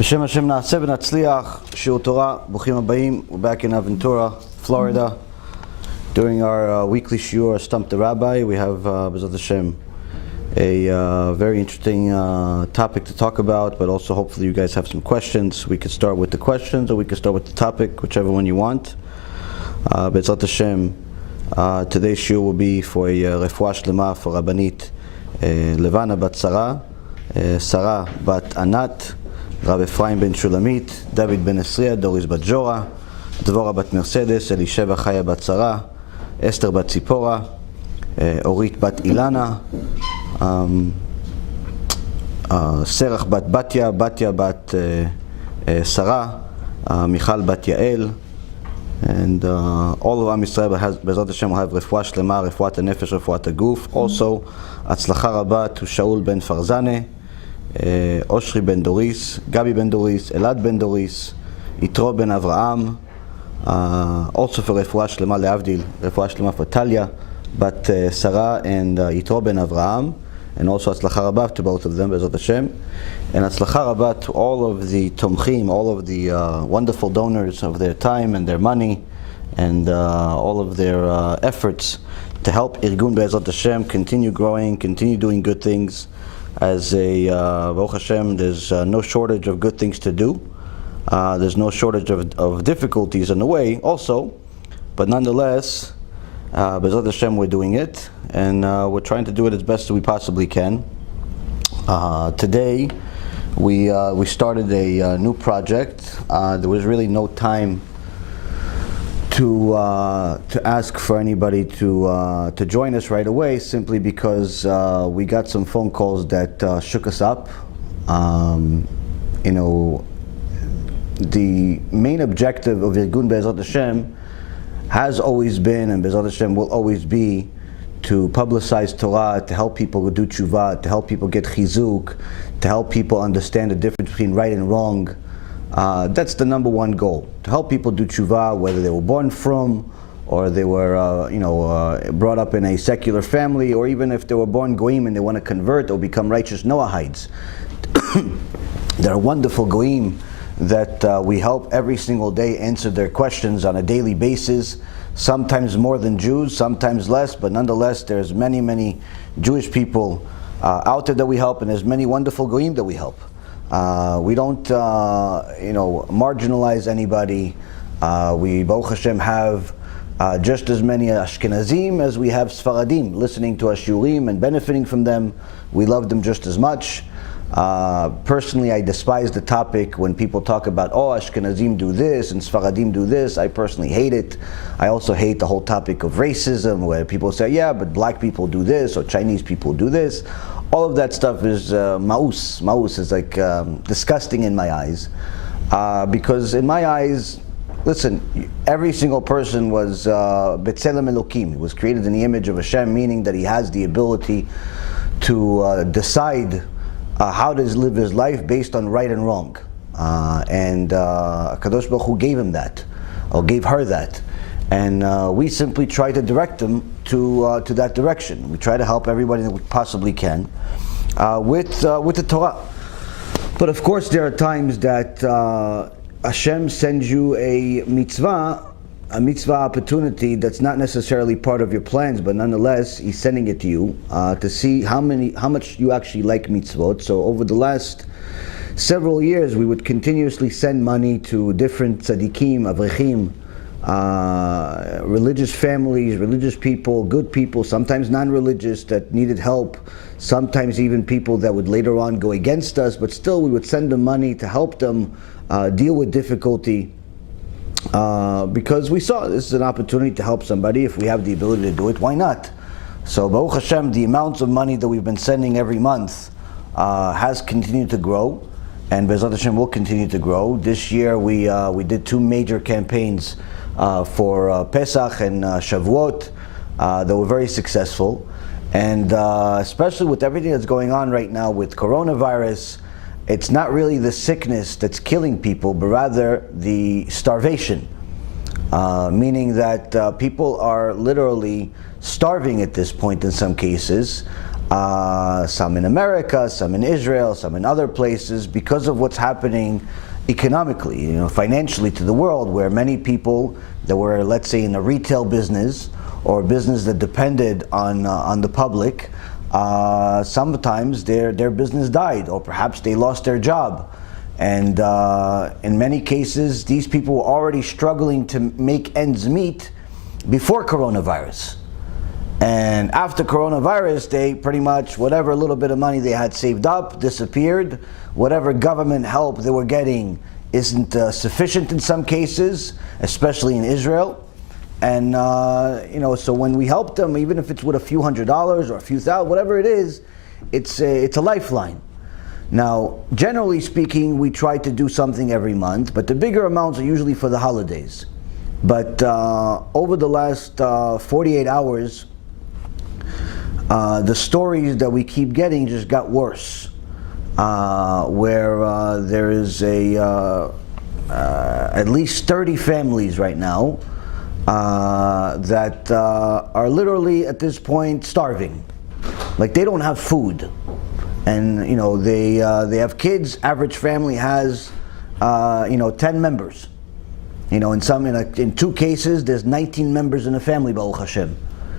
B'Shem Hashem na'aseh v'natzliach, shiur Torah, Bruchim Habayim. We're back in Aventura, Florida, doing our weekly shiur, Stump the Rabbi. We have, B'ezrat Hashem, a very interesting topic to talk about, but also hopefully you guys have some questions. We could start with the questions, or we could start with the topic, whichever one you want. B'ezrat Hashem, today's shiur will be for a refuah shlema for Rabbanit Levana bat Sarah, Sarah bat Anat, Rabbi Efraim ben Shulamit, David ben Esriya, Doris bat Jora, Dvorah bat Mercedes, Elisheva Chaya bat Sarah, Esther bat Tzipora, Orit bat Ilana, Serach bat Batya, Batya bat Sarah, Michal bat Yael, and all of Am Yisrael has, B'ezrat Hashem, will have refuah shlema, refuat hanefesh, refuat haguf. Also, Atzlacha rabah to Shaul ben Farzane, Oshri ben Doris, Gabi ben Doris, Elad ben Doris, Yitro ben Avraham. Also for refuah shlema leavdil, refuah shlema for Talia bat Sarah and Yitro ben Avraham, and also Atzlacha rabah to both of them, B'ezrat Hashem, and Atzlacha rabah to all of the tomchim, all of the wonderful donors of their time and their money and all of their efforts to help Irgun B'ezrat Hashem continue growing, continue doing good things. As a Baruch Hashem, there's no shortage of good things to do. There's no shortage of difficulties in the way also, but nonetheless, B'ezrat Hashem, we're doing it, and we're trying to do it as best as we possibly can. Today, we started a new project. There was really no time to ask for anybody to join us right away, simply because we got some phone calls that shook us up. You know, the main objective of Irgun B'ezrat Hashem has always been, and B'ezrat Hashem will always be, to publicize Torah, to help people do tshuva, to help people get chizuk, to help people understand the difference between right and wrong. That's the number one goal, to help people do tshuva, whether they were born from, or they were brought up in a secular family, or even if they were born goyim and they want to convert or become righteous Noahides. There are wonderful goyim that we help every single day answer their questions on a daily basis, sometimes more than Jews, sometimes less, but nonetheless there's many Jewish people out there that we help, and there's many wonderful goyim that we help. We don't marginalize anybody. We, Baruch Hashem, have just as many Ashkenazim as we have Sfaradim listening to our shiurim and benefiting from them. We love them just as much. Personally, I despise the topic when people talk about, oh, Ashkenazim do this and Sfaradim do this. I personally hate it. I also hate the whole topic of racism, where people say, yeah, but black people do this, or Chinese people do this. All of that stuff is ma'us. Ma'us is like disgusting in my eyes. Because in my eyes, listen, every single person was B'Tselem Elokim. He was created in the image of Hashem, meaning that he has the ability to decide how to live his life based on right and wrong. And Kadosh Baruch Hu gave him that, or gave her that. And we simply try to direct them to that direction. We try to help everybody that we possibly can with the Torah. But of course, there are times that Hashem sends you a mitzvah opportunity that's not necessarily part of your plans, but nonetheless, He's sending it to you to see how much you actually like mitzvot. So over the last several years, we would continuously send money to different tzaddikim, avrechim, religious families, religious people, good people, sometimes non-religious that needed help, sometimes even people that would later on go against us, but still we would send them money to help them deal with difficulty, because we saw this is an opportunity to help somebody. If we have the ability to do it, why not? So Baruch Hashem, the amounts of money that we've been sending every month has continued to grow, and B'ezrat Hashem will continue to grow. This year we did two major campaigns for Pesach and Shavuot that were very successful, and especially with everything that's going on right now with coronavirus, it's not really the sickness that's killing people, but rather the starvation, meaning that people are literally starving at this point in some cases, some in America, some in Israel, some in other places, because of what's happening economically, financially to the world, where many people that were, let's say, in the retail business or business that depended on the public, sometimes their business died, or perhaps they lost their job. And in many cases, these people were already struggling to make ends meet before coronavirus. And after coronavirus, they pretty much, whatever little bit of money they had saved up disappeared. Whatever government help they were getting isn't sufficient in some cases, especially in Israel. And so when we help them, even if it's with a few $100s or a few thousand, whatever it is, it's a lifeline. Now, generally speaking, we try to do something every month, but the bigger amounts are usually for the holidays. But over the last 48 hours, the stories that we keep getting just got worse, where there is at least 30 families right now that are literally at this point starving. Like, they don't have food, and they have kids. Average family has 10 members. In two cases, there's 19 members in a family, Baruch Hashem.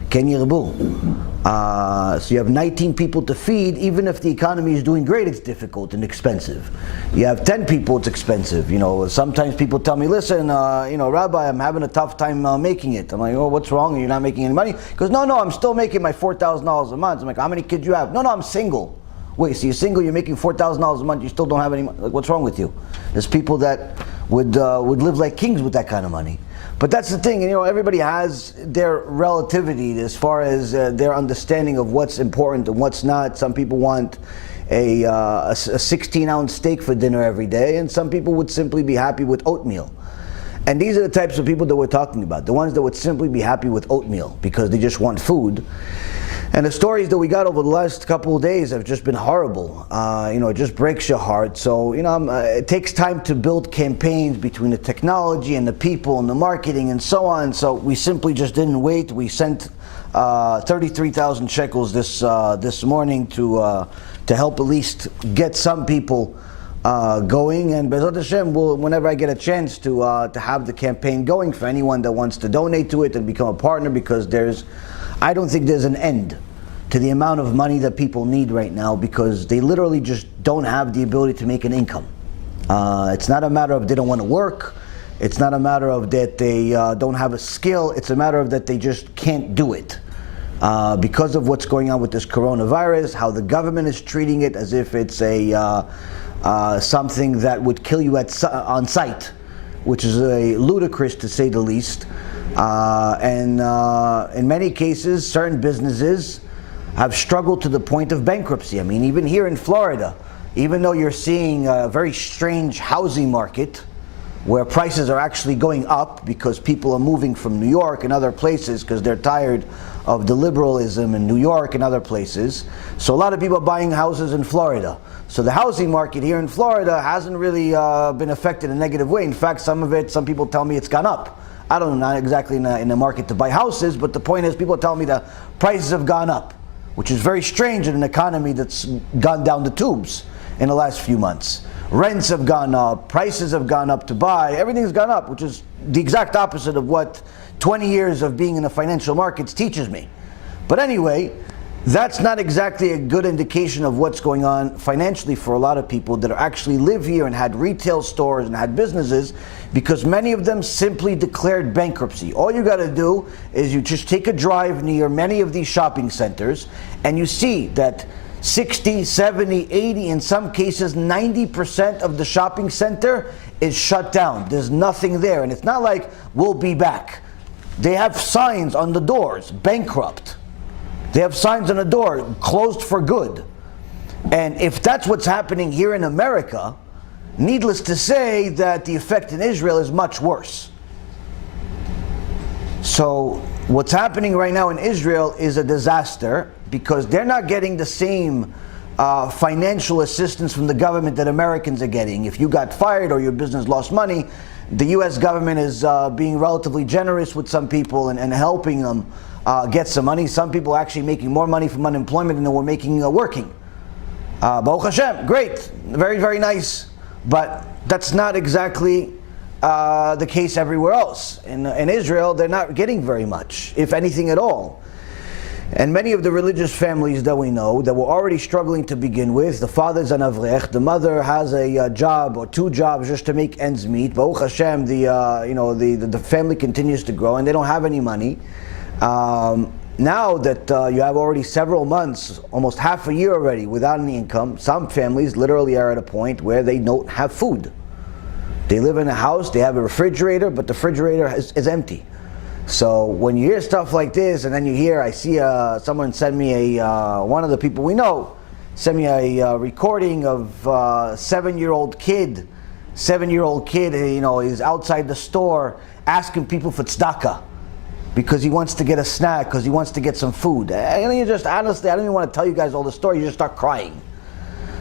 Ken yirbu. So you have 19 people to feed. Even if the economy is doing great, it's difficult and expensive. You have 10 people, it's expensive. Sometimes people tell me, listen, Rabbi, I'm having a tough time making it. I'm like, oh, what's wrong? You're not making any money? He goes, no, I'm still making my $4,000 a month. I'm like, how many kids you have? No, I'm single. Wait, so you're single, you're making $4,000 a month, you still don't have any money? Like, what's wrong with you? There's people that would live like kings with that kind of money. But that's the thing, everybody has their relativity as far as their understanding of what's important and what's not. Some people want a 16-ounce steak for dinner every day, and some people would simply be happy with oatmeal. And these are the types of people that we're talking about, the ones that would simply be happy with oatmeal because they just want food. And the stories that we got over the last couple of days have just been horrible. It just breaks your heart. So, it takes time to build campaigns between the technology and the people and the marketing and so on. So we simply just didn't wait. We sent 33,000 shekels this morning to help at least get some people going. And Bezrat Hashem, whenever I get a chance to have the campaign going for anyone that wants to donate to it and become a partner, because I don't think there's an end to the amount of money that people need right now, because they literally just don't have the ability to make an income. It's not a matter of they don't want to work. It's not a matter of that they don't have a skill. It's a matter of that they just can't do it. Because of what's going on with this coronavirus, how the government is treating it as if it's something that would kill you on sight, which is ludicrous to say the least. And in many cases, certain businesses have struggled to the point of bankruptcy. I mean, even here in Florida, even though you're seeing a very strange housing market where prices are actually going up because people are moving from New York and other places because they're tired of the liberalism in New York and other places. So a lot of people are buying houses in Florida. So the housing market here in Florida hasn't really been affected in a negative way. In fact, some people tell me it's gone up. I don't know, not exactly in the market to buy houses, but the point is people tell me the prices have gone up, which is very strange in an economy that's gone down the tubes in the last few months. Rents have gone up, prices have gone up to buy, everything's gone up, which is the exact opposite of what 20 years of being in the financial markets teaches me. But anyway, that's not exactly a good indication of what's going on financially for a lot of people that actually live here and had retail stores and had businesses, because many of them simply declared bankruptcy. All you got to do is you just take a drive near many of these shopping centers and you see that 60, 70, 80, in some cases 90% of the shopping center is shut down. There's nothing there, and it's not like we'll be back. They have signs on the doors, bankrupt. They have signs on the door, closed for good. And if that's what's happening here in America, needless to say that the effect in Israel is much worse. So what's happening right now in Israel is a disaster, because they're not getting the same financial assistance from the government that Americans are getting. If you got fired or your business lost money, the US government is being relatively generous with some people and helping them get some money. Some people are actually making more money from unemployment than they were making working. Baruch Hashem, great, very, very nice. But that's not exactly the case everywhere else. In Israel, they're not getting very much, if anything at all. And many of the religious families that we know that were already struggling to begin with, the father's an avrech, the mother has a job or two jobs just to make ends meet. Baruch Hashem, the family continues to grow and they don't have any money. Now that you have already several months, almost half a year already without any income, some families literally are at a point where they don't have food. They live in a house, they have a refrigerator, but the refrigerator is empty. So when you hear stuff like this, and then you hear, I see someone send me one of the people we know, send me a recording of a 7-year-old kid. 7-year-old kid, is outside the store asking people for tzedakah because he wants to get a snack, because he wants to get some food. And you just, honestly, I don't even want to tell you guys all the story, you just start crying.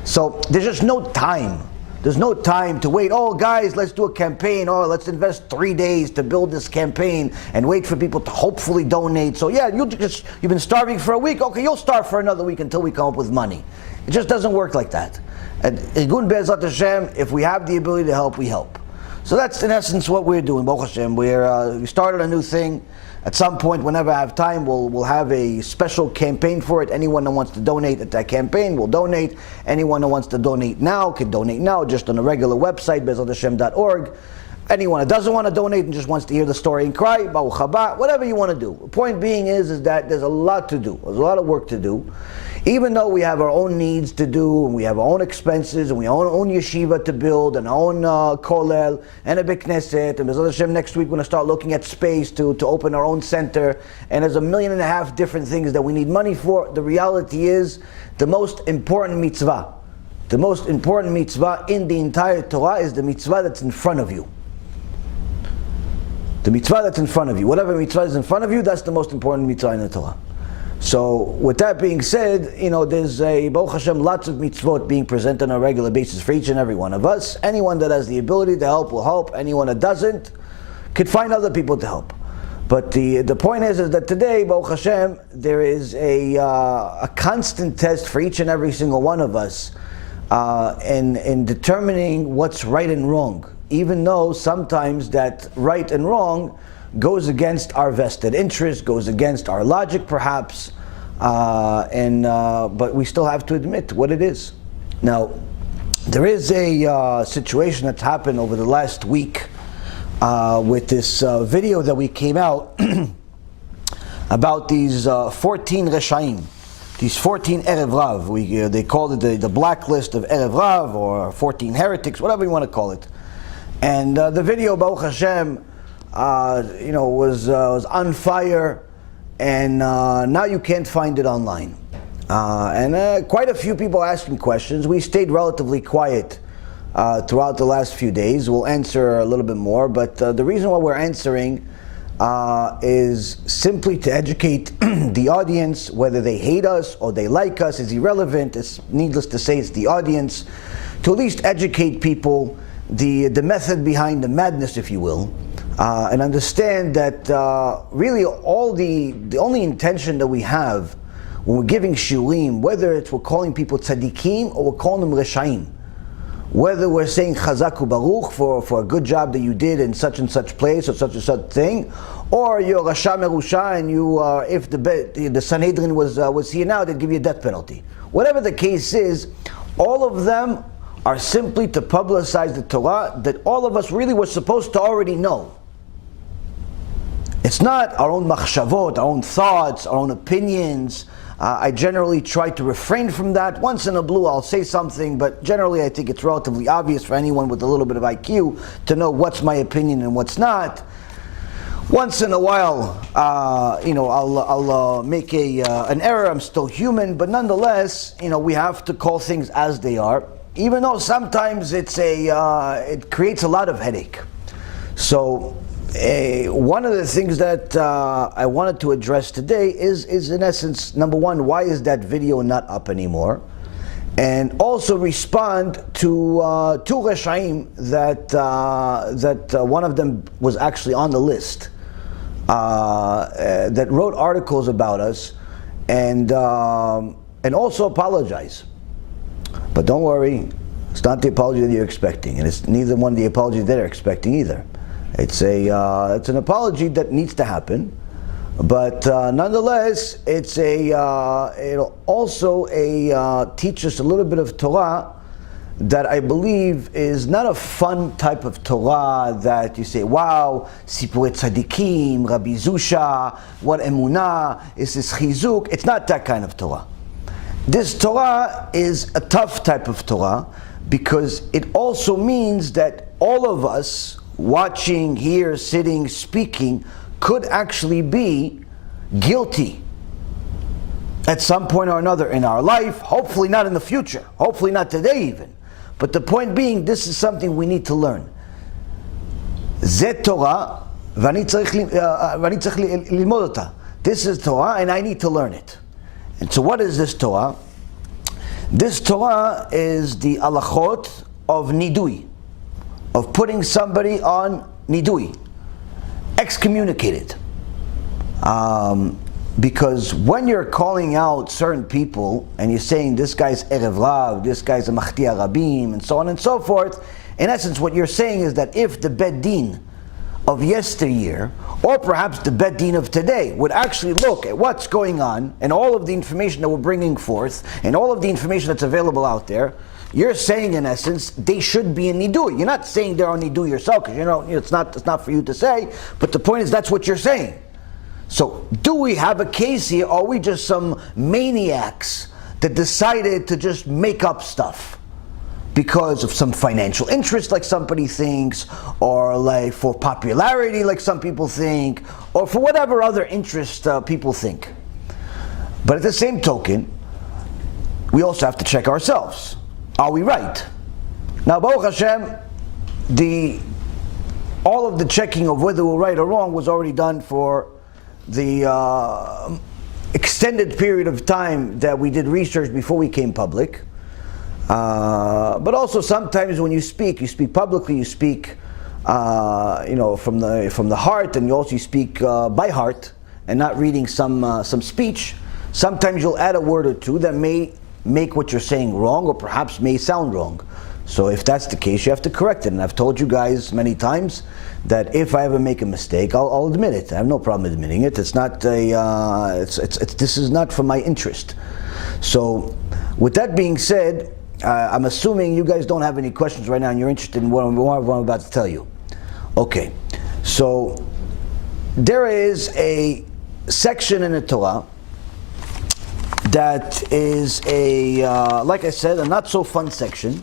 So there's just no time. There's no time to wait, oh guys, let's do a campaign, oh let's invest 3 days to build this campaign and wait for people to hopefully donate. So yeah, you've been starving for a week, okay, you'll starve for another week until we come up with money. It just doesn't work like that. At Igun Be'ezrat Hashem, if we have the ability to help, we help. So that's in essence what we're doing, Baruch Hashem. We started a new thing. At some point, whenever I have time, we'll have a special campaign for it. Anyone that wants to donate at that campaign will donate. Anyone that wants to donate now can donate now, just on a regular website, be'ezrathashem.org. Anyone that doesn't want to donate and just wants to hear the story and cry, Baruch haba, whatever you want to do. The point being is that there's a lot to do. There's a lot of work to do. Even though we have our own needs to do, and we have our own expenses, and we have our own yeshiva to build, and our own kollel, and a big knesset, and B'ezrat Hashem next week we're going to start looking at space to open our own center, and there's 1.5 million different things that we need money for. The reality is, the most important mitzvah in the entire Torah is the mitzvah that's in front of you. The mitzvah that's in front of you. Whatever mitzvah is in front of you, that's the most important mitzvah in the Torah. So, with that being said, there's Baruch Hashem, lots of mitzvot being presented on a regular basis for each and every one of us. Anyone that has the ability to help will help. Anyone that doesn't could find other people to help. But the point is that today, Baruch Hashem, there is a constant test for each and every single one of us in determining what's right and wrong. Even though sometimes that right and wrong goes against our vested interest, goes against our logic perhaps, but we still have to admit what it is. Now, there is a situation that's happened over the last week with this video that we came out about these 14 Reshaim, these 14 Erev Rav. They called it the blacklist of Erev Rav, or 14 heretics, whatever you want to call it. And the video, Baruch Hashem, was on fire, and now you can't find it online. And quite a few people asking questions. We stayed relatively quiet throughout the last few days. We'll answer a little bit more, but the reason why we're answering is simply to educate the audience. Whether they hate us or they like us is irrelevant. It's needless to say, it's the audience, to at least educate people the method behind the madness, if you will. And understand that really the only intention that we have when we're giving shiurim, whether it's we're calling people tzaddikim or we're calling them reshaim, whether we're saying chazaku baruch for a good job that you did in such and such place or such and such thing, or you're rasha merusha and you if the Sanhedrin was here now, they'd give you a death penalty. Whatever the case is, all of them are simply to publicize the Torah that all of us really were supposed to already know. It's not our own machshavot, our own thoughts, our own opinions. I generally try to refrain from that. Once in a blue I'll say something, but generally I think it's relatively obvious for anyone with a little bit of IQ to know what's my opinion and what's not. Once in a while, I'll make an error. I'm still human, but nonetheless, we have to call things as they are, even though sometimes it creates a lot of headache. So, one of the things that I wanted to address today is in essence, number one, why is that video not up anymore? And also respond to two Reshaim that one of them was actually on the list that wrote articles about us and also apologize. But don't worry, it's not the apology that you're expecting, and it's neither one of the apologies they're expecting either. It's an apology that needs to happen, but nonetheless, it'll also teach us a little bit of Torah that I believe is not a fun type of Torah that you say, wow, Sipurei Tzadikim, Rabbi Zusha, what emunah, is this chizuk? It's not that kind of Torah. This Torah is a tough type of Torah because it also means that all of us watching, here, sitting, speaking, could actually be guilty at some point or another in our life, hopefully not in the future, hopefully not today even. But the point being, this is something we need to learn. Zet Torah, ואני צריך ללמוד אותה. This is Torah and I need to learn it. And so what is this Torah? This Torah is the halachot of Nidui, of putting somebody on Nidui, excommunicated. Because when you're calling out certain people and you're saying this guy's Erev Rav, this guy's a Machtia Rabim, and so on and so forth, in essence what you're saying is that if the Beit Din of yesteryear, or perhaps the Beit Din of today, would actually look at what's going on and all of the information that we're bringing forth and all of the information that's available out there, you're saying in essence they should be in Nidui. You're not saying they're on Nidui yourself, because it's not for you to say, but the point is that's what you're saying. So, do we have a case here, or are we just some maniacs that decided to just make up stuff because of some financial interest like somebody thinks, or like for popularity like some people think, or for whatever other interest people think? But at the same token, we also have to check ourselves. Are we right? Now, Baruch Hashem, all of the checking of whether we're right or wrong was already done for the extended period of time that we did research before we came public. But also sometimes when you speak publicly, you speak from the heart, and you also speak by heart and not reading some speech. Sometimes you'll add a word or two that may make what you're saying wrong, or perhaps may sound wrong. So if that's the case, you have to correct it. And I've told you guys many times that if I ever make a mistake, I'll admit it. I have no problem admitting it. It's not this is not for my interest. So with that being said, I'm assuming you guys don't have any questions right now and you're interested in what I'm about to tell you. Okay, so there is a section in the Torah that is like I said, a not so fun section.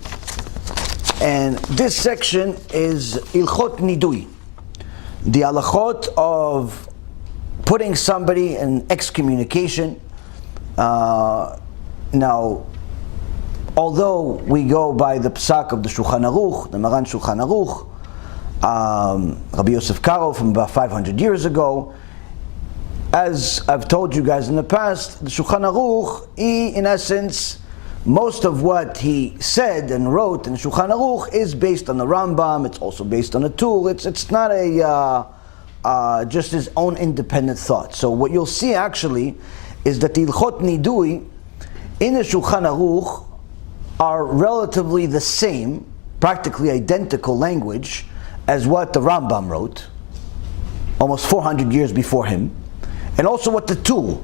And this section is Ilchot Nidui, the halachot of putting somebody in excommunication. Now, although we go by the psak of the Shulchan Aruch, the Maran Shulchan Aruch, Rabbi Yosef Karo from about 500 years ago, as I've told you guys in the past, the Shulchan Aruch, in essence, most of what he said and wrote in Shulchan Aruch is based on the Rambam. It's also based on a tool. It's not just his own independent thought. So what you'll see actually is that the Ilchot Nidui in the Shulchan Aruch are relatively the same, practically identical language as what the Rambam wrote, almost 400 years before him, and also what the tool,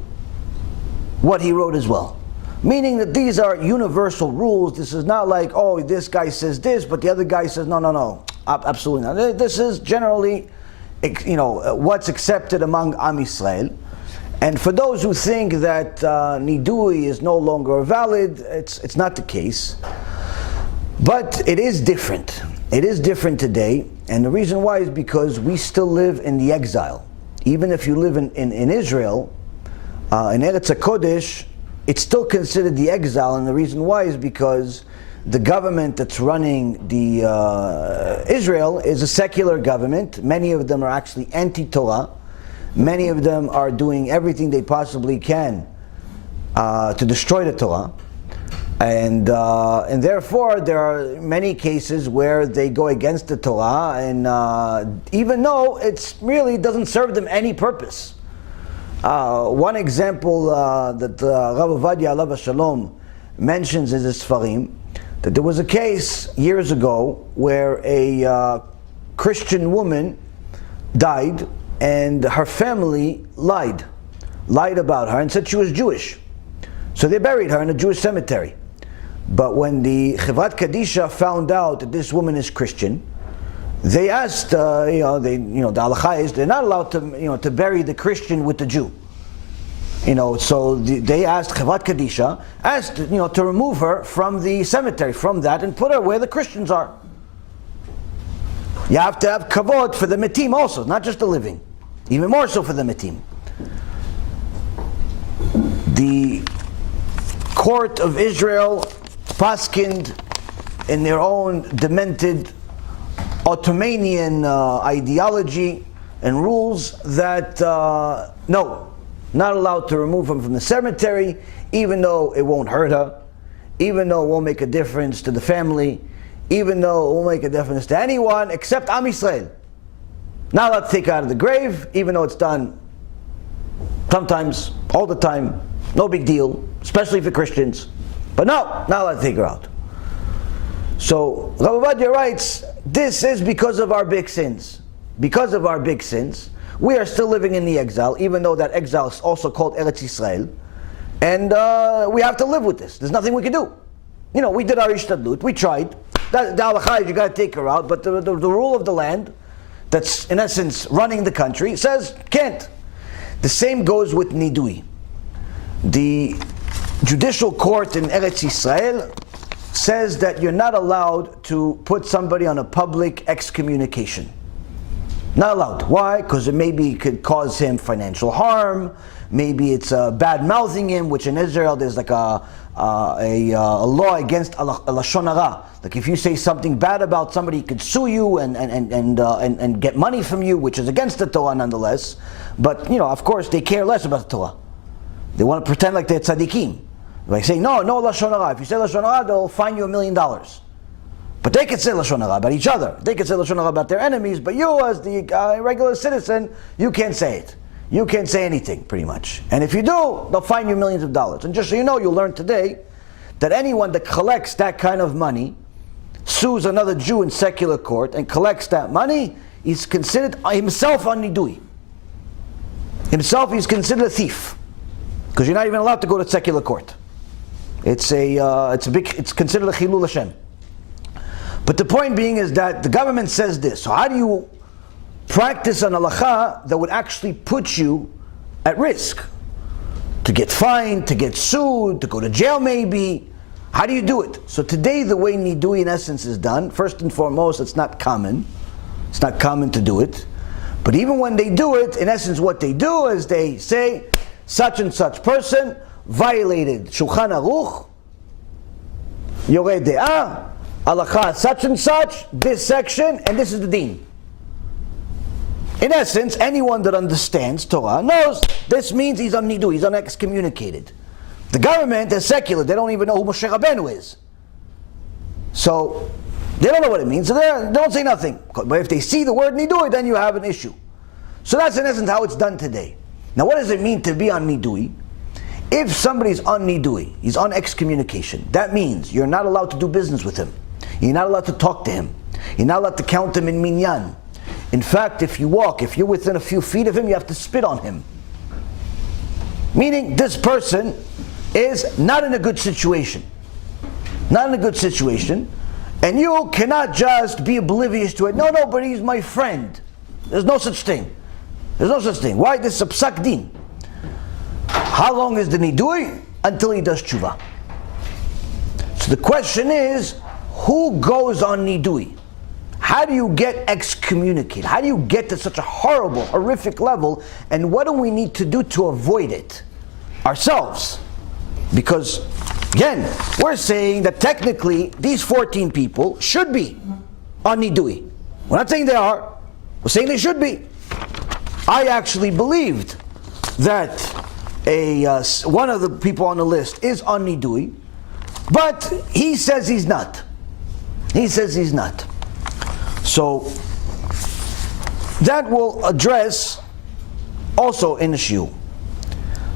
what he wrote as well. Meaning that these are universal rules. This is not like, oh, this guy says this, but the other guy says, no, absolutely not. This is generally, what's accepted among Am Yisrael. And for those who think that Nidui is no longer valid, it's not the case. But it is different. It is different today, and the reason why is because we still live in the exile. Even if you live in Israel, in Eretz HaKodesh, it's still considered the exile, and the reason why is because the government that's running the Israel is a secular government. Many of them are actually anti-Torah. Many of them are doing everything they possibly can to destroy the Torah. And therefore, there are many cases where they go against the Torah, and even though it really doesn't serve them any purpose. One example that Rav Ovadia Alav Shalom mentions in his Sfarim, that there was a case years ago where a Christian woman died, and her family lied about her and said she was Jewish. So they buried her in a Jewish cemetery. But when the Chevrat Kadisha found out that this woman is Christian, they asked, the halacha is they're not allowed to, to bury the Christian with the Jew. So they asked Chevrat Kadisha, to remove her from the cemetery, from that, and put her where the Christians are. You have to have kavod for the metim also, not just the living, even more so for the metim. The court of Israel paskind in their own demented Ottomanian ideology and rules that no, not allowed to remove him from the cemetery, even though it won't hurt her, even though it won't make a difference to the family, even though it won't make a difference to anyone except Am Yisrael. Not allowed to take her out of the grave, even though it's done sometimes, all the time, no big deal, especially for Christians. But no, not allowed to take her out. So Rav Ovadia writes, this is because of our big sins. Because of our big sins, we are still living in the exile, even though that exile is also called Eretz Yisrael. And we have to live with this. There's nothing we can do. We did our ishtadlut, we tried. The halacha is you got to take her out, but the rule of the land, that's in essence running the country, says can't. The same goes with Nidui. The judicial court in Eretz Yisrael says that you're not allowed to put somebody on a public excommunication. Not allowed. Why? Because it maybe could cause him financial harm. Maybe it's bad mouthing him, which in Israel there's like a law against lashon hara. Like if you say something bad about somebody, he could sue you and get money from you, which is against the Torah nonetheless. But of course, they care less about the Torah. They want to pretend like they're tzaddikim. Like saying, no lashon hara. If you say lashon hara, they'll fine you $1 million. But they can say lashon hara about each other. They can say lashon hara about their enemies. But you, as the regular citizen, you can't say it. You can't say anything, pretty much. And if you do, they'll fine you millions of dollars. And just so you know, you'll learn today that anyone that collects that kind of money, sues another Jew in secular court, and collects that money, he's considered himself on Nidui. Himself, he's considered a thief. Because you're not even allowed to go to secular court. It's considered a chilul Hashem. But the point being is that the government says this. So how do you practice an halacha that would actually put you at risk? To get fined, to get sued, to go to jail maybe. How do you do it? So today the way Nidui in essence is done, first and foremost, it's not common. It's not common to do it. But even when they do it, in essence what they do is they say, such and such person violated Shulchan Aruch, Yoreh De'ah, halacha such and such, this section, and this is the din. In essence, anyone that understands Torah knows this means he's on Nidui, he's on excommunicated. The government is secular, they don't even know who Moshe Rabbeinu is. So, they don't know what it means, so they don't say nothing. But if they see the word Nidui, then you have an issue. So that's in essence how it's done today. Now what does it mean to be on Nidui? If somebody's on Nidui, he's on excommunication, that means you're not allowed to do business with him. You're not allowed to talk to him. You're not allowed to count him in minyan. In fact, if you're within a few feet of him, you have to spit on him. Meaning, this person is not in a good situation. Not in a good situation. And you cannot just be oblivious to it. No, but he's my friend. There's no such thing. There's no such thing. Why? This is a psak din. How long is the nidui? Until he does tshuva. So the question is, who goes on nidui? How do you get excommunicated? How do you get to such a horrible, horrific level? And what do we need to do to avoid it? Ourselves. Because, again, we're saying that technically these 14 people should be on nidui. We're not saying they are. We're saying they should be. I actually believed that one of the people on the list is on nidui. But he says he's not. He says he's not. So that will address also in the shiur.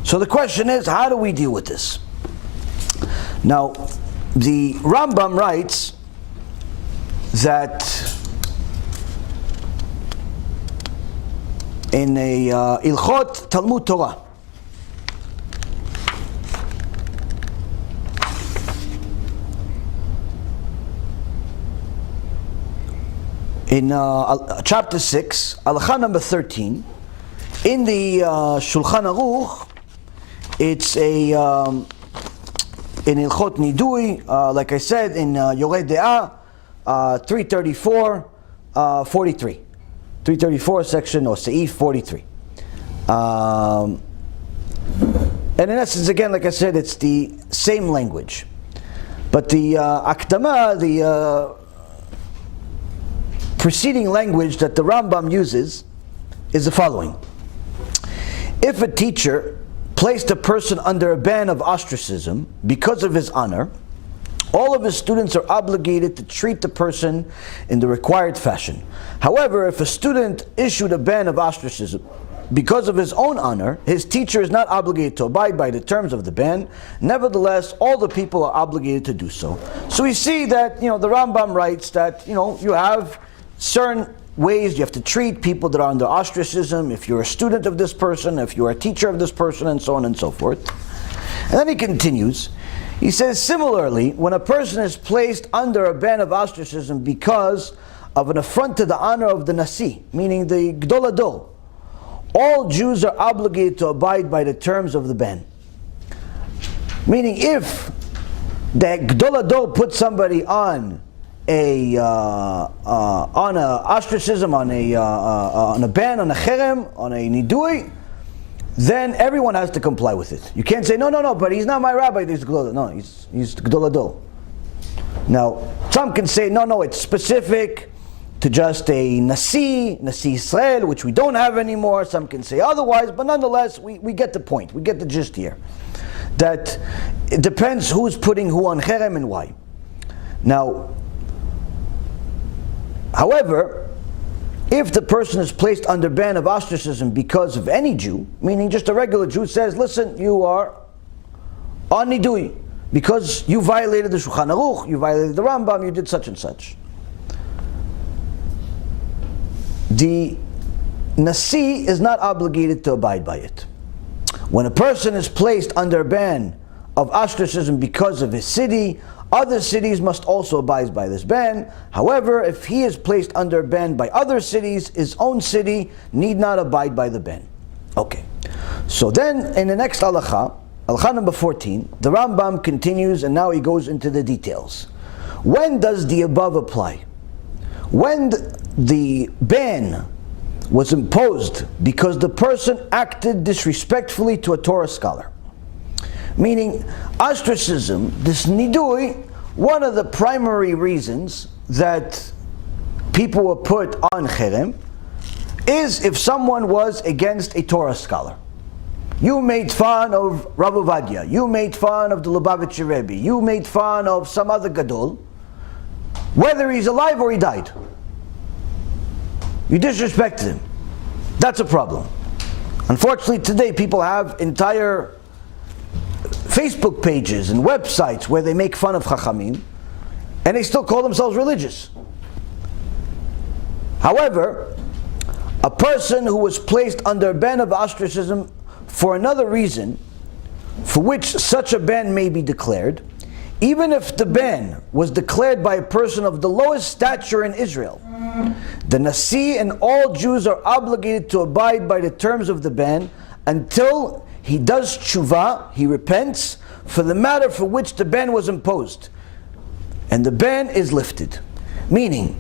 So the question is, how do we deal with this? Now, the Rambam writes that in a Ilchot Talmud Torah, in chapter 6, Halakha number 13, in the Shulchan Aruch, it's a in Ilchot Nidui, like I said, in Yoreh De'ah, 334, 43. 334 section, or Seif 43. And in essence, again, like I said, it's the same language. But the Akdama, the preceding language that the Rambam uses is the following. If a teacher placed a person under a ban of ostracism because of his honor, all of his students are obligated to treat the person in the required fashion. However, if a student issued a ban of ostracism because of his own honor, his teacher is not obligated to abide by the terms of the ban. Nevertheless, all the people are obligated to do so. So we see that, the Rambam writes that, you have certain ways you have to treat people that are under ostracism, if you're a student of this person, if you're a teacher of this person, and so on and so forth. And then he continues. He says, similarly, when a person is placed under a ban of ostracism because of an affront to the honor of the Nasi, meaning the Gdol Hador, all Jews are obligated to abide by the terms of the ban. Meaning, if the Gdol Hador puts somebody on a ostracism, on a ban, on a cherem, on a nidui, then everyone has to comply with it. You can't say, no, but he's not my rabbi, he's Gdol. No, he's Gdol Hador. Now, some can say, no, it's specific to just a Nasi Israel, which we don't have anymore. Some can say otherwise, but nonetheless, we get the point. We get the gist here. That it depends who's putting who on cherem and why. Now, however, if the person is placed under ban of ostracism because of any Jew, meaning just a regular Jew says, listen, you are on Nidui, because you violated the Shulchan Aruch, you violated the Rambam, you did such and such. The Nasi is not obligated to abide by it. When a person is placed under a ban of ostracism because of his city, other cities must also abide by this ban. However, if he is placed under a ban by other cities, his own city need not abide by the ban. Okay. So then, in the next halakha, halakha number 14, the Rambam continues, and now he goes into the details. When does the above apply? When the ban was imposed because the person acted disrespectfully to a Torah scholar. Meaning, ostracism, this nidui, one of the primary reasons that people were put on cherem is if someone was against a Torah scholar. You made fun of Rav Ovadia, you made fun of the Lubavitcher Rebbe, you made fun of some other gadol, whether he's alive or he died. You disrespected him. That's a problem. Unfortunately, today people have entire Facebook pages and websites where they make fun of Chachamim, and they still call themselves religious. However, a person who was placed under a ban of ostracism for another reason, for which such a ban may be declared, even if the ban was declared by a person of the lowest stature in Israel, the Nasi and all Jews are obligated to abide by the terms of the ban until he does tshuva, he repents, for the matter for which the ban was imposed, and the ban is lifted. Meaning,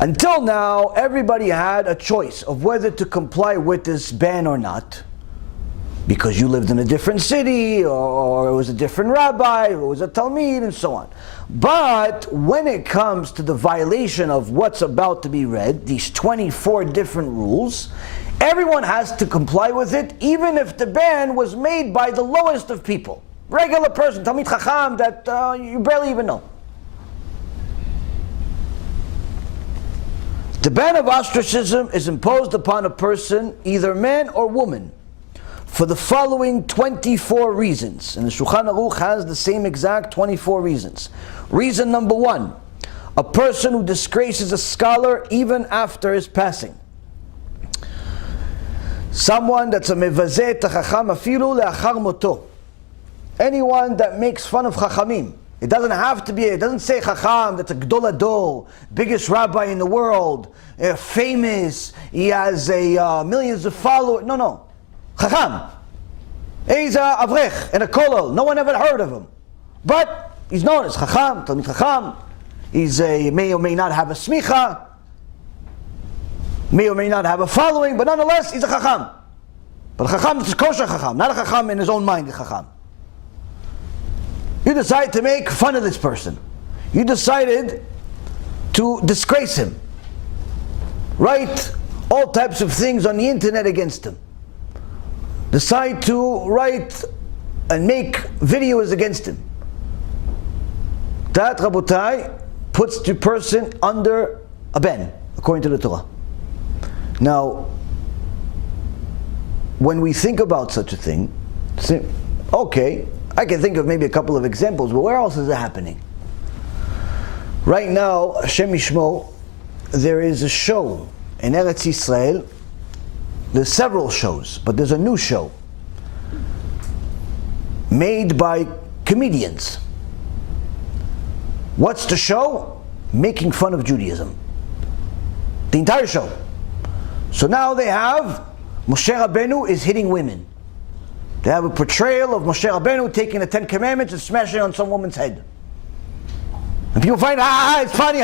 until now, everybody had a choice of whether to comply with this ban or not, because you lived in a different city, or it was a different rabbi, or it was a talmid, and so on. But when it comes to the violation of what's about to be read, these 24 different rules, everyone has to comply with it, even if the ban was made by the lowest of people. Regular person, Talmid Chacham, that you barely even know. The ban of ostracism is imposed upon a person, either man or woman, for the following 24 reasons. And the Shulchan Aruch has the same exact 24 reasons. Reason number 1, a person who disgraces a scholar even after his passing. Someone that's a mevazeh chacham afilu le'achar moto. Anyone that makes fun of chachamim. It doesn't have to be, it doesn't say chacham, that's a gdol ador, biggest rabbi in the world, famous, he has millions of followers. No. Chacham. He's a avrech and a kolol. No one ever heard of him. But he's known as chacham, talmid chacham. He's may or may not have a smicha, may or may not have a following, but nonetheless, he's a chacham. But a chacham is a kosher chacham, not a chacham in his own mind, a chacham. You decide to make fun of this person. You decided to disgrace him. Write all types of things on the internet against him. Decide to write and make videos against him. That, Rabotai, puts the person under a ban, according to the Torah. Now, when we think about such a thing, okay, I can think of maybe a couple of examples, but where else is it happening? Right now, Hashem Yishmo, there is a show in Eretz Yisrael. There's several shows, but there's a new show made by comedians. What's the show? Making fun of Judaism. The entire show. So now they have Moshe Rabbeinu is hitting women. They have a portrayal of Moshe Rabbeinu taking the 10 Commandments and smashing it on some woman's head. And people find, it's funny,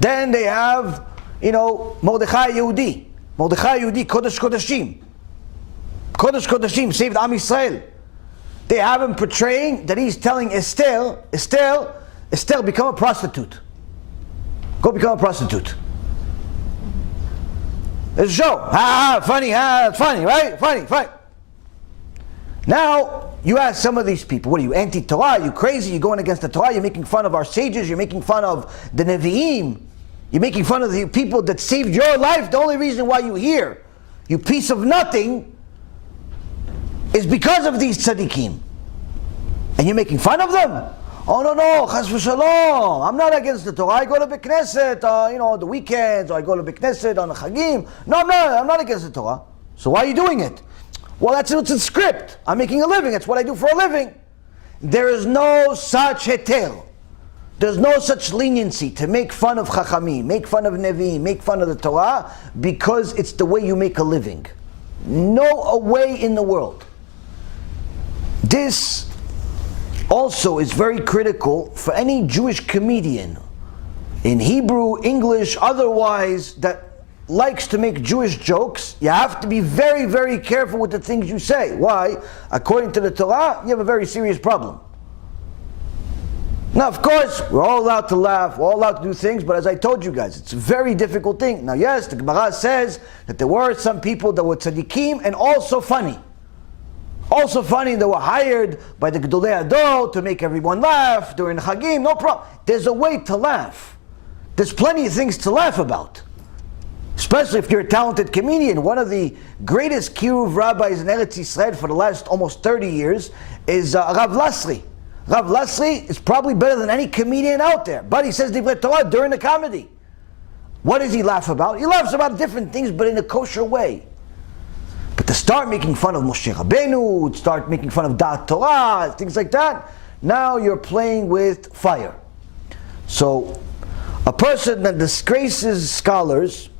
Then they have, Mordechai Yehudi. Mordechai Yehudi, Kodesh Kodeshim. Kodesh Kodeshim, saved Am Yisrael. They have him portraying that he's telling Esther, become a prostitute. Go become a prostitute. There's a show. Funny, right? Funny. Now, you ask some of these people, what are you, anti-Torah? Are you crazy? You're going against the Torah? You're making fun of our sages? You're making fun of the Nevi'im? You're making fun of the people that saved your life? The only reason why you're here, you piece of nothing, is because of these tzaddikim. And you're making fun of them? Oh no, chas v'shalom. I'm not against the Torah. I go to Beit Knesset, the weekends, or I go to Beit Knesset on the Chagim. No, I'm not against the Torah. So why are you doing it? Well, that's what's in script. I'm making a living. It's what I do for a living. There is no such heter. There's no such leniency to make fun of Chachamim, make fun of Nevi'im, make fun of the Torah, because it's the way you make a living. No way in the world. This also is very critical for any Jewish comedian, in Hebrew, English, otherwise, that likes to make Jewish jokes. You have to be very, very careful with the things you say. Why? According to the Torah, you have a very serious problem. Now, of course, we're all allowed to laugh, we're all allowed to do things, but as I told you guys, it's a very difficult thing. Now, yes, the Gemara says that there were some people that were tzaddikim and also funny. Also funny, they were hired by the Gedolei Ador to make everyone laugh during the Chagim, no problem. There's a way to laugh. There's plenty of things to laugh about. Especially if you're a talented comedian. One of the greatest kiruv rabbis in Eretz Yisrael for the last almost 30 years is Rav Lasri. Rav Lasri is probably better than any comedian out there. But he says Divrei Torah during the comedy. What does he laugh about? He laughs about different things, but in a kosher way. But to start making fun of Moshe Rabbeinu, start making fun of Da'at Torah, things like that, now you're playing with fire. So, a person that disgraces scholars,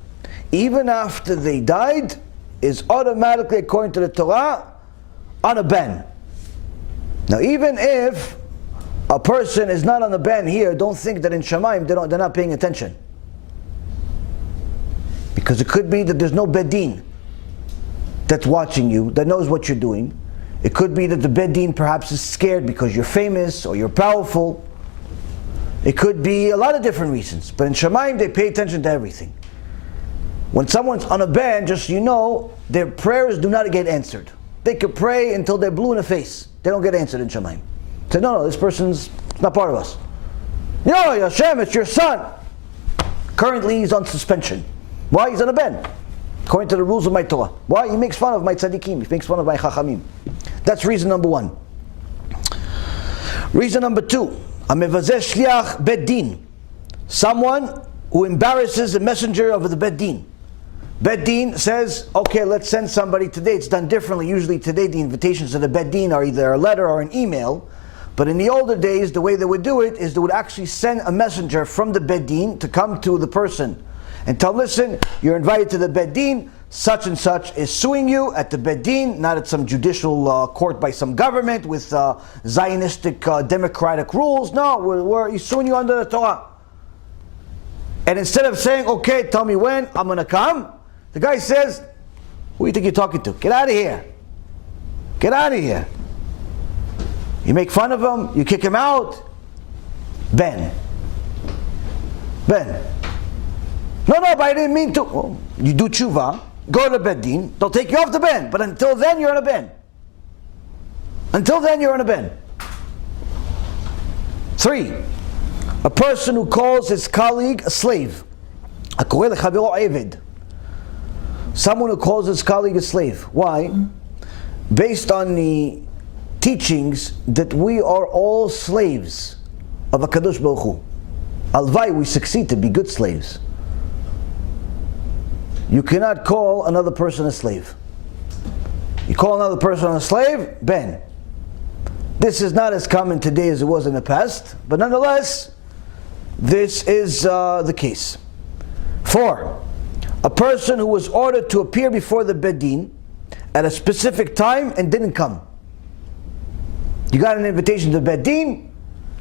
even after they died, is automatically, according to the Torah, on a ban. Now, even if a person is not on the ban here, don't think that in Shemaim they're not paying attention. Because it could be that there's no bedin that's watching you, that knows what you're doing. It could be that the Beit Din perhaps is scared because you're famous or you're powerful. It could be a lot of different reasons. But in Shemaim, they pay attention to everything. When someone's on a ban, just so you know, their prayers do not get answered. they could pray until they're blue in the face. They don't get answered in Shemaim. Say, no, this person's not part of us. No, Hashem, it's your son. Currently, he's on suspension. Why? He's on a ben. According to the rules of my Torah. Why? He makes fun of my tzaddikim. He makes fun of my chachamim. That's reason number one. Reason number two. A mevazeh shliach bedin. Someone who embarrasses the messenger of the Beit Din. Beit Din says, okay, let's send somebody today. It's done differently. Usually today the invitations to the Beit Din are either a letter or an email. But in the older days, the way they would do it is they would actually send a messenger from the Beit Din to come to the person and tell, listen, you're invited to the Beit Din, such and such is suing you at the Beit Din, not at some judicial court by some government with Zionistic democratic rules. No, he's suing you under the Torah. And instead of saying, okay, tell me when, I'm going to come, the guy says, who do you think you're talking to? Get out of here. Get out of here. You make fun of him, you kick him out. Ben. No, but I didn't mean to. Well, you do tshuva, go to the Beit Din, they'll take you off the ben. But until then, you're on a ben. Until then, you're on a ben. 3. A person who calls his colleague a slave. Someone who calls his colleague a slave. Why? Based on the teachings that we are all slaves of HaKadosh Baruch Hu. Alvai, we succeed to be good slaves. You cannot call another person a slave. You call another person a slave, ben. This is not as common today as it was in the past, but nonetheless, this is the case. 4. A person who was ordered to appear before the Beit Din at a specific time and didn't come. You got an invitation to the Beit Din,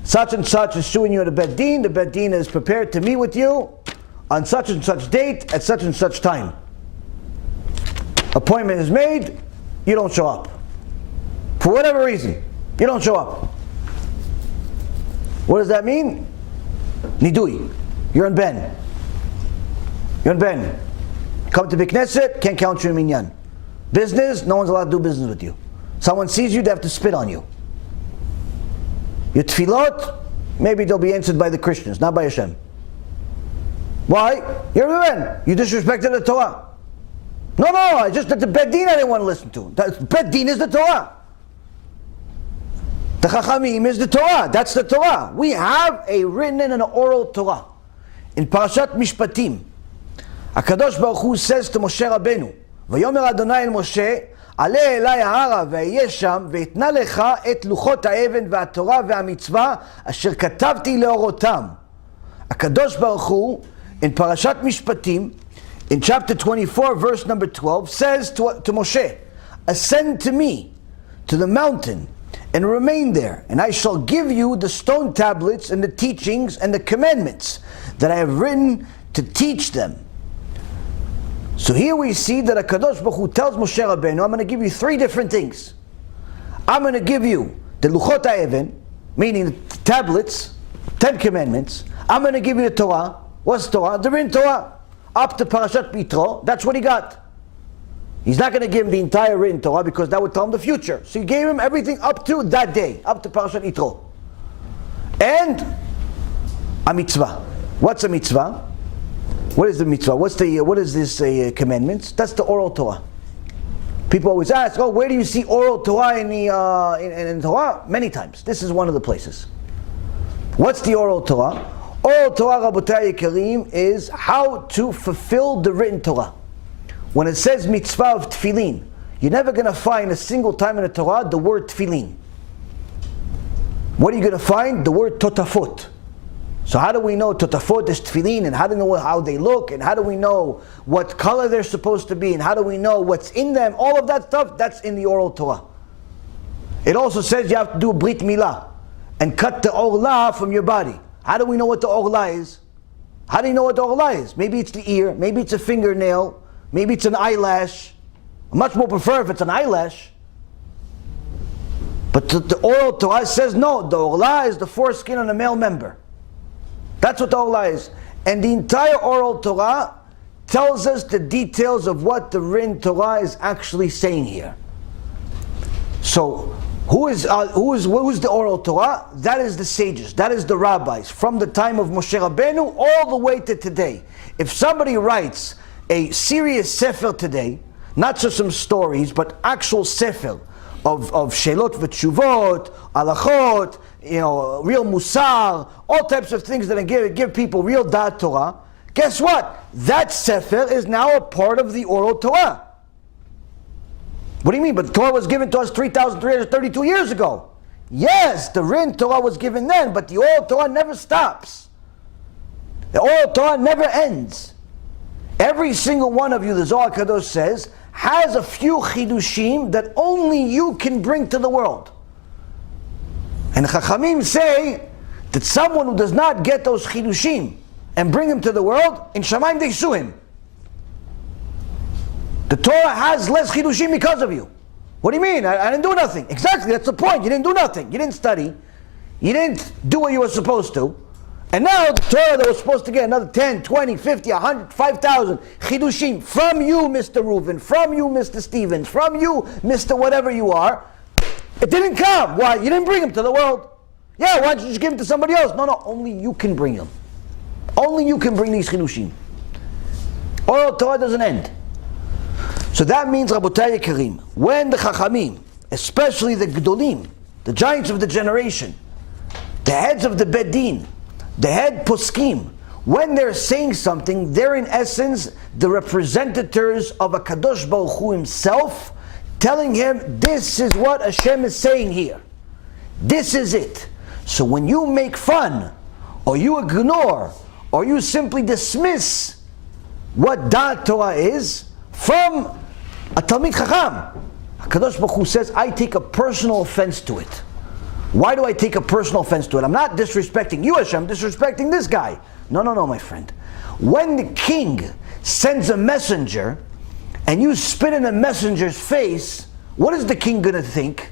such and such is suing you at the Beit Din. The Beit Din is prepared to meet with you on such and such date at such and such time. Appointment is made, you don't show up. For whatever reason, you don't show up. What does that mean? Nidui. You're in ben. You're in ben. Come to Beit Knesset, can't count you in minyan. Business, no one's allowed to do business with you. Someone sees you, they have to spit on you. Your tefillot, maybe they'll be answered by the Christians, not by Hashem. Why? You're a ben. You disrespected the Torah. No, I just, the Beit Din I didn't want to listen to. The Beit Din is the Torah. The Chachamim is the Torah. That's the Torah. We have a written and an oral Torah. In Parashat Mishpatim, HaKadosh Baruch Hu says to Moshe Rabbeinu, Vayomer Adonai el Moshe, עלה אליי ההרה ואהיה שם ואתנה לך את לוחות האבן והתורה והמצווה אשר כתבתי לאורותם. הקדוש ברוך הוא, in פרשת משפטים, in chapter 24 verse number 12, says to Moshe, ascend to me to the mountain and remain there, and I shall give you the stone tablets and the teachings and the commandments that I have written to teach them. So here we see that HaKadosh Baruch Hu tells Moshe Rabbeinu, I'm going to give you 3 different things. I'm going to give you the Luchot HaEven, meaning the tablets, 10 commandments. I'm going to give you the Torah. What's Torah? The written Torah. Up to Parashat Yitro, that's what he got. He's not going to give him the entire written Torah because that would tell him the future. So he gave him everything up to that day, up to Parashat Yitro. And a mitzvah. What's a mitzvah? What is the mitzvah? What is this commandments? That's the oral Torah. People always ask, where do you see oral Torah in the Torah? Many times. This is one of the places. What's the oral Torah? Oral Torah, Rabotai Yekarim, is how to fulfill the written Torah. When it says mitzvah of tefillin, you're never going to find a single time in the Torah the word tefillin. What are you going to find? The word totafot. So how do we know totafot is tefillin, and how do we know how they look, and how do we know what color they're supposed to be, and how do we know what's in them? All of that stuff, that's in the oral Torah. It also says you have to do brit milah and cut the orlah from your body. How do we know what the orlah is? How do you know what the orlah is? Maybe it's the ear, maybe it's a fingernail, maybe it's an eyelash. I much more prefer if it's an eyelash. But the oral Torah says no, the orlah is the foreskin on a male member. That's what the orlah is. And the entire oral Torah tells us the details of what the written Torah is actually saying here. So who's the oral Torah? That is the sages, that is the rabbis, from the time of Moshe Rabbeinu all the way to today. If somebody writes a serious sefer today, not just some stories, but actual sefer of shelot v'tshuvot, alachot, real musar, all types of things that give people real da'at Torah, guess what? That sefer is now a part of the oral Torah. What do you mean? But the Torah was given to us 3,332 years ago. Yes, the written Torah was given then, but the oral Torah never stops. The oral Torah never ends. Every single one of you, the Zohar Kadosh says, has a few chidushim that only you can bring to the world. And the Chachamim say that someone who does not get those chidushim and bring them to the world, in Shamayim they sue him. The Torah has less chidushim because of you. What do you mean? I didn't do nothing. Exactly, that's the point. You didn't do nothing. You didn't study. You didn't do what you were supposed to. And now the Torah that was supposed to get another 10, 20, 50, 100, 5,000 chidushim from you, Mr. Reuven, from you, Mr. Stevens, from you, Mr. whatever you are, it didn't come. Why? You didn't bring them to the world. Yeah, why don't you just give them to somebody else? No, only you can bring them. Only you can bring these chidushim. Oral Torah doesn't end. So that means, Rabotai Yekarim, when the Chachamim, especially the Gdolim, the giants of the generation, the heads of the Bedin, the head poskim, when they're saying something, they're in essence the representatives of a Kadosh Baruch Hu himself, telling him, this is what Hashem is saying here. This is it. So when you make fun, or you ignore, or you simply dismiss what Da'at Torah is, from a Talmid Chacham, HaKadosh Baruch Hu says, I take a personal offense to it. Why do I take a personal offense to it? I'm not disrespecting you, Hashem, I'm disrespecting this guy. No, my friend. When the king sends a messenger, and you spit in the messenger's face, what is the king going to think?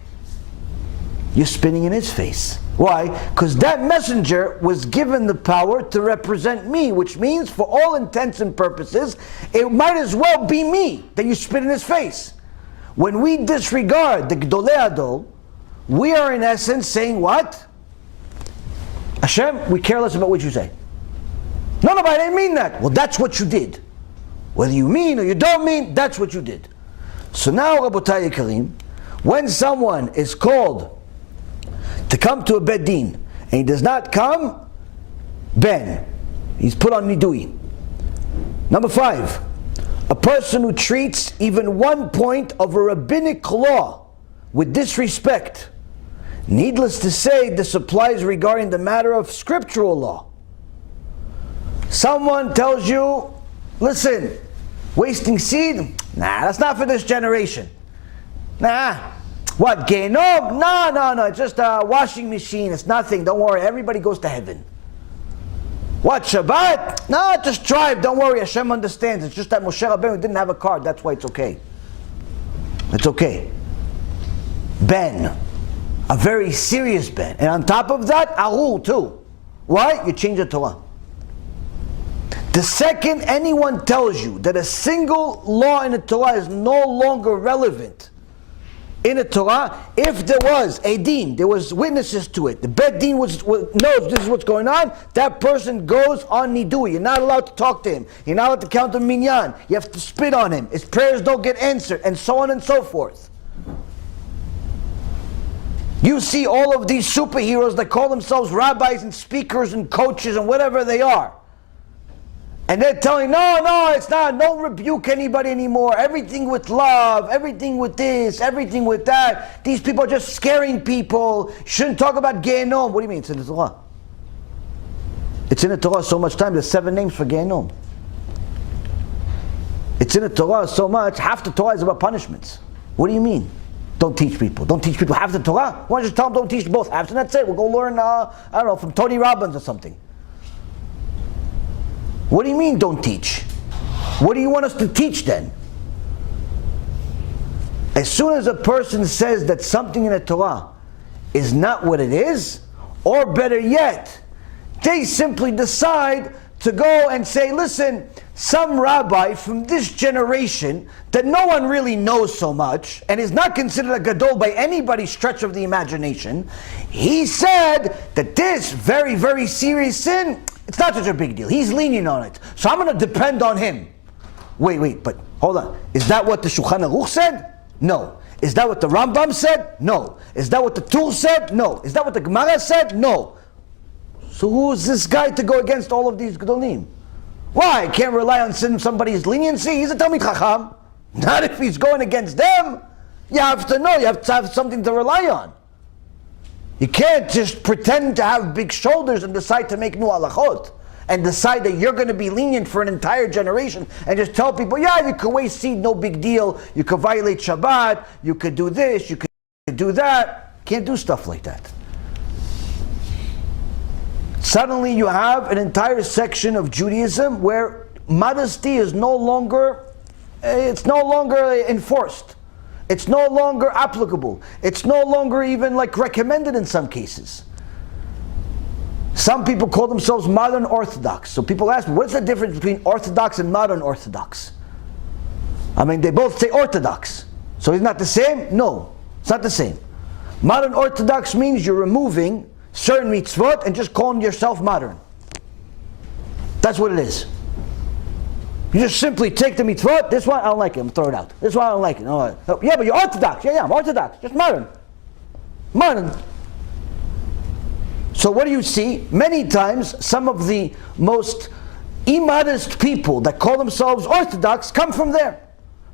You're spitting in his face. Why? Because that messenger was given the power to represent me, which means for all intents and purposes, it might as well be me that you spit in his face. When we disregard the Gdolei Adol, we are in essence saying what? Hashem, we care less about what you say. No, but I didn't mean that. Well, that's what you did. Whether you mean or you don't mean, that's what you did. So now, Rabotai Yekarim, when someone is called to come to a Beit Din, and he does not come, ben, he's put on Nidui. Number 5, a person who treats even one point of a rabbinic law with disrespect. Needless to say, this applies regarding the matter of scriptural law. Someone tells you, listen, wasting seed? Nah, that's not for this generation. Nah. What, Genom? No, it's just a washing machine, it's nothing, don't worry, everybody goes to heaven. What, Shabbat? No, just drive, don't worry, Hashem understands, it's just that Moshe Rabbeinu didn't have a car, that's why it's okay. It's okay. Ben, a very serious ben. And on top of that, Arul too. Why? You change the Torah. The second anyone tells you that a single law in the Torah is no longer relevant in the Torah, if there was a din, there was witnesses to it, the Beit Din knows this is what's going on, that person goes on Nidui. You're not allowed to talk to him. You're not allowed to count the minyan. You have to spit on him. His prayers don't get answered, and so on and so forth. You see all of these superheroes that call themselves rabbis and speakers and coaches and whatever they are. And they're telling, no, it's not, don't rebuke anybody anymore. Everything with love, everything with this, everything with that. These people are just scaring people. Shouldn't talk about Gehenom. What do you mean? It's in the Torah. It's in the Torah so much time, there's 7 names for Gehenom. It's in the Torah so much, half the Torah is about punishments. What do you mean? Don't teach people. Don't teach people half the Torah? Why don't you just tell them don't teach both halves? And that's it. We'll go learn, from Tony Robbins or something. What do you mean don't teach? What do you want us to teach then? As soon as a person says that something in the Torah is not what it is, or better yet, they simply decide to go and say, listen, some rabbi from this generation that no one really knows so much and is not considered a gadol by anybody's stretch of the imagination, he said that this very, very serious sin, it's not such a big deal. He's lenient on it. So I'm going to depend on him. Wait, but hold on. Is that what the Shulchan Aruch said? No. Is that what the Rambam said? No. Is that what the Tur said? No. Is that what the Gemara said? No. So who is this guy to go against all of these Gedolim? Why? I can't rely on somebody's leniency. He's a Talmid Chacham. Not if he's going against them. You have to know. You have to have something to rely on. You can't just pretend to have big shoulders and decide to make new halachot and decide that you're going to be lenient for an entire generation and just tell people, yeah, you could waste seed, no big deal. You could violate Shabbat. You could do this. You could do that. Can't do stuff like that. Suddenly you have an entire section of Judaism where modesty is no longer enforced. It's no longer applicable. It's no longer even like recommended in some cases. Some people call themselves modern Orthodox. So people ask me, what's the difference between Orthodox and modern Orthodox? I mean, they both say Orthodox. So it's not the same? No, it's not the same. Modern Orthodox means you're removing certain mitzvot and just calling yourself modern. That's what it is. You just simply take the mitzvot, this one I don't like it, I'm throw it out. This one I don't like it. Oh, yeah, but you're Orthodox. Yeah, I'm Orthodox. Just modern. Modern. So what do you see? Many times, some of the most immodest people that call themselves Orthodox come from there.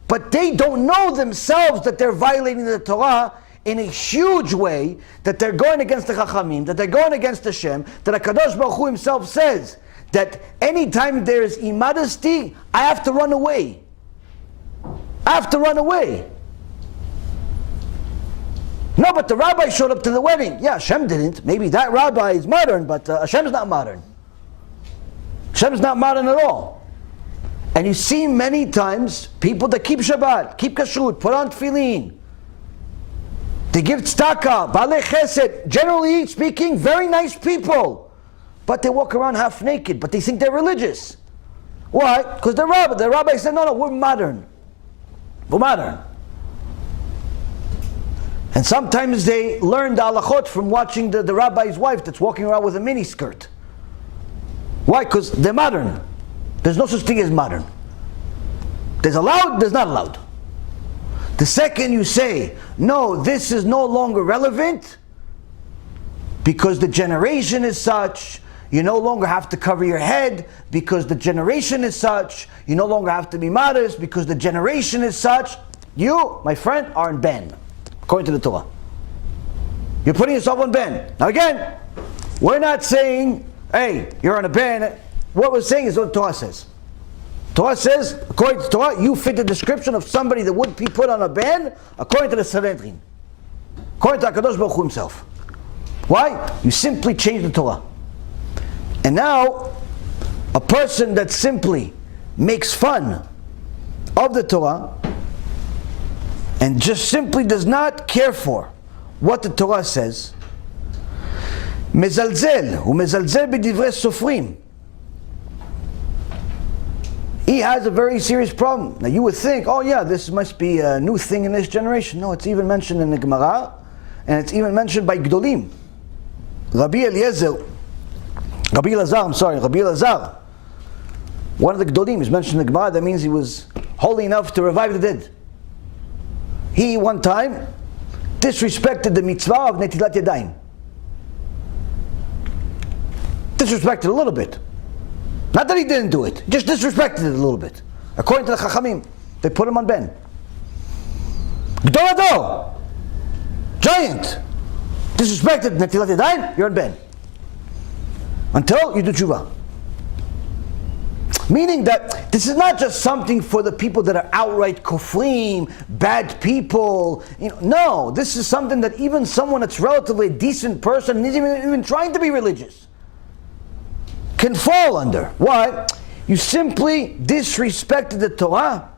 But they don't know themselves that they're violating the Torah in a huge way, that they're going against the Chachamim, that they're going against Hashem, that HaKadosh Baruch Hu himself says that anytime there's immodesty, I have to run away. I have to run away. No, but the rabbi showed up to the wedding. Yeah, Hashem didn't. Maybe that rabbi is modern, but Hashem's not modern. Hashem's not modern at all. And you see many times people that keep Shabbat, keep Kashrut, put on tefillin, they give tzedakah, balei chesed, generally speaking, very nice people. But they walk around half naked, but they think they're religious. Why? Because the rabbi said, no, we're modern. We're modern. And sometimes they learn the halachot from watching the rabbi's wife that's walking around with a mini skirt. Why? Because they're modern. There's no such thing as modern. There's allowed, there's not allowed. The second you say, no, this is no longer relevant, because the generation is such, you no longer have to cover your head, because the generation is such, you no longer have to be modest, because the generation is such, you, my friend, are in ban, according to the Torah. You're putting yourself on ban. Now again, we're not saying, hey, you're on a ban. What we're saying is what the Torah says. Torah says, according to Torah, you fit the description of somebody that would be put on a ban according to the Sanhedrin, according to HaKadosh Baruch Hu himself. Why? You simply change the Torah. And now, a person that simply makes fun of the Torah and just simply does not care for what the Torah says, mezalzel, hu mezalzel b'divrei sofrim. He has a very serious problem. Now you would think, oh yeah, this must be a new thing in this generation. No, it's even mentioned in the Gemara, and it's even mentioned by Gdolim. Rabbi Elazar, one of the Gdolim is mentioned in the Gemara. That means he was holy enough to revive the dead. He, one time, disrespected the mitzvah of netilat yadayim. Disrespected a little bit. Not that he didn't do it, just disrespected it a little bit. According to the Chachamim, they put him on ben. Gdol, giant, disrespected netilat yadayim, you're on ben. Until you do tshuva. Meaning that this is not just something for the people that are outright kofrim, bad people. No, this is something that even someone that's relatively a decent person, and isn't even trying to be religious, can fall under. Why? You simply disrespected the Torah.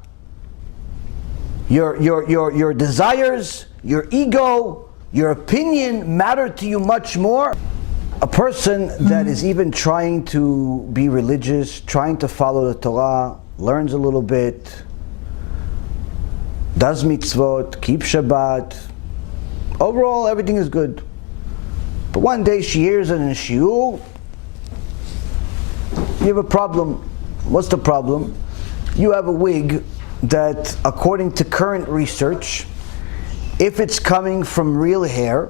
Your desires, your ego, your opinion matter to you much more. a person that is even trying to be religious, trying to follow the Torah, learns a little bit, does mitzvot, keeps Shabbat, overall everything is good. But one day she hears it in a shiur, you have a problem. What's the problem? You have a wig that, according to current research, if it's coming from real hair,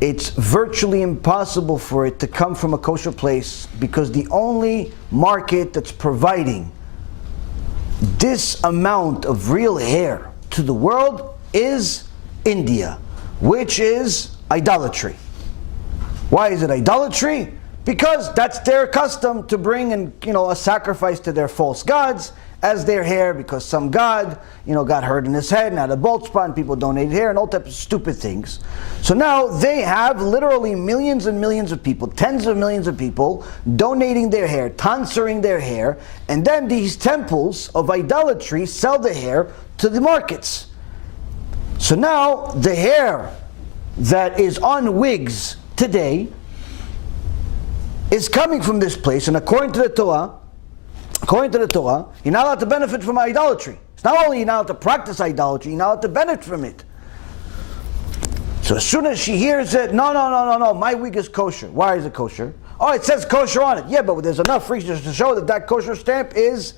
it's virtually impossible for it to come from a kosher place, because the only market that's providing this amount of real hair to the world is India, which is idolatry. Why is it idolatry? Because that's their custom to bring a sacrifice to their false gods as their hair, because some god, got hurt in his head and had a bald spot and people donated hair and all types of stupid things. So now they have literally millions and millions of people, tens of millions of people donating their hair, tonsuring their hair, and then these temples of idolatry sell the hair to the markets. So now the hair that is on wigs today is coming from this place, and according to the Torah, you're not allowed to benefit from idolatry. It's not only you're not allowed to practice idolatry, you're not allowed to benefit from it. So as soon as she hears it, no, my wig is kosher. Why is it kosher? Oh, it says kosher on it. Yeah, but there's enough research to show that kosher stamp is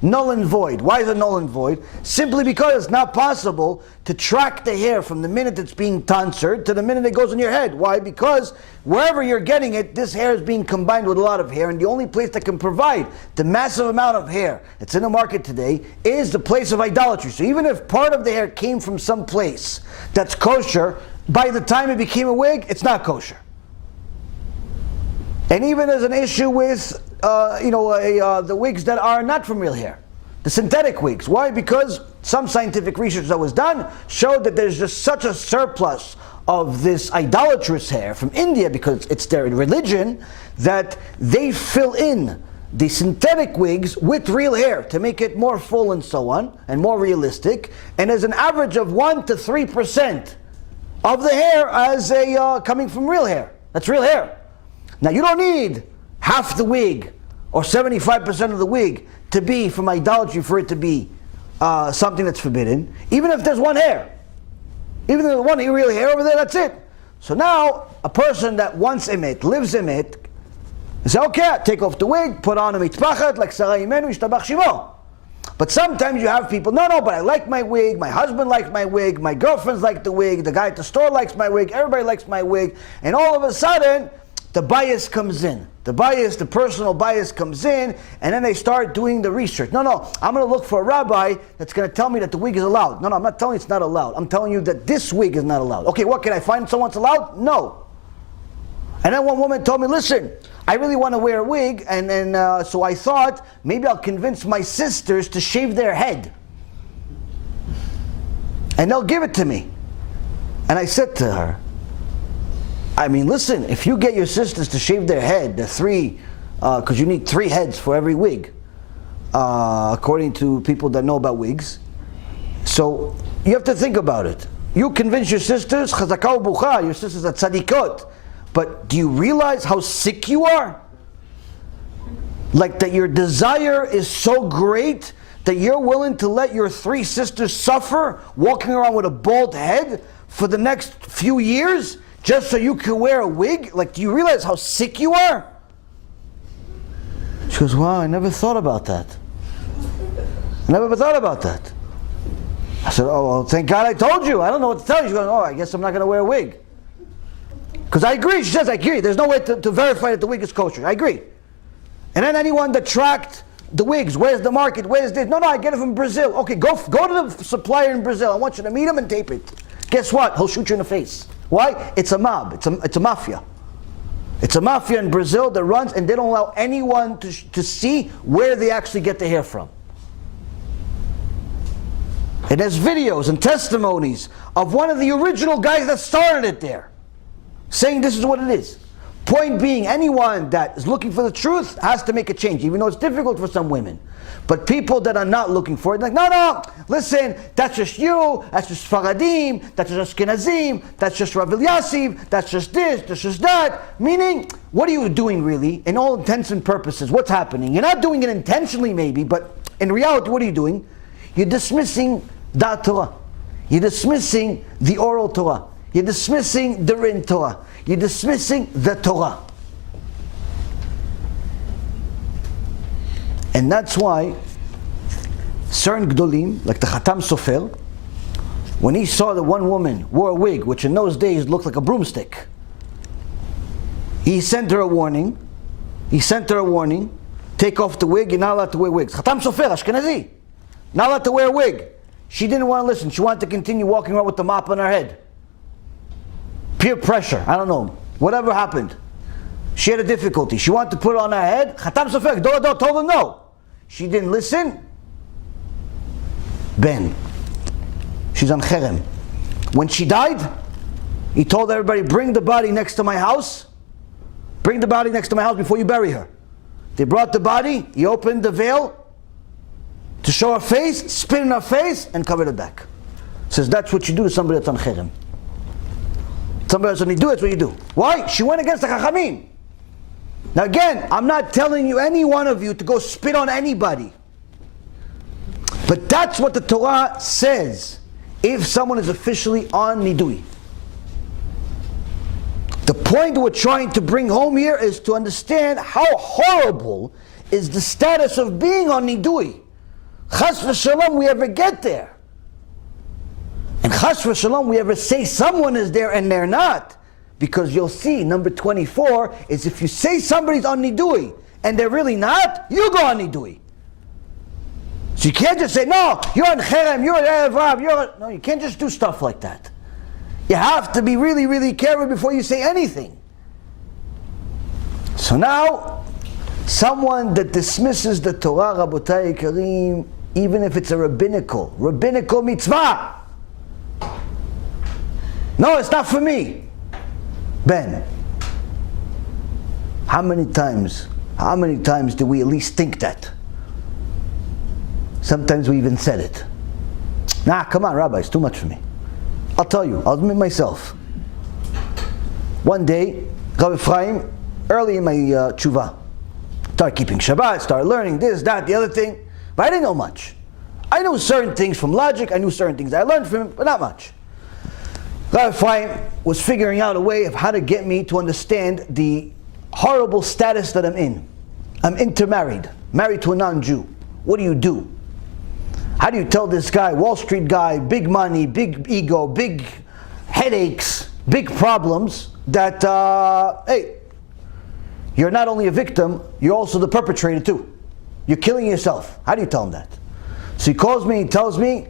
null and void. Why is it null and void? Simply because it's not possible to track the hair from the minute it's being tonsured to the minute it goes in your head. Why? Because wherever you're getting it, this hair is being combined with a lot of hair, and the only place that can provide the massive amount of hair that's in the market today is the place of idolatry. So even if part of the hair came from some place that's kosher, by the time it became a wig, it's not kosher. And even as an issue with the wigs that are not from real hair, the synthetic wigs. Why? Because some scientific research that was done showed that there's just such a surplus of this idolatrous hair from India, because it's their religion, that they fill in the synthetic wigs with real hair to make it more full and so on, and more realistic. And there's an average of 1 to 3% of the hair as coming from real hair. That's real hair. Now you don't need half the wig or 75% of the wig to be from idolatry for it to be something that's forbidden. Even if there's one hair, even if there's one real hair over there, that's it. So now a person that wants emet, lives emet, say, okay, take off the wig, put on a mitpachat like Sarah Imenu Ishtabach Shimo. But sometimes you have people, no, but I like my wig, my husband likes my wig, my girlfriends like the wig, the guy at the store likes my wig, everybody likes my wig, and all of a sudden the bias comes in. The personal bias comes in, and then they start doing the research. No, I'm going to look for a rabbi that's going to tell me that the wig is allowed. No, I'm not telling you it's not allowed. I'm telling you that this wig is not allowed. Okay, what, can I find someone's allowed? No. And then one woman told me, listen, I really want to wear a wig, and so I thought maybe I'll convince my sisters to shave their head. And they'll give it to me. And I said to her, listen, if you get your sisters to shave their head, the three, because you need 3 heads for every wig, according to people that know about wigs. So you have to think about it. You convince your sisters, chazakah u'bucha, your sisters are tzadikot. But do you realize how sick you are? Like that your desire is so great that you're willing to let your 3 sisters suffer walking around with a bald head for the next few years just so you can wear a wig? Like, do you realize how sick you are? She goes, wow, I never thought about that. I said, oh, well, thank God I told you. I don't know what to tell you. She goes, oh, I guess I'm not going to wear a wig. Because I agree. She says, I agree. There's no way to verify that the wig is kosher. I agree. And then anyone that tracked the wigs, where's the market, where's this? No, I get it from Brazil. Okay, go to the supplier in Brazil. I want you to meet him and tape it. Guess what? He'll shoot you in the face. Why? It's a mob. It's a mafia. It's a mafia in Brazil that runs, and they don't allow anyone to see where they actually get the hair from. And there's videos and testimonies of one of the original guys that started it there, saying this is what it is. Point being, anyone that is looking for the truth has to make a change, even though it's difficult for some women. But people that are not looking for it, like, no, listen, that's just you, that's just Faradim, that's just Ashkenazim, that's just Rav Eliasiv, that's just this, that's just that. Meaning, what are you doing really, in all intents and purposes? What's happening? You're not doing it intentionally maybe, but in reality, what are you doing? You're dismissing the Torah. You're dismissing the oral Torah. You're dismissing the written Torah. You're dismissing the Torah. And that's why certain Gdolim, like the Khatam Sofer, when he saw that one woman wore a wig, which in those days looked like a broomstick, he sent her a warning. Take off the wig, you're not allowed to wear wigs. Khatam Sofer, Ashkenazi, not allowed to wear a wig. She didn't want to listen. She wanted to continue walking around with the mop on her head. Peer pressure, I don't know. Whatever happened. She had a difficulty. She wanted to put it on her head. Khatam Sofer, Gdol told her no. She didn't listen. Ben. She's on cherem. When she died, he told everybody, bring the body next to my house. Bring the body next to my house before you bury her. They brought the body, he opened the veil to show her face, spit in her face, and covered it back. Says that's what you do to somebody that's on cherem. Somebody that's on Nidui, that's what you do. Why? She went against the Chachamim. Now again, I'm not telling you, any one of you, to go spit on anybody. But that's what the Torah says if someone is officially on Nidui. The point we're trying to bring home here is to understand how horrible is the status of being on Nidui. Chas v'shalom, we ever get there. And chas v'shalom, we ever say someone is there and they're not. Because you'll see, number 24 is if you say somebody's on Nidui and they're really not, you go on Nidui. So you can't just say, no, you're on Cherem, you're on Erev Rav, no, you can't just do stuff like that. You have to be really, really careful before you say anything. So now, someone that dismisses the Torah, Rabotai Karim, even if it's a rabbinical mitzvah. No, it's not for me. Ben, how many times do we at least think that? Sometimes we even said it. Nah, come on, Rabbi, it's too much for me. I'll tell you, I'll admit myself. One day, Rabbi Ephraim, early in my tshuva, started keeping Shabbat, started learning this, that, the other thing, but I didn't know much. I knew certain things from logic, I knew certain things I learned from him, but not much. Rabbi Ephraim was figuring out a way of how to get me to understand the horrible status that I'm in. I'm intermarried, married to a non-Jew. What do you do? How do you tell this guy, Wall Street guy, big money, big ego, big headaches, big problems, that, hey, you're not only a victim, you're also the perpetrator too. You're killing yourself. How do you tell him that? So he calls me, he tells me,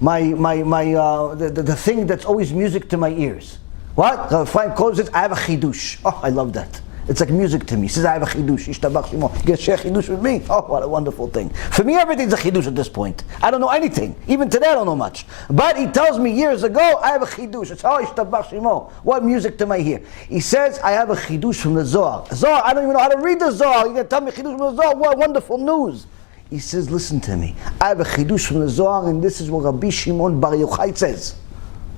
the thing that's always music to my ears. What? Rabbi Ephraim calls it, I have a chidush. Oh, I love that. It's like music to me. He says, I have a chidush. Ishtabach shimo. You get share chidush with me? Oh, what a wonderful thing. For me, everything's a chidush at this point. I don't know anything. Even today, I don't know much. But he tells me years ago, I have a chidush. It's, oh, ishtabach shimo. What music to my ear? He says, I have a chidush from the Zohar. Zohar, I don't even know how to read the Zohar. You're going to tell me chidush from the Zohar? What wonderful news. He says, listen to me. I have a chidush from the Zohar, and this is what Rabbi Shimon Bar Yochai says.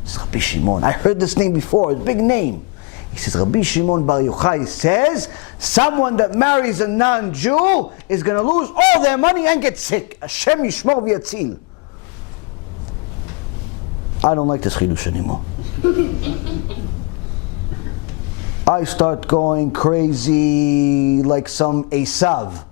It's Rabbi Shimon. I heard this name before. It's a big name. He says, Rabbi Shimon Bar Yochai says, someone that marries a non-Jew is going to lose all their money and get sick. Hashem yishmor v'yatzil. I don't like this chidush anymore. I start going crazy like some Esav.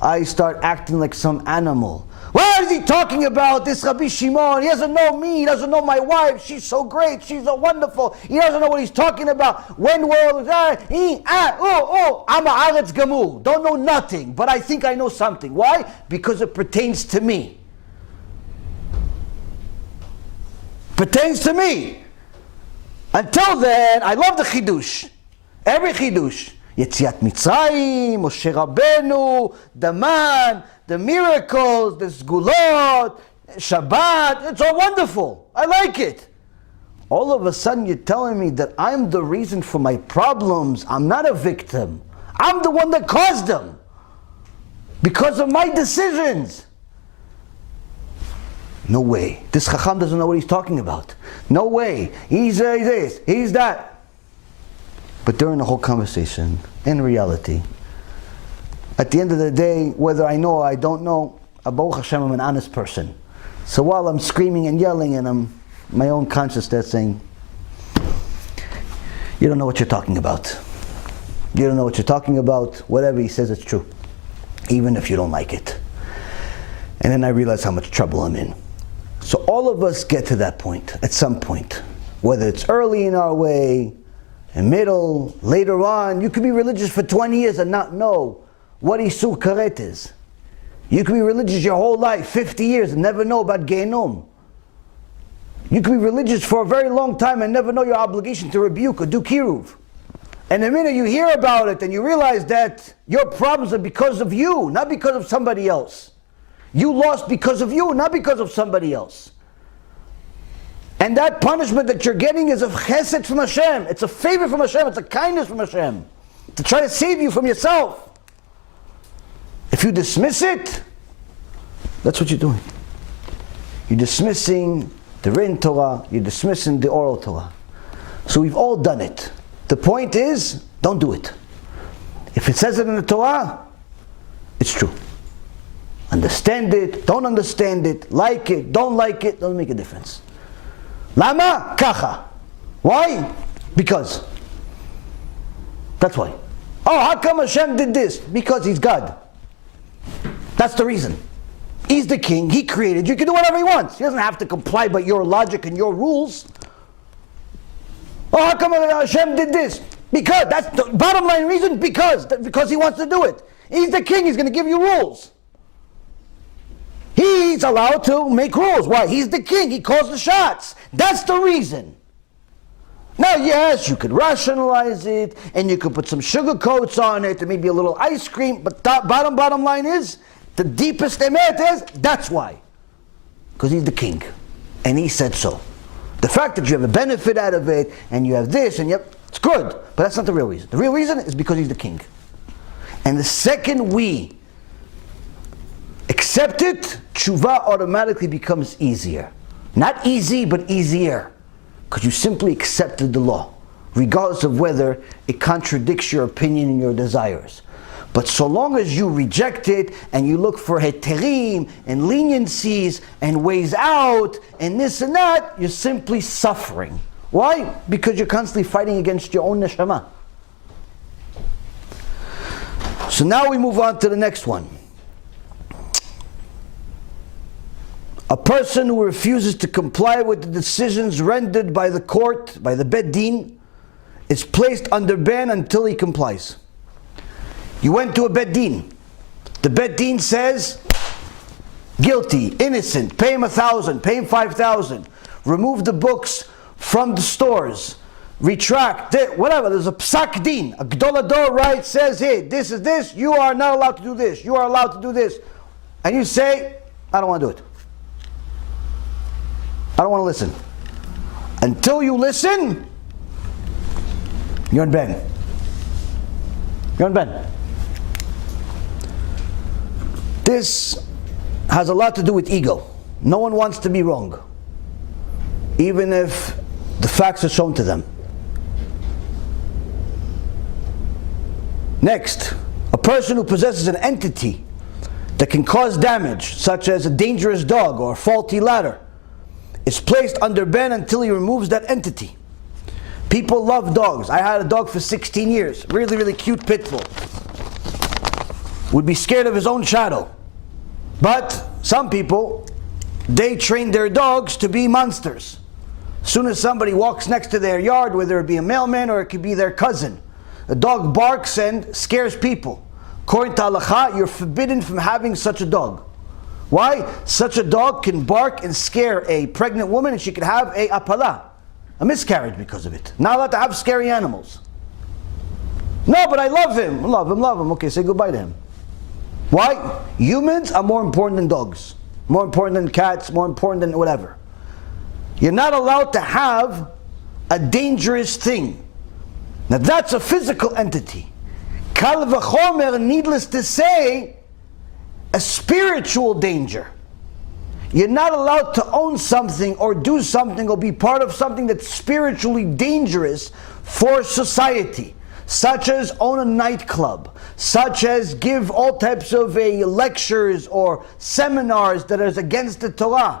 I start acting like some animal. What is he talking about, this Rabbi Shimon? He doesn't know me, he doesn't know my wife, she's so great, she's so wonderful. He doesn't know what he's talking about. When will, I'm a Aretz Gamur. Don't know nothing, but I think I know something. Why? Because it pertains to me. Pertains to me. Until then, I love the Chidush. Every Chidush. Yetziat Mitzrayim, Moshe Rabbeinu, the man, the miracles, the Sgulot, Shabbat, it's all wonderful. I like it. All of a sudden you're telling me that I'm the reason for my problems. I'm not a victim. I'm the one that caused them. because of my decisions. No way. This Chacham doesn't know what he's talking about. No way. He's this, he's that. But during the whole conversation, in reality, at the end of the day, whether I know or I don't know, Baruch Hashem, I'm an honest person. So while I'm screaming and yelling, and I'm my own conscience that's saying, you don't know what you're talking about. You don't know what you're talking about. Whatever he says, it's true, even if you don't like it. And then I realize how much trouble I'm in. So all of us get to that point at some point, whether it's early in our way, in middle, later on. You could be religious for 20 years and not know what Isur Karet is. You could be religious your whole life, 50 years, and never know about Gehenom. You could be religious for a very long time and never know your obligation to rebuke or do kiruv. And the minute you hear about it and you realize that your problems are because of you, not because of somebody else. You lost because of you, not because of somebody else. And that punishment that you're getting is a chesed from Hashem. It's a favor from Hashem. It's a kindness from Hashem to try to save you from yourself. If you dismiss it, that's what you're doing. You're dismissing the written Torah. You're dismissing the oral Torah. So we've all done it. The point is, don't do it. If it says it in the Torah, it's true. Understand it, don't understand it, like it, don't like it, doesn't make a difference. Lama? Kacha. Why? Because. That's why. Oh, how come Hashem did this? Because He's God. That's the reason. He's the king, He created you, He can do whatever He wants. He doesn't have to comply by your logic and your rules. Oh, how come Hashem did this? Because. That's the bottom line reason, because He wants to do it. He's the king, He's going to give you rules. He's allowed to make rules. Why? He's the king. He calls the shots. That's the reason. Now, yes, you could rationalize it, and you could put some sugar coats on it, and maybe a little ice cream, but bottom line is, the deepest emet is, that's why. Because He's the king. And He said so. The fact that you have a benefit out of it, and you have this, and it's good, but that's not the real reason. The real reason is because He's the king. And the second we accept it, tshuva automatically becomes easier. Not easy, but easier. Because you simply accepted the law, regardless of whether it contradicts your opinion and your desires. But so long as you reject it, and you look for heterim, and leniencies, and ways out, and this and that, you're simply suffering. Why? Because you're constantly fighting against your own neshama. So now we move on to the next one. A person who refuses to comply with the decisions rendered by the court, by the Beit Din, is placed under ban until he complies. You went to a Beit Din. The Beit Din says, guilty, innocent, pay him 1,000, pay him 5,000, remove the books from the stores, retract, whatever. There's a psak din. A gdolador right says, hey, this is this, you are not allowed to do this, you are allowed to do this. And you say, I don't want to do it. I don't want to listen. Until you listen, you're in ban. You're in ban. This has a lot to do with ego. No one wants to be wrong, even if the facts are shown to them. Next, a person who possesses an entity that can cause damage, such as a dangerous dog or a faulty ladder, is placed under ban until he removes that entity. People love dogs. I had a dog for 16 years. Really, really cute pit bull. Would be scared of his own shadow. But some people, they train their dogs to be monsters. As soon as somebody walks next to their yard, whether it be a mailman or it could be their cousin, the dog barks and scares people. According to halakha, you're forbidden from having such a dog. Why? Such a dog can bark and scare a pregnant woman, and she could have a apala, a miscarriage because of it. Not allowed to have scary animals. No, but I love him. Love him. Okay, say goodbye to him. Why? Humans are more important than dogs. More important than cats, more important than whatever. You're not allowed to have a dangerous thing. Now that's a physical entity. Kal v'chomer, needless to say, a spiritual danger. You're not allowed to own something or do something or be part of something that's spiritually dangerous for society, such as own a nightclub, such as give all types of lectures or seminars that is against the Torah,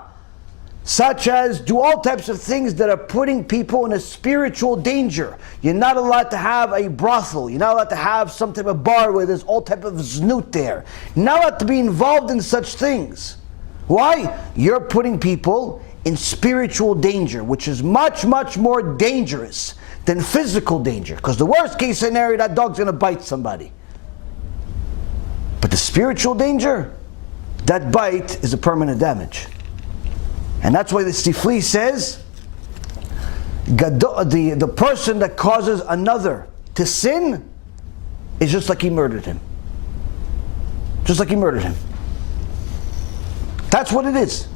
such as do all types of things that are putting people in a spiritual danger. You're not allowed to have a brothel. You're not allowed to have some type of bar where there's all type of znoot there. You're not allowed to be involved in such things. Why? You're putting people in spiritual danger, which is much, much more dangerous than physical danger. Because the worst case scenario, that dog's going to bite somebody. But the spiritual danger, that bite is a permanent damage. And that's why the Sifli says, the person that causes another to sin is just like he murdered him. Just like he murdered him. That's what it is.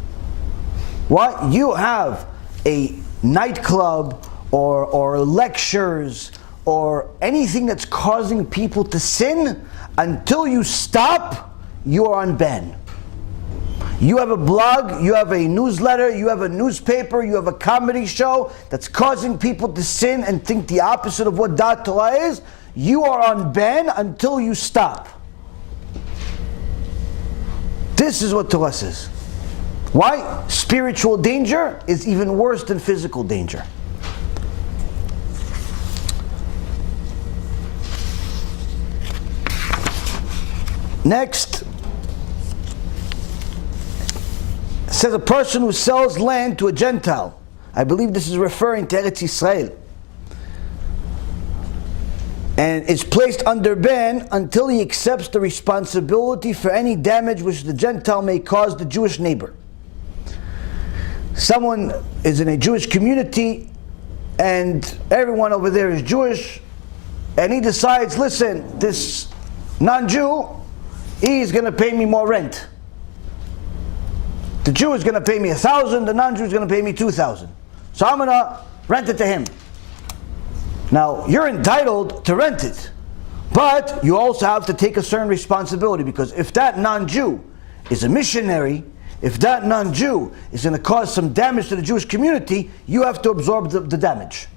Why? You have a nightclub or lectures or anything that's causing people to sin, until you stop, you are on ban. You have a blog, you have a newsletter, you have a newspaper, you have a comedy show that's causing people to sin and think the opposite of what Dat Torah is, you are on ban until you stop. This is what Torah says. Why? Spiritual danger is even worse than physical danger. Next, it says a person who sells land to a Gentile. I believe this is referring to Eretz Yisrael. And is placed under ban until he accepts the responsibility for any damage which the Gentile may cause the Jewish neighbor. Someone is in a Jewish community and everyone over there is Jewish, and he decides, listen, this non-Jew, he's going to pay me more rent. The Jew is going to pay me 1,000, the non-Jew is going to pay me 2,000. So I'm going to rent it to him. Now, you're entitled to rent it, but you also have to take a certain responsibility, because if that non-Jew is a missionary, if that non-Jew is going to cause some damage to the Jewish community, you have to absorb the damage.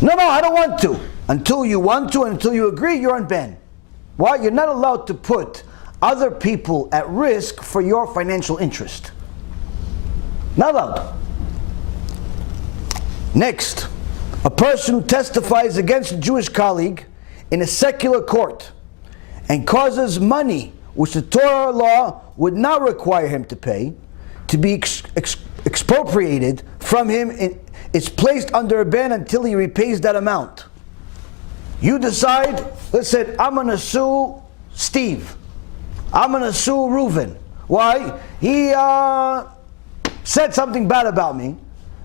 No, I don't want to. Until you want to, and until you agree, you're on ban. Why? You're not allowed to put other people at risk for your financial interest. Not allowed. Next, a person who testifies against a Jewish colleague in a secular court and causes money which the Torah law would not require him to pay, to be expropriated from him, is placed under a ban until he repays that amount. You decide, listen, I'm going to sue Steve. I'm going to sue Reuven. Why? He said something bad about me,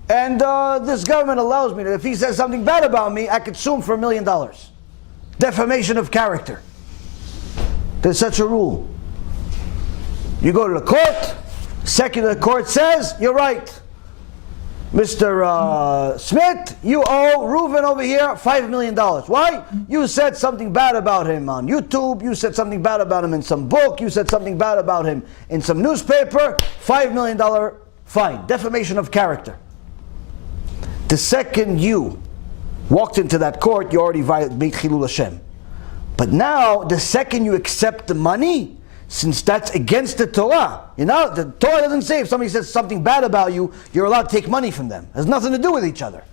and this government allows me to, if he says something bad about me, I could sue him for $1 million. Defamation of character. There's such a rule. You go to the court, secular court says, you're right. Mr. Smith, you owe Reuven over here $5 million. Why? You said something bad about him on YouTube, you said something bad about him in some book, you said something bad about him in some newspaper, $5 million fine. Defamation of character. The second you walked into that court, you already violated Beit Chilul Hashem. But now, the second you accept the money, since that's against the Torah, you know, the Torah doesn't say if somebody says something bad about you, you're allowed to take money from them. It has nothing to do with each other.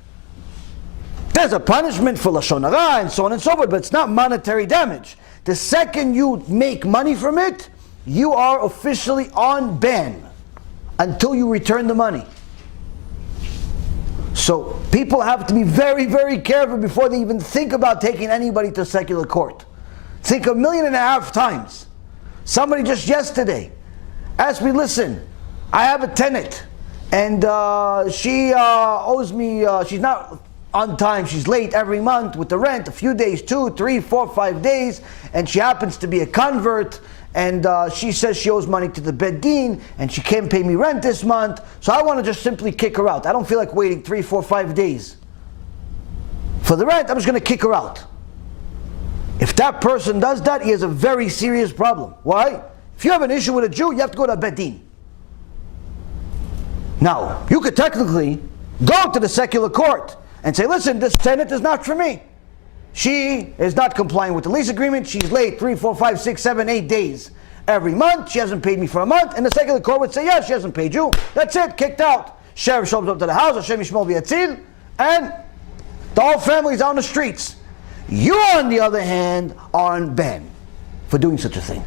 There's a punishment for Lashon Hara and so on and so forth, but it's not monetary damage. The second you make money from it, you are officially on ban until you return the money. So people have to be very, very careful before they even think about taking anybody to secular court. Think 1.5 million times. Somebody just yesterday asked me, listen, I have a tenant and she owes me, she's not on time, she's late every month with the rent, a few days, 2, 3, 4, 5 days, and she happens to be a convert, and she says she owes money to the Beit Din and she can't pay me rent this month, so I want to just simply kick her out. I don't feel like waiting 3, 4, 5 days for the rent. I'm just going to kick her out. If that person does that, he has a very serious problem. Why? If you have an issue with a Jew, you have to go to a Beit Din. Now, you could technically go to the secular court and say, listen, this tenant is not for me. She is not complying with the lease agreement. She's late 3, 4, 5, 6, 7, 8 days every month. She hasn't paid me for a month. And the secular court would say, yes, she hasn't paid you. That's it, kicked out. Sheriff shows up to the house, Hashem Yishmor V'Yatzil, and the whole family's on the streets. You, on the other hand, are on ban for doing such a thing.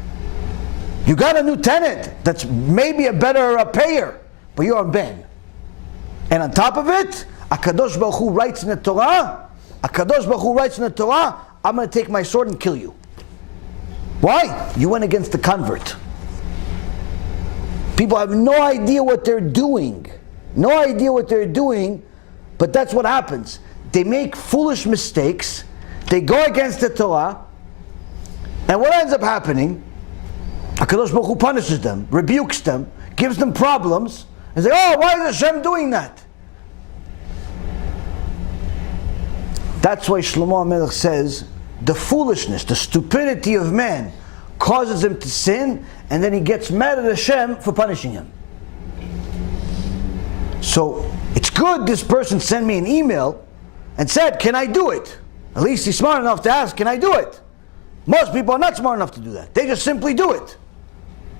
You got a new tenant that's maybe a better payer, but you're on ban. And on top of it, HaKadosh Baruch Hu writes in the Torah, I'm going to take my sword and kill you. Why? You went against the convert. People have no idea what they're doing. No idea what they're doing, but that's what happens. They make foolish mistakes, they go against the Torah, and what ends up happening, HaKadosh Baruch Hu punishes them, rebukes them, gives them problems, and say, oh, why is Hashem doing that? That's why Shlomo HaMelech says, the foolishness, the stupidity of man causes him to sin, and then he gets mad at Hashem for punishing him. So, it's good this person sent me an email and said, can I do it? At least he's smart enough to ask, can I do it? Most people are not smart enough to do that. They just simply do it.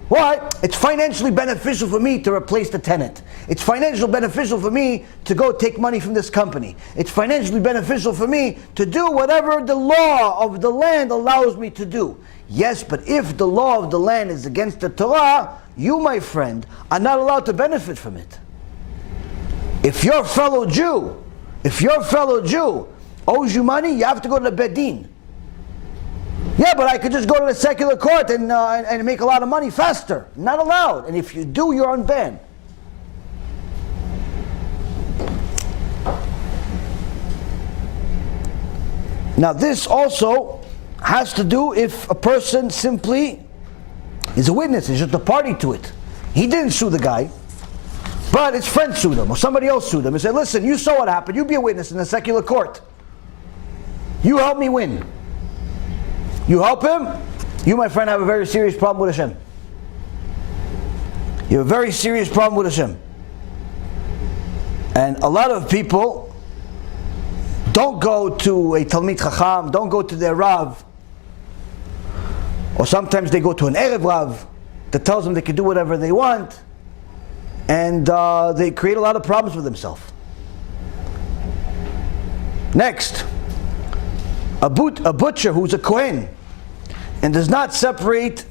Why? It's financially beneficial for me to replace the tenant. It's financially beneficial for me to go take money from this company. It's financially beneficial for me to do whatever the law of the land allows me to do. Yes, but if the law of the land is against the Torah, you, my friend, are not allowed to benefit from it. If your fellow Jew owes you money, you have to go to the Beit Din. Yeah, but I could just go to the secular court and make a lot of money faster. Not allowed. And if you do, you're on ban. Now this also has to do if a person simply is a witness, is just a party to it. He didn't sue the guy, but his friend sued him, or somebody else sued him and said, listen, you saw what happened, you be a witness in the secular court. You help me win. You help him, you, my friend, have a very serious problem with Hashem. You have a very serious problem with Hashem. And a lot of people don't go to a Talmid Chacham, don't go to their Rav, or sometimes they go to an Erev Rav that tells them they can do whatever they want, and they create a lot of problems for themselves. Next, a butcher who's a Kohen and does not separate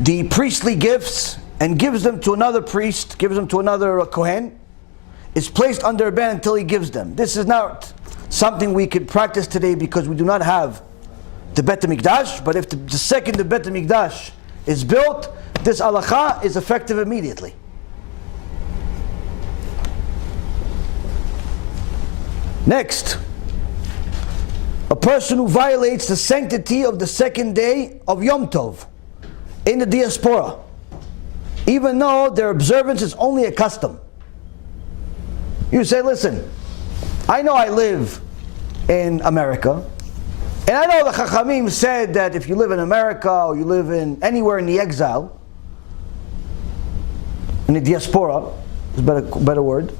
the priestly gifts and gives them to another priest, gives them to another Kohen, is placed under a ban until he gives them. This is not something we could practice today because we do not have the Beit HaMikdash, but if the second the Beit HaMikdash is built, this halacha is effective immediately. Next, a person who violates the sanctity of the second day of Yom Tov in the Diaspora, even though their observance is only a custom. You say, listen, I know I live in America, and I know the Chachamim said that if you live in America or you live in anywhere in the exile, in the Diaspora, is a better word,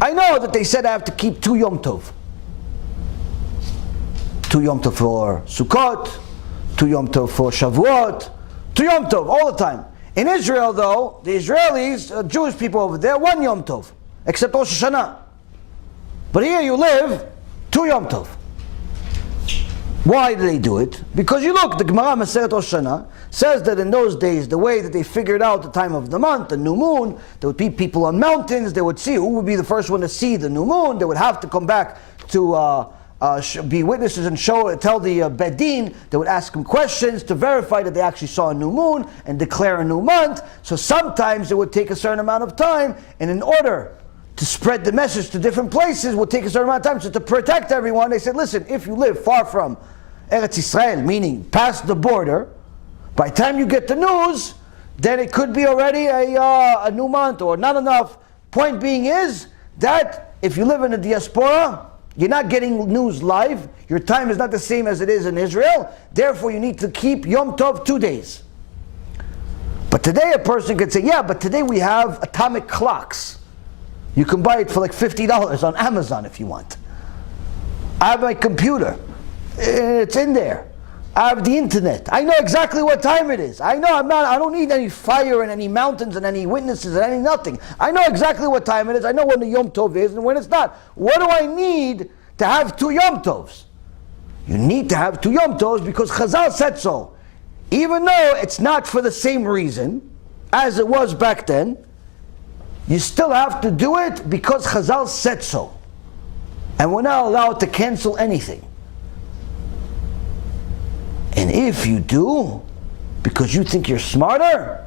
I know that they said I have to keep 2 Yom Tov. 2 Yom Tov for Sukkot, 2 Yom Tov for Shavuot, 2 Yom Tov all the time. In Israel though, the Israelis, Jewish people over there, 1 Yom Tov, except Rosh Hashanah. But here you live, 2 Yom Tov. Why do they do it? Because you look, the Gemara Masechet Rosh Hashanah says that in those days, the way that they figured out the time of the month, the new moon, there would be people on mountains, they would see who would be the first one to see the new moon, they would have to come back to be witnesses and tell the bedin. They would ask them questions to verify that they actually saw a new moon and declare a new month. So sometimes it would take a certain amount of time, and in order to spread the message to different places would take a certain amount of time. So to protect everyone, they said, listen, if you live far from Eretz Yisrael, meaning past the border, by the time you get the news, then it could be already a new month or not enough. Point being is that if you live in the Diaspora, you're not getting news live. Your time is not the same as it is in Israel. Therefore, you need to keep Yom Tov 2 days. But today a person could say, yeah, but today we have atomic clocks. You can buy it for like $50 on Amazon if you want. I have my computer. It's in there. I have the internet. I know exactly what time it is. I don't need any fire and any mountains and any witnesses and any nothing. I know exactly what time it is. I know when the Yom Tov is and when it's not. What do I need to have 2 Yom Tovs? You need to have 2 Yom Tovs because Chazal said so. Even though it's not for the same reason as it was back then, you still have to do it because Chazal said so. And we're not allowed to cancel anything. And if you do, because you think you're smarter,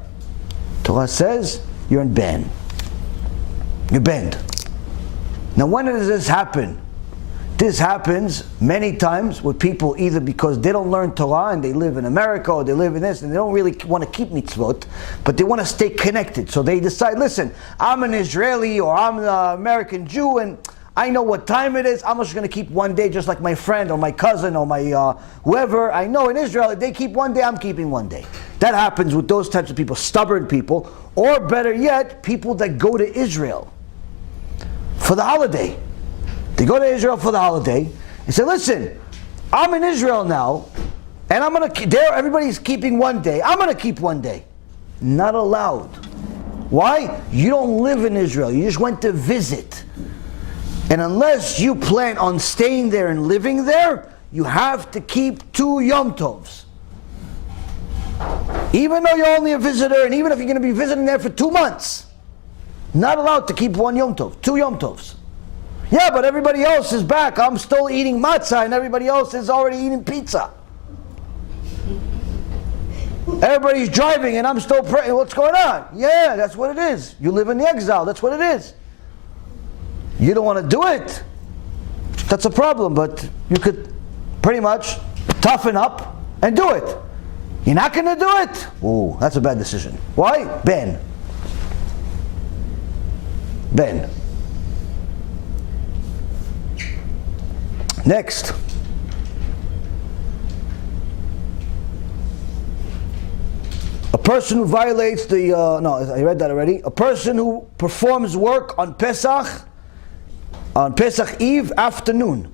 Torah says you're in ban. You're banned. Now when does this happen? This happens many times with people either because they don't learn Torah and they live in America or they live in this and they don't really want to keep mitzvot, but they want to stay connected. So they decide, listen, I'm an Israeli or I'm an American Jew and I know what time it is. I'm just going to keep one day just like my friend or my cousin or my whoever. I know in Israel, if they keep one day, I'm keeping one day. That happens with those types of people, stubborn people, or better yet, people that go to Israel for the holiday. They go to Israel for the holiday and say, listen, I'm in Israel now, and I'm going to, there everybody's keeping one day. I'm going to keep one day. Not allowed. Why? You don't live in Israel. You just went to visit. And unless you plan on staying there and living there, you have to keep 2 Yom Tovs. Even though you're only a visitor, and even if you're going to be visiting there for 2 months, not allowed to keep 1 Yom Tov, 2 Yom Tovs. Yeah, but everybody else is back. I'm still eating matzah, and everybody else is already eating pizza. Everybody's driving, and I'm still praying. What's going on? Yeah, that's what it is. You live in the exile. That's what it is. You don't want to do it, that's a problem, but you could pretty much toughen up and do it. You're not going to do it? Ooh, that's a bad decision. Why? Ben. Next. A person who violates the, no, I read that already. A person who performs work on Pesach Eve afternoon.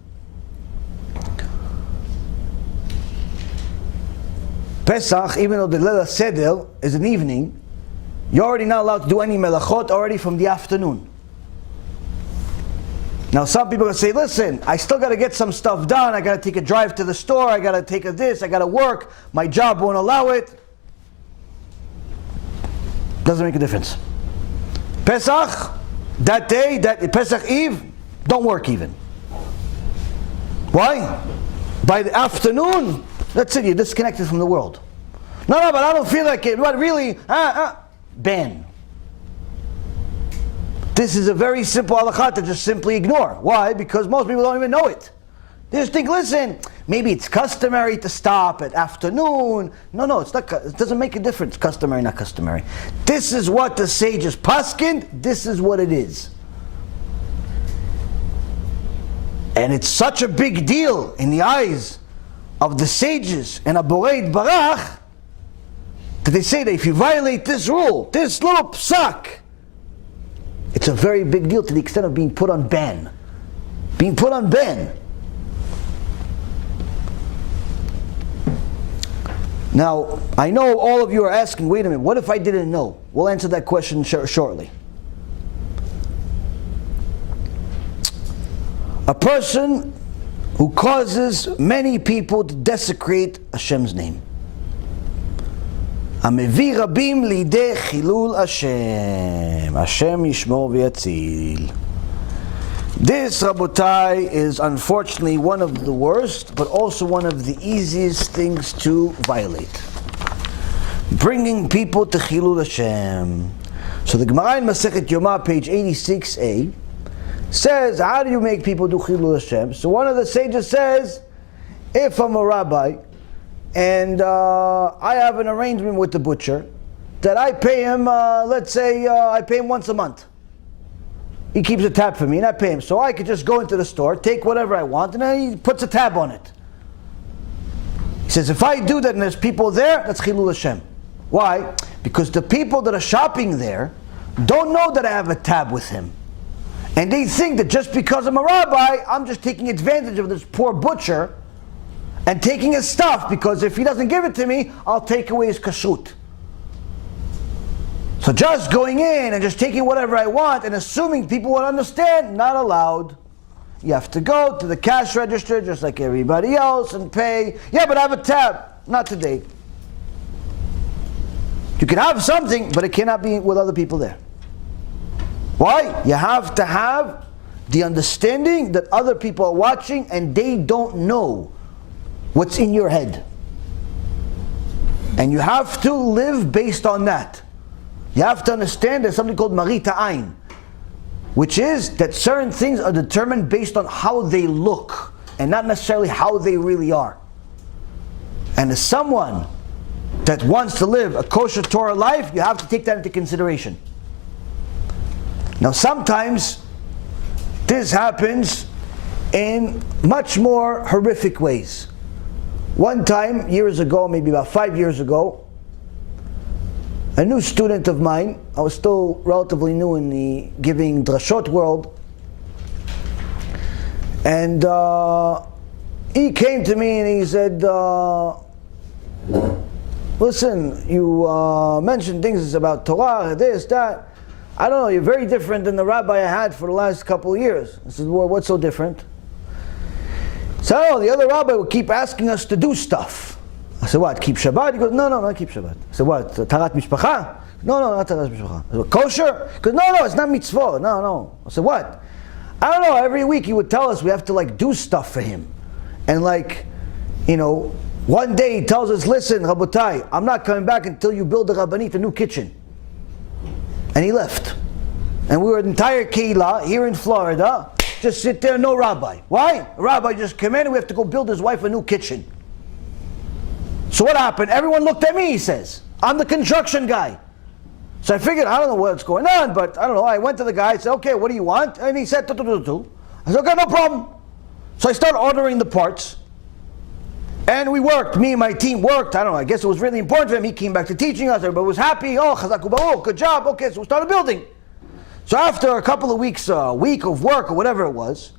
Pesach, even though the Leila Seder is an evening, you're already not allowed to do any melachot already from the afternoon. Now some people will say, listen, I still got to get some stuff done, I got to take a drive to the store, I got to take a this, I got to work, my job won't allow it. Doesn't make a difference. Pesach, that day, that Pesach Eve, don't work even. Why? By the afternoon, that's it, you're disconnected from the world. No, but I don't feel like it. But really, ban. This is a very simple halakha to just simply ignore. Why? Because most people don't even know it. They just think, listen, maybe it's customary to stop at afternoon. No, it's not. It doesn't make a difference, customary, not customary. This is what the sages paskined. This is what it is. And it's such a big deal in the eyes of the sages and Aborei Barach that they say that if you violate this rule, this little psak, it's a very big deal to the extent of being put on ban. Being put on ban. Now, I know all of you are asking, wait a minute, what if I didn't know? We'll answer that question shortly. A person who causes many people to desecrate Hashem's name. Amevi rabim lidei chilul Hashem. Hashem yishmor v'yatzil. This, Rabotai, is unfortunately one of the worst, but also one of the easiest things to violate. Bringing people to chilul Hashem. So the Gemara in Masechet Yomah, page 86a, says, how do you make people do chilul Hashem? So one of the sages says, if I'm a rabbi and I have an arrangement with the butcher that I pay him, let's say I pay him once a month. He keeps a tab for me and I pay him. So I could just go into the store, take whatever I want, and then he puts a tab on it. He says, if I do that and there's people there, that's chilul Hashem. Why? Because the people that are shopping there don't know that I have a tab with him. And they think that just because I'm a rabbi, I'm just taking advantage of this poor butcher and taking his stuff, because if he doesn't give it to me, I'll take away his kashrut. So just going in and just taking whatever I want and assuming people will understand, not allowed. You have to go to the cash register just like everybody else and pay. Yeah, but I have a tab. Not today. You can have something, but it cannot be with other people there. Why? You have to have the understanding that other people are watching and they don't know what's in your head. And you have to live based on that. You have to understand there's something called marita ayin, which is that certain things are determined based on how they look and not necessarily how they really are. And as someone that wants to live a kosher Torah life, you have to take that into consideration. Now sometimes this happens in much more horrific ways. One time, years ago, maybe about 5 years ago, a new student of mine, I was still relatively new in the giving drashot world, and he came to me and he said, listen, you mentioned things about Torah, this, that. I don't know, you're very different than the rabbi I had for the last couple of years. I said, well, what's so different? So the other rabbi would keep asking us to do stuff. I said, what, keep Shabbat? He goes, no, not keep Shabbat. I said, what, Tarat Mishpacha? No, not Tarat Mishpacha. I said, kosher? He goes, no, it's not mitzvot. No. I said, what? I don't know, every week he would tell us we have to do stuff for him. And one day he tells us, listen, Rabotai, I'm not coming back until you build the Rabbanit, a new kitchen. And he left. And we were an entire keilah here in Florida, just sit there, no rabbi. Why? A rabbi just came in and we have to go build his wife a new kitchen. So what happened? Everyone looked at me, he says. I'm the construction guy. So I figured, I don't know what's going on, but I don't know. I went to the guy, I said, okay, what do you want? And he said, tu. I said, okay, no problem. So I started ordering the parts. And we worked, me and my team worked. I don't know, I guess it was really important for him. He came back to teaching us, everybody was happy. Oh, chazak u'baruch, good job. Okay, so we started building. So after a couple of weeks, a week of work or whatever it was,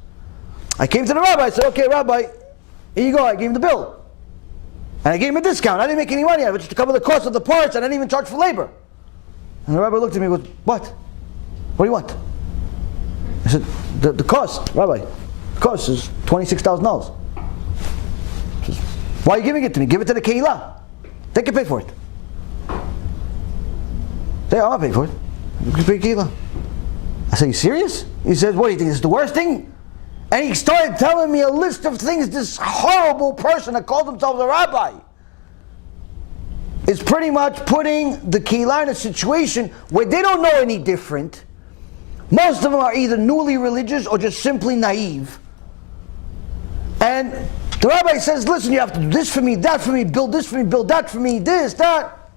I came to the rabbi, I said, okay, rabbi, here you go, I gave him the bill. And I gave him a discount. I didn't make any money out of it, just to cover the cost of the parts. I didn't even charge for labor. And the rabbi looked at me and goes, what? What do you want? I said, the cost, rabbi, the cost is $26,000. Why are you giving it to me? Give it to the keilah. They can pay for it. Say, I'm not paying for it. You can pay keilah. I said, you serious? He said, what do you think, this is the worst thing? And he started telling me a list of things this horrible person that called himself a rabbi is pretty much putting the keilah in a situation where they don't know any different. Most of them are either newly religious or just simply naive. And the rabbi says, listen, you have to do this for me, that for me, build this for me, build that for me, this, that.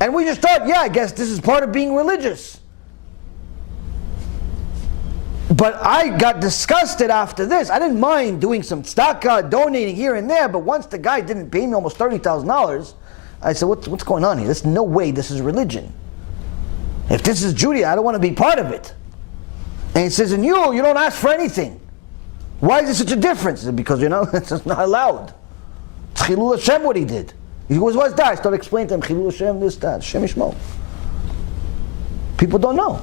And we just thought, yeah, I guess this is part of being religious. But I got disgusted after this. I didn't mind doing some tzedakah, donating here and there, but once the guy didn't pay me almost $30,000, I said, what's going on here? There's no way this is religion. If this is Judaism, I don't want to be part of it. And he says, and you don't ask for anything. Why is there such a difference? Because, it's just not allowed. It's Chilul Hashem what he did. He goes, what's that? I started explaining to him, Chilul Hashem, this, that, Shem Yishmo. People don't know.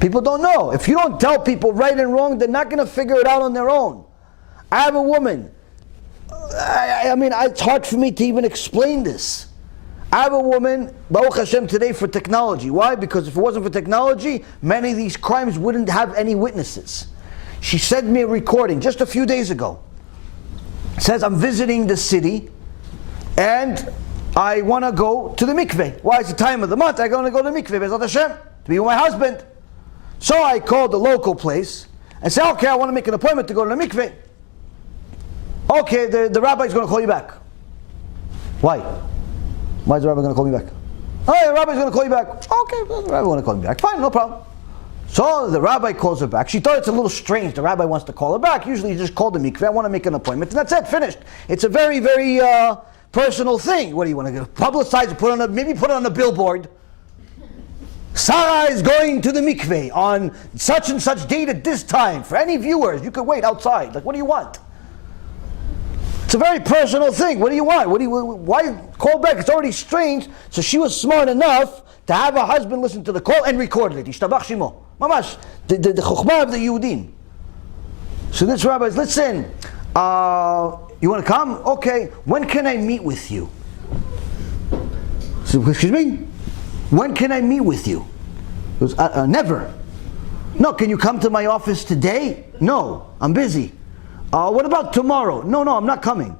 People don't know. If you don't tell people right and wrong, they're not going to figure it out on their own. I have a woman. I mean, it's hard for me to even explain this. I have a woman, Baruch Hashem, today for technology. Why? Because if it wasn't for technology, many of these crimes wouldn't have any witnesses. She sent me a recording just a few days ago. It says, I'm visiting the city and I want to go to the mikveh. Why? It's the time of the month. I'm going to go to the mikveh, Bezat Hashem, to be with my husband. So I called the local place and said, okay, I want to make an appointment to go to the mikveh. Okay, the rabbi's going to call you back. Why? Why is the rabbi going to call me back? Oh, the rabbi's going to call you back. Okay, well, the rabbi going to call me back. Fine, no problem. So the rabbi calls her back. She thought it's a little strange. The rabbi wants to call her back. Usually you just call the mikveh. I want to make an appointment. And that's it, finished. It's a very, very personal thing. What do you want to do? Publicize it, maybe put it on a billboard. Sarah is going to the mikveh on such and such date at this time. For any viewers, you could wait outside. Like, what do you want? It's a very personal thing. What do you want? Why call back? It's already strange. So she was smart enough to have her husband listen to the call and record it. Ishtabach shimo. Mamash. The chokhmah of the Yehudim. So this rabbi says, listen, you want to come? Okay. When can I meet with you? So, excuse me? When can I meet with you? He goes, never. No, can you come to my office today? No, I'm busy. What about tomorrow? No, I'm not coming.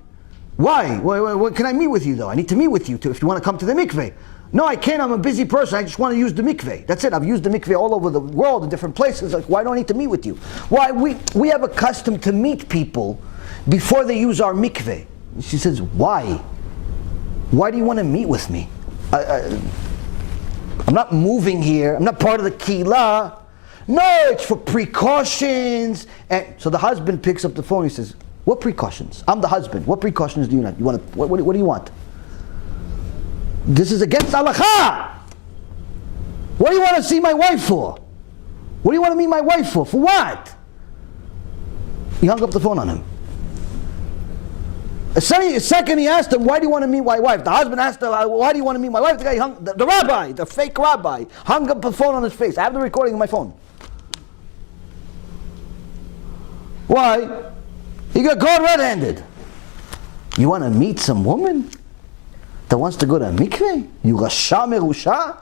Why? When can I meet with you though? I need to meet with you too, if you want to come to the mikveh. No, I can't. I'm a busy person. I just want to use the mikveh. That's it. I've used the mikveh all over the world in different places. Like, why do I need to meet with you? Why? We have a custom to meet people before they use our mikveh. She says, why? Why do you want to meet with me? I'm not moving here. I'm not part of the keilah. No, it's for precautions. And so the husband picks up the phone. He says, "What precautions? I'm the husband. What precautions do you want? What do you want? This is against halakha. What do you want to see my wife for? What do you want to meet my wife for? For what?" He hung up the phone on him. A second he asked him, "Why do you want to meet my wife?" The husband asked him, "Why do you want to meet my wife?" The guy the rabbi, the fake rabbi, hung up the phone on his face. I have the recording on my phone. Why? He got caught red-handed. You want to meet some woman that wants to go to a mikveh? You rasha merusha?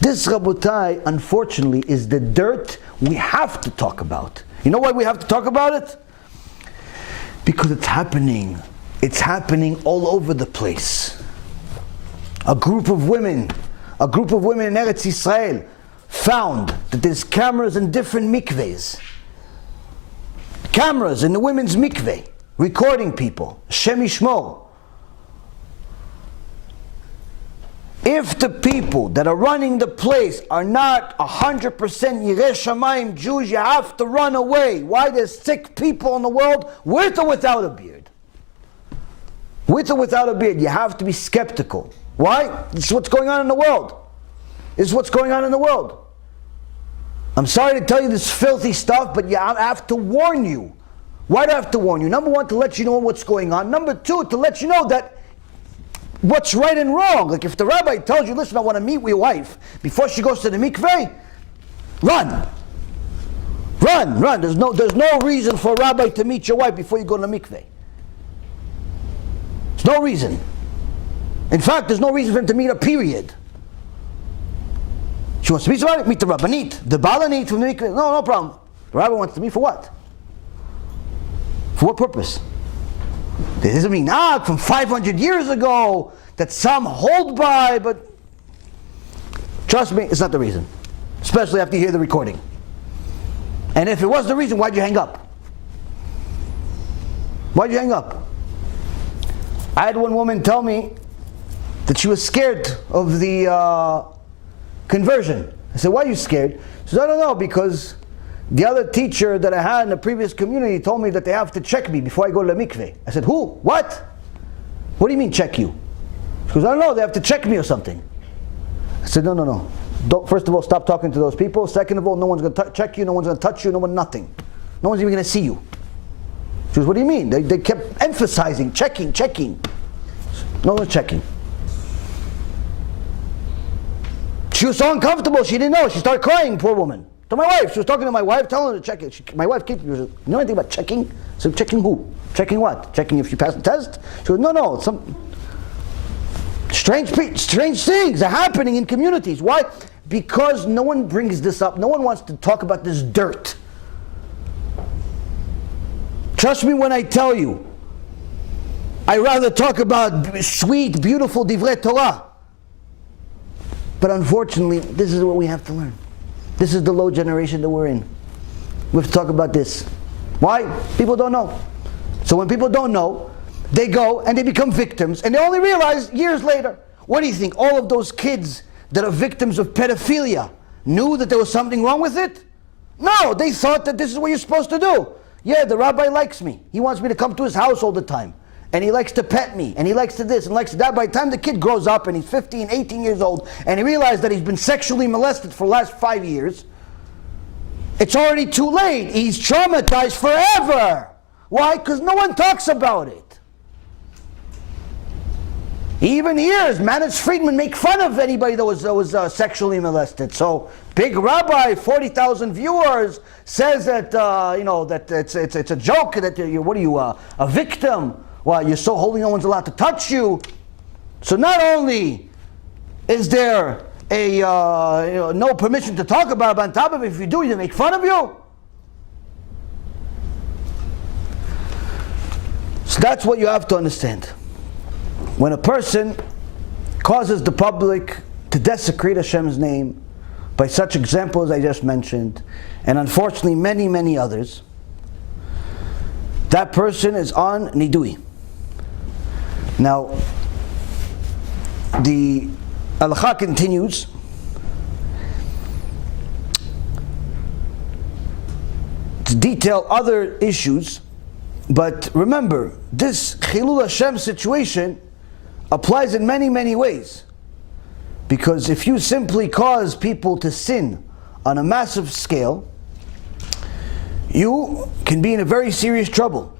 This, Rabotai, unfortunately, is the dirt we have to talk about. You know why we have to talk about it? Because it's happening. It's happening all over the place. A group of women in Eretz Yisrael found that there's cameras in different mikvehs. Cameras in the women's mikveh, recording people. Shem Yishmor. If the people that are running the place are not 100% Yirei Shamayim Jews, you have to run away. Why? There's sick people in the world, with or without a beard. With or without a beard, you have to be skeptical. Why? This is what's going on in the world. This is what's going on in the world. I'm sorry to tell you this filthy stuff, but I have to warn you. Why do I have to warn you? Number one, to let you know what's going on. Number two, to let you know that what's right and wrong. Like if the rabbi tells you, listen, I want to meet with your wife before she goes to the mikveh, run. Run. There's no reason for a rabbi to meet your wife before you go to the mikveh. There's no reason. In fact, there's no reason for him to meet her, period. She wants to meet somebody, meet the rabbanit. The balanit from the mikveh, no problem. The rabbi wants to meet for what? For what purpose? This is a minhag from 500 years ago that some hold by, but trust me, it's not the reason. Especially after you hear the recording. And if it was the reason, why'd you hang up? Why'd you hang up? I had one woman tell me that she was scared of the conversion. I said, why are you scared? She said, I don't know, because the other teacher that I had in the previous community told me that they have to check me before I go to the mikveh. I said, who? What? What do you mean check you? She goes, I don't know, they have to check me or something. I said, no. First of all, stop talking to those people. Second of all, no one's going to check you, no one's going to touch you, nothing. No one's even going to see you. She goes, what do you mean? They kept emphasizing, checking. No one's checking. She was so uncomfortable, she didn't know. She started crying, poor woman. To my wife. She was talking to my wife, telling her to check it. My wife came to me and said, you know anything about checking? I said, checking who? Checking what? Checking if she passed the test? She goes, no. Some strange things are happening in communities. Why? Because no one brings this up. No one wants to talk about this dirt. Trust me when I tell you, I rather talk about sweet, beautiful divrei Torah. But unfortunately, this is what we have to learn. This is the low generation that we're in. We have to talk about this. Why? People don't know. So when people don't know, they go and they become victims, and they only realize years later. What do you think? All of those kids that are victims of pedophilia knew that there was something wrong with it? No, they thought that this is what you're supposed to do. Yeah, the rabbi likes me. He wants me to come to his house all the time. and he likes to pet me, and he likes to this and likes to that. By the time the kid grows up and he's 15, 18 years old, and he realizes that he's been sexually molested for the last 5 years, it's already too late. He's traumatized forever. Why? Because no one talks about it. He even hears Manus Friedman make fun of anybody that was sexually molested. So, big rabbi, 40,000 viewers, says that that it's a joke. That what are you, a victim? Well, you're so holy, no one's allowed to touch you. So not only is there a no permission to talk about it, but on top of it, if you do, they make fun of you. So that's what you have to understand. When a person causes the public to desecrate Hashem's name by such examples I just mentioned, and unfortunately many, many others, that person is on Nidui. Now, the halakha continues to detail other issues, but remember, this Chilul Hashem situation applies in many, many ways. Because if you simply cause people to sin on a massive scale, you can be in a very serious trouble.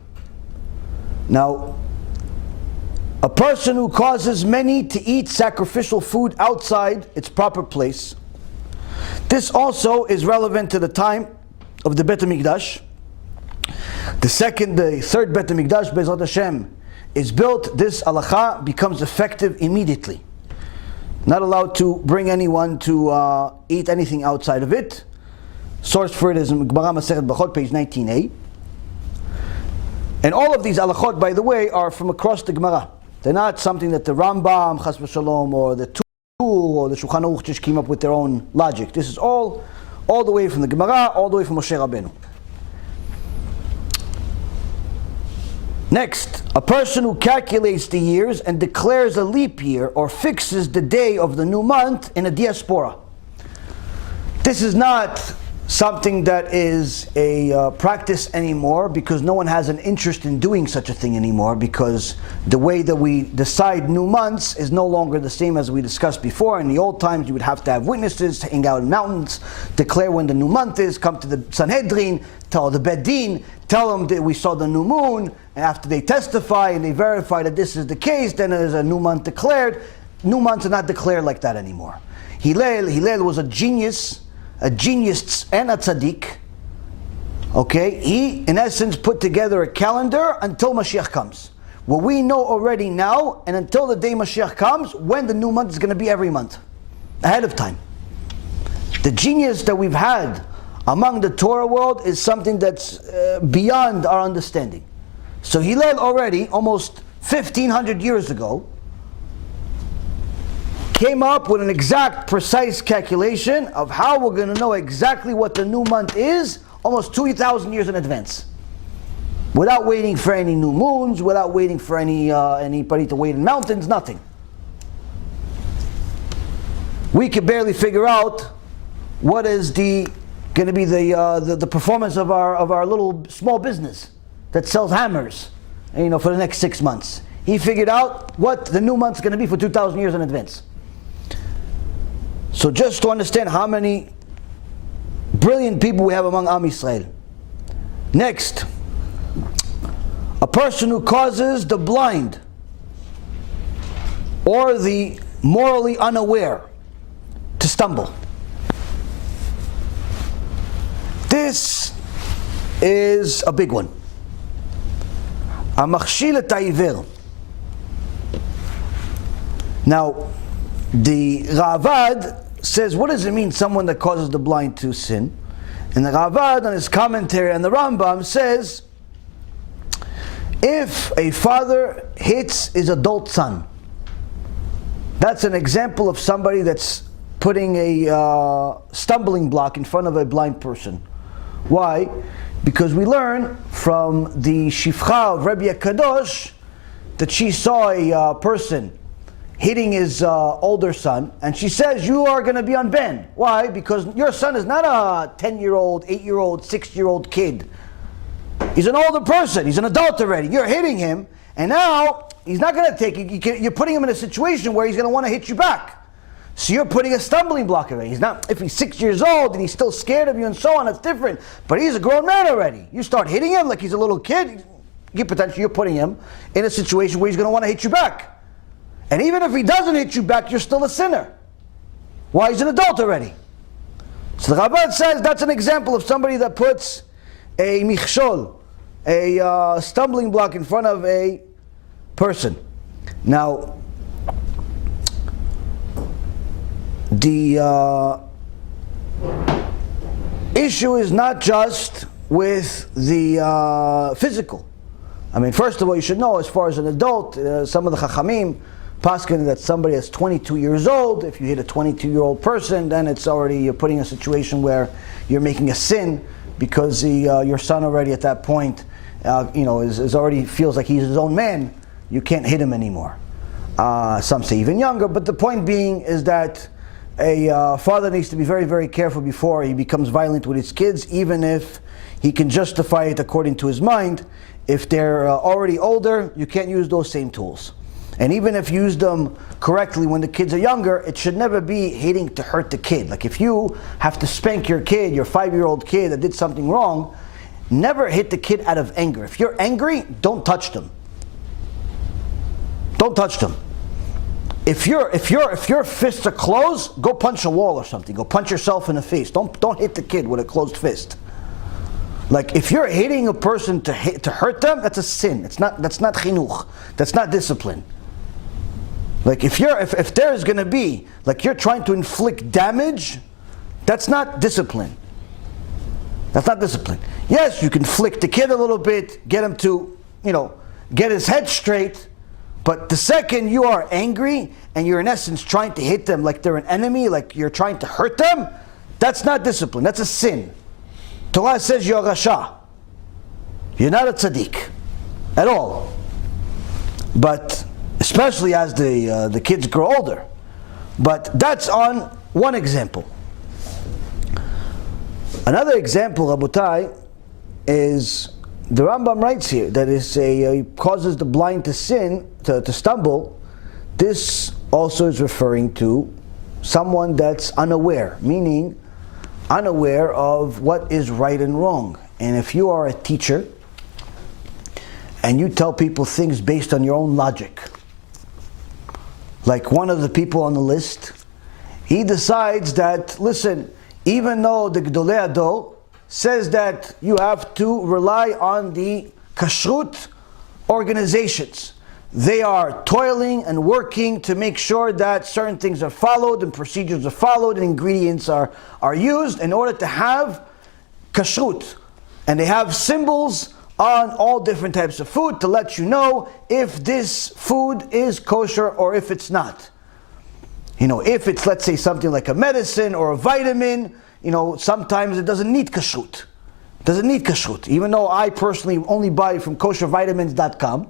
Now, a person who causes many to eat sacrificial food outside its proper place, this also is relevant to the time of the Beit HaMikdash. The third Beit HaMikdash, Be'ezrat Hashem, is built. This halakha becomes effective immediately. Not allowed to bring anyone to eat anything outside of it. Source for it is in Gemara Masechet Brachot, page 19a. And all of these halachot, by the way, are from across the Gemara. They're not something that the Rambam, Chas v'Shalom, or the Tur, or the Shulchan Aruch just came up with their own logic. This is all the way from the Gemara, all the way from Moshe Rabbeinu. Next, a person who calculates the years and declares a leap year or fixes the day of the new month in a diaspora. This is not something that is a practice anymore, because no one has an interest in doing such a thing anymore, because the way that we decide new months is no longer the same as we discussed before. In the old times, you would have to have witnesses, hang out in mountains, declare when the new month is, come to the Sanhedrin, tell the bedin, tell them that we saw the new moon, and after they testify and they verify that this is the case, then there's a new month declared. New months are not declared like that anymore. Hillel was a genius and a tzaddik. Okay, he in essence put together a calendar until Mashiach comes. Well, we know already now, and until the day Mashiach comes, when the new month is going to be every month, ahead of time. The genius that we've had among the Torah world is something that's beyond our understanding. So Hillel already, almost 1,500 years ago, came up with an exact, precise calculation of how we're going to know exactly what the new month is, almost 2,000 years in advance. Without waiting for any new moons, without waiting for anybody to wait in mountains, nothing. We could barely figure out what is going to be the performance of our little small business that sells hammers, for the next 6 months. He figured out what the new month's going to be for 2,000 years in advance. So just to understand how many brilliant people we have among Am Yisrael. Next, a person who causes the blind or the morally unaware to stumble. This is a big one. המכשיל את העיוור. Now, the Ravad says, what does it mean, someone that causes the blind to sin? And the Ravad, on his commentary on the Rambam, says, if a father hits his adult son, that's an example of somebody that's putting a stumbling block in front of a blind person. Why? Because we learn from the Shifcha of Rebbe Kadosh that she saw a person hitting his older son, and she says, you are going to be on ben. Why? Because your son is not a 10-year-old, 8-year-old, 6-year-old kid. He's an older person. He's an adult already. You're hitting him, and now he's not going to take it. You're putting him in a situation where he's going to want to hit you back. So you're putting a stumbling block already. He's not. If he's 6 years old and he's still scared of you and so on, that's different. But he's a grown man already. You start hitting him like he's a little kid. You're putting him in a situation where he's going to want to hit you back. And even if he doesn't hit you back, you're still a sinner. Why? He's an adult already. So the Rabbah says that's an example of somebody that puts a michshol, a stumbling block in front of a person. Now, the issue is not just with the physical. I mean, first of all, you should know, as far as an adult, some of the Chachamim paskin that somebody that's 22 years old, if you hit a 22-year-old person, then it's already, you're putting a situation where you're making a sin, because your son already at that point, is already feels like he's his own man. You can't hit him anymore. Some say even younger, but the point being is that a father needs to be very, very careful before he becomes violent with his kids, even if he can justify it according to his mind. If they're already older, you can't use those same tools. And even if you use them correctly when the kids are younger, it should never be hitting to hurt the kid. Like if you have to spank your kid, your 5-year-old kid that did something wrong, never hit the kid out of anger. If you're angry, don't touch them. Don't touch them. If your fists are closed, go punch a wall or something. Go punch yourself in the face. Don't hit the kid with a closed fist. Like if you're hitting a person to hurt them, that's a sin. That's not chinuch. That's not discipline. Like if there is going to be, like you're trying to inflict damage, that's not discipline. That's not discipline. Yes, you can flick the kid a little bit, get him to, get his head straight, but the second you are angry and you're in essence trying to hit them like they're an enemy, like you're trying to hurt them, that's not discipline. That's a sin. Torah says you're a rasha. You're not a tzaddik at all. But especially as the kids grow older. But that's on one example. Another example, Rabotai, is the Rambam writes here that causes the blind to sin, to stumble. This also is referring to someone that's unaware, meaning unaware of what is right and wrong. And if you are a teacher and you tell people things based on your own logic, like one of the people on the list, he decides that, listen, even though the Gdolei Ador says that you have to rely on the Kashrut organizations, they are toiling and working to make sure that certain things are followed and procedures are followed and ingredients are used in order to have kashrut. And they have symbols on all different types of food to let you know if this food is kosher or if it's not. If it's, let's say, something like a medicine or a vitamin, sometimes it doesn't need kashrut. It doesn't need kashrut. Even though I personally only buy from koshervitamins.com,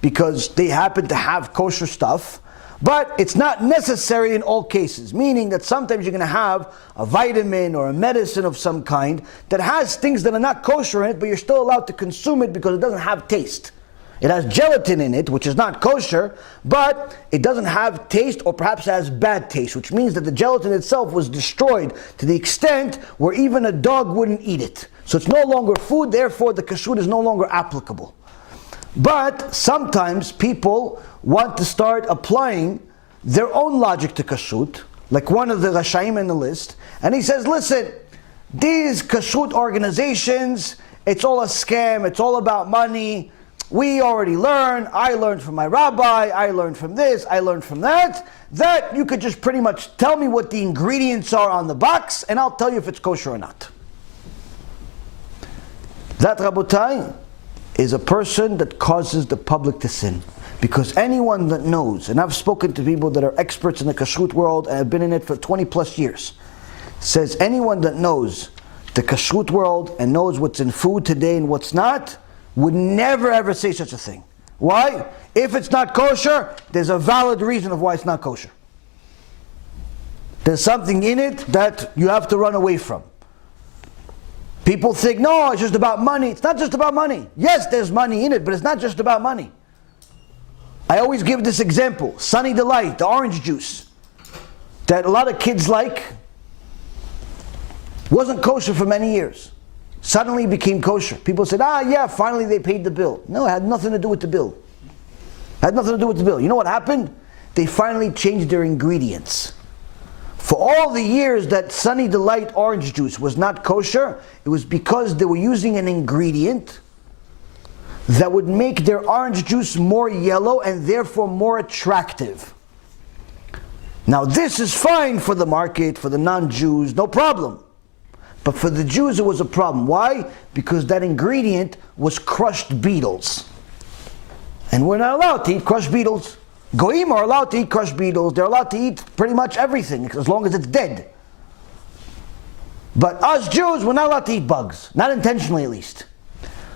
because they happen to have kosher stuff, but it's not necessary in all cases, meaning that sometimes you're going to have a vitamin or a medicine of some kind that has things that are not kosher in it, but you're still allowed to consume it because it doesn't have taste. It has gelatin in it, which is not kosher, but it doesn't have taste, or perhaps has bad taste, which means that the gelatin itself was destroyed to the extent where even a dog wouldn't eat it. So it's no longer food, therefore the kashrut is no longer applicable. But sometimes people want to start applying their own logic to kashrut, like one of the Reshaim in the list, and he says, listen, these kashrut organizations, it's all a scam, it's all about money. We already learned, I learned from my rabbi, I learned from this, I learned from that you could just pretty much tell me what the ingredients are on the box, and I'll tell you if it's kosher or not. That, Rabotai, is a person that causes the public to sin. Because anyone that knows, and I've spoken to people that are experts in the kashrut world and have been in it for 20 plus years, says anyone that knows the kashrut world and knows what's in food today and what's not, would never ever say such a thing. Why? If it's not kosher, there's a valid reason of why it's not kosher. There's something in it that you have to run away from. People think, no, it's just about money. It's not just about money. Yes, there's money in it, but it's not just about money. I always give this example. Sunny Delight, the orange juice that a lot of kids like, wasn't kosher for many years. Suddenly became kosher. People said, yeah, finally they paid the bill. No, it had nothing to do with the bill. It had nothing to do with the bill. You know what happened? They finally changed their ingredients. For all the years that Sunny Delight orange juice was not kosher, it was because they were using an ingredient that would make their orange juice more yellow and therefore more attractive. Now this is fine for the market, for the non-Jews, no problem. But for the Jews it was a problem. Why? Because that ingredient was crushed beetles. And we're not allowed to eat crushed beetles. Goyim are allowed to eat crushed beetles. They're allowed to eat pretty much everything as long as it's dead. But us Jews, we're not allowed to eat bugs. Not intentionally at least.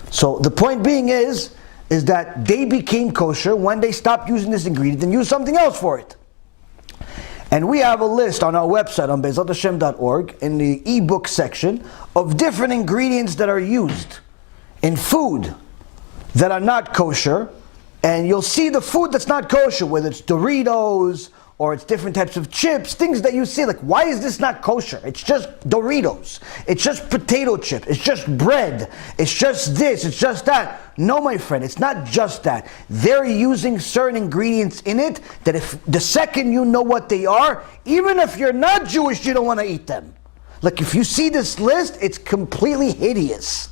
So the point being is that they became kosher when they stopped using this ingredient and used something else for it. And we have a list on our website on bezatashem.org in the ebook section of different ingredients that are used in food that are not kosher. And you'll see the food that's not kosher, whether it's Doritos or it's different types of chips, things that you see like, why is this not kosher? It's just Doritos. It's just potato chips. It's just bread. It's just this. It's just that. No, my friend, it's not just that. They're using certain ingredients in it that if the second you know what they are, even if you're not Jewish, you don't want to eat them. Like if you see this list, it's completely hideous.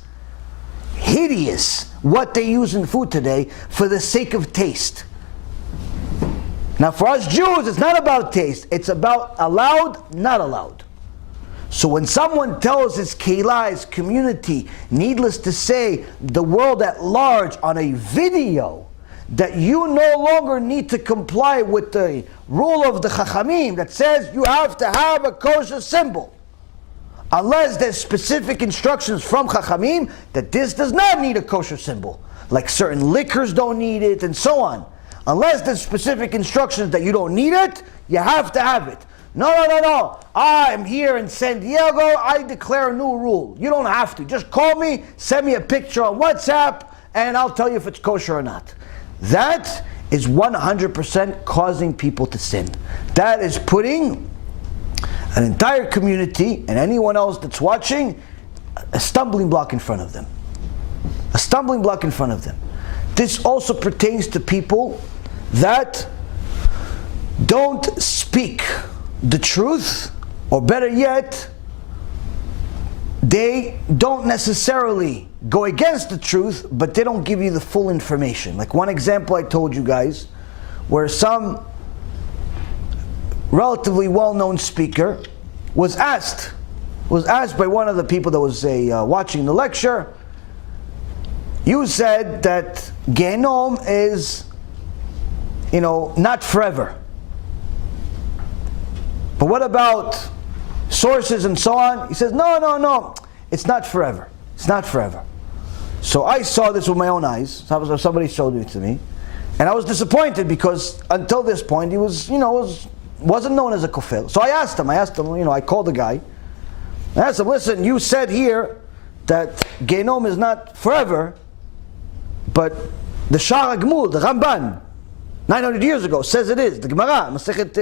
Hideous what they use in food today for the sake of taste. Now for us Jews, it's not about taste. It's about allowed, not allowed. So when someone tells his keilah, his community, needless to say, the world at large on a video, that you no longer need to comply with the rule of the Chachamim that says you have to have a kosher symbol. Unless there's specific instructions from Chachamim that this does not need a kosher symbol. Like certain liquors don't need it and so on. Unless there's specific instructions that you don't need it, you have to have it. No. I'm here in San Diego, I declare a new rule. You don't have to. Just call me, send me a picture on WhatsApp, and I'll tell you if it's kosher or not. That is 100% causing people to sin. That is putting an entire community and anyone else that's watching a stumbling block in front of them. A stumbling block in front of them. This also pertains to people that don't speak the truth, or better yet, they don't necessarily go against the truth, but they don't give you the full information. Like one example I told you guys, where some relatively well-known speaker was asked by one of the people that was watching the lecture, you said that Gehenom is, not forever. But what about sources and so on? He says, no, it's not forever. It's not forever. So I saw this with my own eyes. Somebody showed it to me. And I was disappointed because until this point he was, wasn't known as a kofel. So I asked him, I called the guy. I asked him, listen, you said here that Gehenom is not forever, but the Sha'ar HaGemul, the Ramban, 900 years ago, says it is. The Gemara, Masechet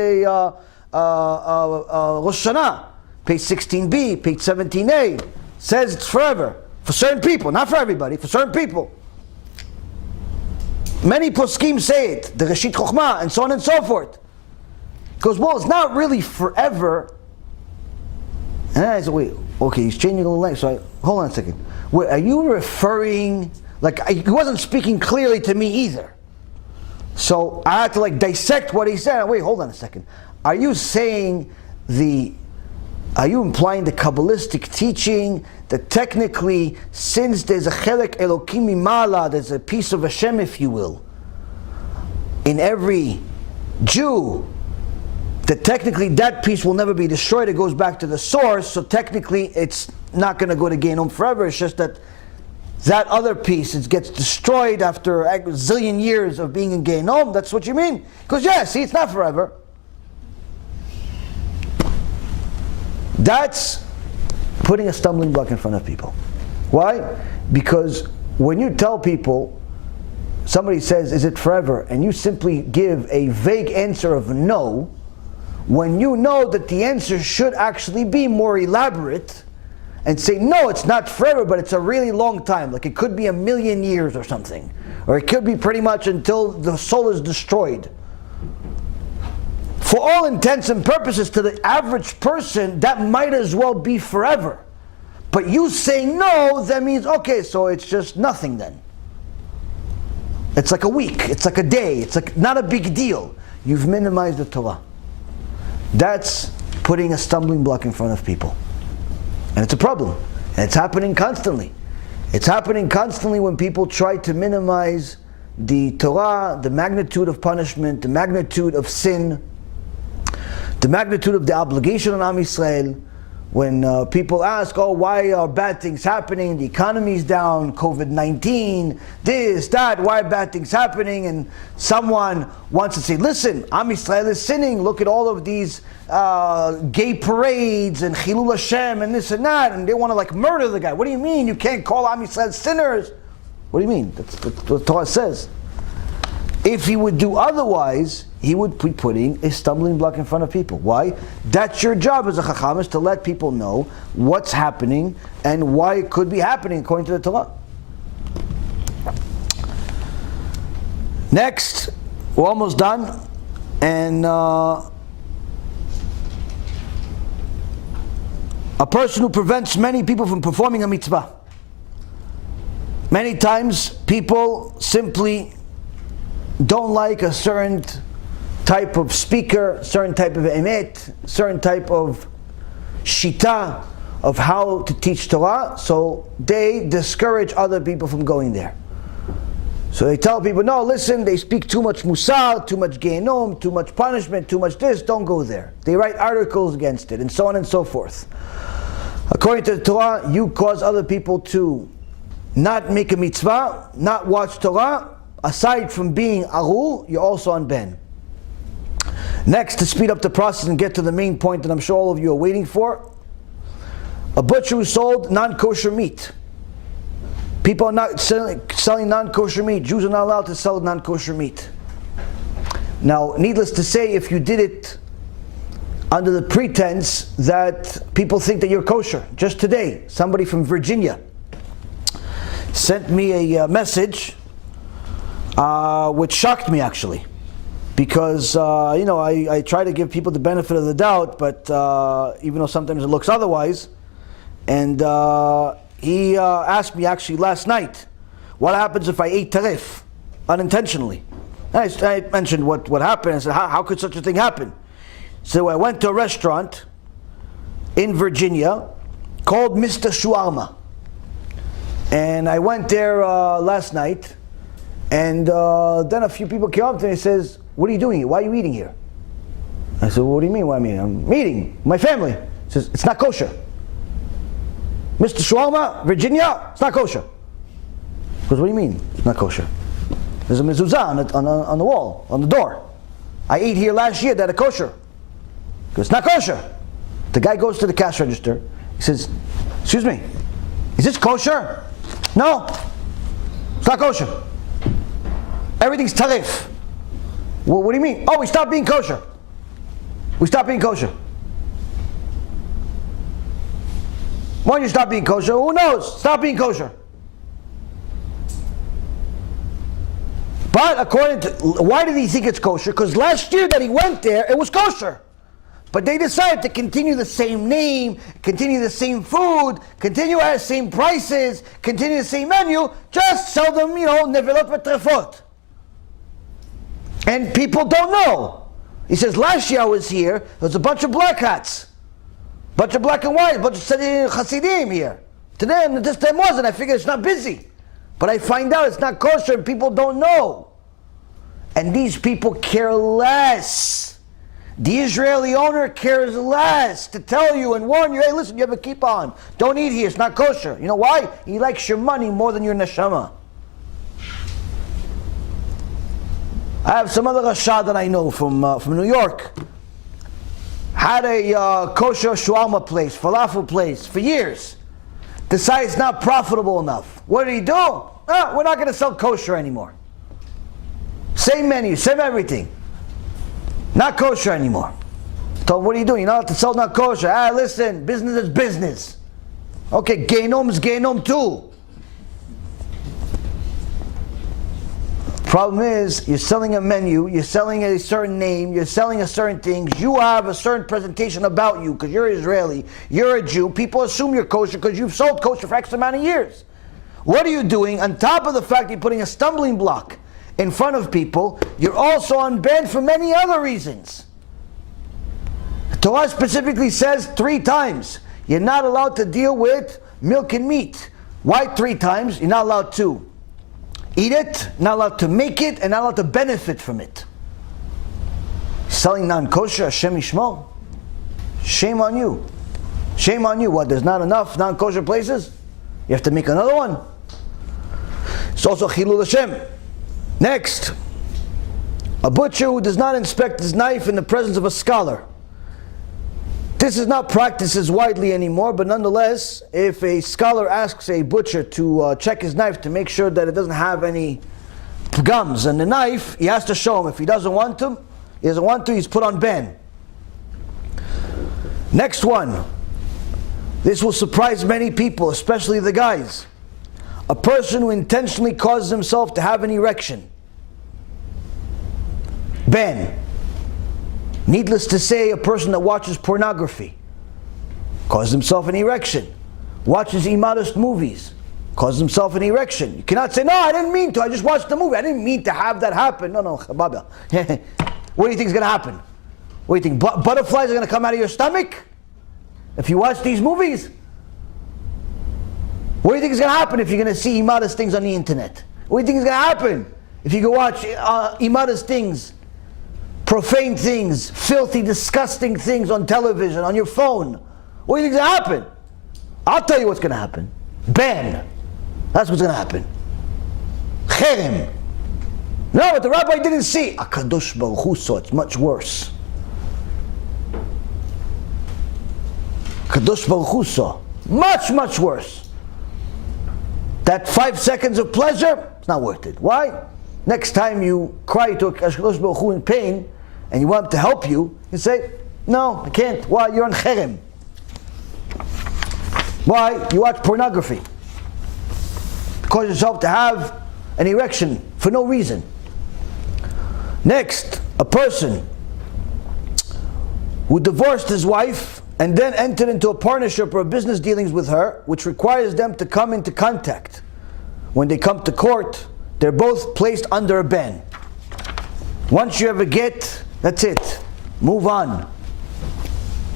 Rosh Hashanah, page 16b, page 17a, says it's forever. For certain people, not for everybody, for certain people. Many poskim say it, the Reshit Chochmah, and so on and so forth. He goes, well, it's not really forever. And I said, wait, okay, he's changing the language. So hold on a second. Wait, are you referring, he wasn't speaking clearly to me either. So I had to dissect what he said. Wait, hold on a second. Are you implying the Kabbalistic teaching that technically, since there's a chelek Elokim mimala, there's a piece of Hashem, if you will, in every Jew, that technically that piece will never be destroyed, it goes back to the source, so technically it's not going to go to Gehenom forever, it's just that other piece, it gets destroyed after a zillion years of being in Gehenom. That's what you mean? Because see, it's not forever. That's putting a stumbling block in front of people. Why? Because when you tell people, somebody says, is it forever? And you simply give a vague answer of no, when you know that the answer should actually be more elaborate, and say, no, it's not forever, but it's a really long time. Like it could be 1,000,000 years or something. Or it could be pretty much until the soul is destroyed. For all intents and purposes, to the average person, that might as well be forever. But you saying no, that means, okay, so it's just nothing then. It's like a week, it's like a day, it's like not a big deal. You've minimized the Torah. That's putting a stumbling block in front of people. And it's a problem. And it's happening constantly. It's happening constantly when people try to minimize the Torah, the magnitude of punishment, the magnitude of sin, the magnitude of the obligation on Am Yisrael. When people ask, oh, why are bad things happening? The economy's down, COVID-19, this, that, why are bad things happening? And someone wants to say, listen, Am Yisrael is sinning. Look at all of these gay parades and Chilul Hashem and this and that. And they want to like murder the guy. What do you mean? You can't call Am Yisrael sinners. What do you mean? That's what the Torah says. If he would do otherwise, he would be putting a stumbling block in front of people. Why? That's your job as a Chacham, is to let people know what's happening and why it could be happening according to the Torah. Next, we're almost done. And a person who prevents many people from performing a mitzvah. Many times people simply don't like a certain type of speaker, certain type of emet, certain type of shita of how to teach Torah, so they discourage other people from going there. So they tell people, no, listen, they speak too much musar, too much gehenom, too much punishment, too much this, don't go there. They write articles against it, and so on and so forth. According to the Torah, you cause other people to not make a mitzvah, not watch Torah. Aside from being arur, you're also on ben. Next, to speed up the process and get to the main point that I'm sure all of you are waiting for, a butcher who sold non-kosher meat. People are not selling non-kosher meat. Jews are not allowed to sell non-kosher meat. Now, needless to say, if you did it under the pretense that people think that you're kosher. Just today, somebody from Virginia sent me a message which shocked me actually, because I try to give people the benefit of the doubt, but even though sometimes it looks otherwise. And he asked me actually last night, what happens if I ate tarif unintentionally? And I mentioned what happened. I said, how could such a thing happen? So I went to a restaurant in Virginia called Mr. Shawarma, and I went there last night. And then a few people came up to me and says, what are you doing here? Why are you eating here? I said, well, what do you mean why I'm eating? I'm eating with my family. He says, it's not kosher. Mr. Shawarma, Virginia, it's not kosher. Because what do you mean it's not kosher? There's a mezuzah on the wall, on the door. I ate here last year that are kosher. Because it's not kosher. The guy goes to the cash register. He says, excuse me, is this kosher? No, it's not kosher. Everything's tarif. Well, what do you mean? Oh, we stopped being kosher. We stopped being kosher. Why did you stop being kosher? Who knows? Stop being kosher. But according to, why did he think it's kosher? Because last year that he went there, it was kosher. But they decided to continue the same name, continue the same food, continue at the same prices, continue the same menu, just sell them, nevelot v'trefot. And people don't know. He says, last year I was here, there was a bunch of black hats. Bunch of black and white, bunch of Hasidim here. Today, this time wasn't. I figured it's not busy. But I find out it's not kosher and people don't know. And these people care less. The Israeli owner cares less to tell you and warn you, hey, listen, you have a kippah on. Don't eat here, it's not kosher. You know why? He likes your money more than your neshama. I have some other Rasha that I know from New York. had a kosher shawarma place, falafel place for years. Decides it's not profitable enough. What did he do? We're not going to sell kosher anymore. Same menu, same everything. Not kosher anymore. So what are you doing? You're not allowed to sell not kosher. Listen, business is business. Okay, Genom is Genom too. Problem is, you're selling a menu, you're selling a certain name, you're selling a certain things, you have a certain presentation about you, because you're Israeli, you're a Jew, people assume you're kosher because you've sold kosher for X amount of years. What are you doing? On top of the fact you're putting a stumbling block in front of people, you're also unbanned for many other reasons. The Torah specifically says 3 times, you're not allowed to deal with milk and meat. Why 3 times? You're not allowed to eat it, not allowed to make it, and not allowed to benefit from it. Selling non-kosher, Hashem Yishmo. Shame on you. Shame on you. What, there's not enough non-kosher places? You have to make another one. It's also Chilul Hashem. Next, a butcher who does not inspect his knife in the presence of a scholar. This is not practiced as widely anymore, but nonetheless, if a scholar asks a butcher to check his knife to make sure that it doesn't have any gums in the knife, he has to show him. If he doesn't want to, he's put on ban. Next one. This will surprise many people, especially the guys. A person who intentionally causes himself to have an erection. Ban. Needless to say, a person that watches pornography causes himself an erection. Watches immodest movies, causes himself an erection. You cannot say, no, I didn't mean to, I just watched the movie. I didn't mean to have that happen. No, Chababa. What do you think is going to happen? What do you think? Butterflies are going to come out of your stomach if you watch these movies? What do you think is going to happen if you're going to see immodest things on the internet? What do you think is going to happen if you go watch immodest things? Profane things, filthy, disgusting things on television, on your phone. What do you think is going to happen? I'll tell you what's going to happen. Ban. That's what's going to happen. Cherem. No, what the rabbi didn't see. HaKadosh Baruch Hu saw. It's much worse. Kadosh Baruch Hu saw. Much, much worse. That 5 seconds of pleasure, it's not worth it. Why? Next time you cry to Kadosh Baruch Hu in pain, and you want him to help you, you say, no, I can't. Why? You're on cherem. Why? You watch pornography. Cause yourself to have an erection for no reason. Next, a person who divorced his wife and then entered into a partnership or business dealings with her, which requires them to come into contact. When they come to court, they're both placed under a ban. Once you have a get, that's it. Move on.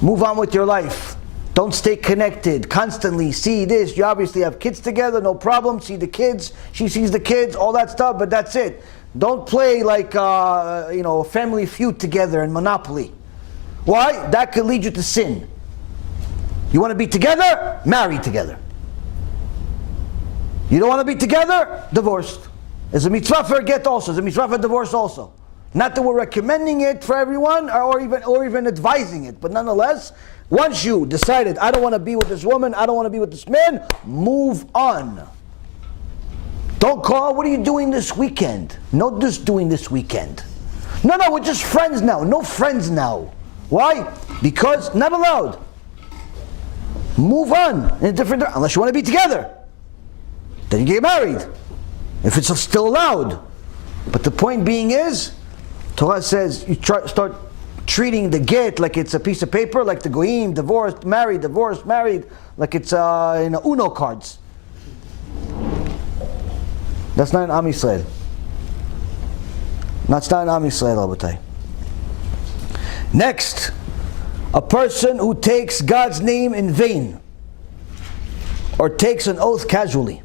Move on with your life. Don't stay connected. Constantly see this. You obviously have kids together, no problem. See the kids. She sees the kids, all that stuff, but that's it. Don't play like Family Feud together and Monopoly. Why? That could lead you to sin. You want to be together? Marry together. You don't want to be together? Divorced. There's a mitzvah for a get also. There's a mitzvah for divorce also. Not that we're recommending it for everyone or even advising it, but nonetheless, once you decided, I don't want to be with this woman, I don't want to be with this man, move on. Don't call, what are you doing this weekend? No, just doing this weekend. No, we're just friends now. No friends now. Why? Because not allowed. Move on in a different direction, unless you want to be together. Then you get married, if it's still allowed. But the point being is, Torah says you start treating the get like it's a piece of paper, like the goyim, divorced, married, like it's Uno cards. That's not an Am Yisrael. That's not an Am Yisrael, Rabotai. Next, a person who takes God's name in vain or takes an oath casually.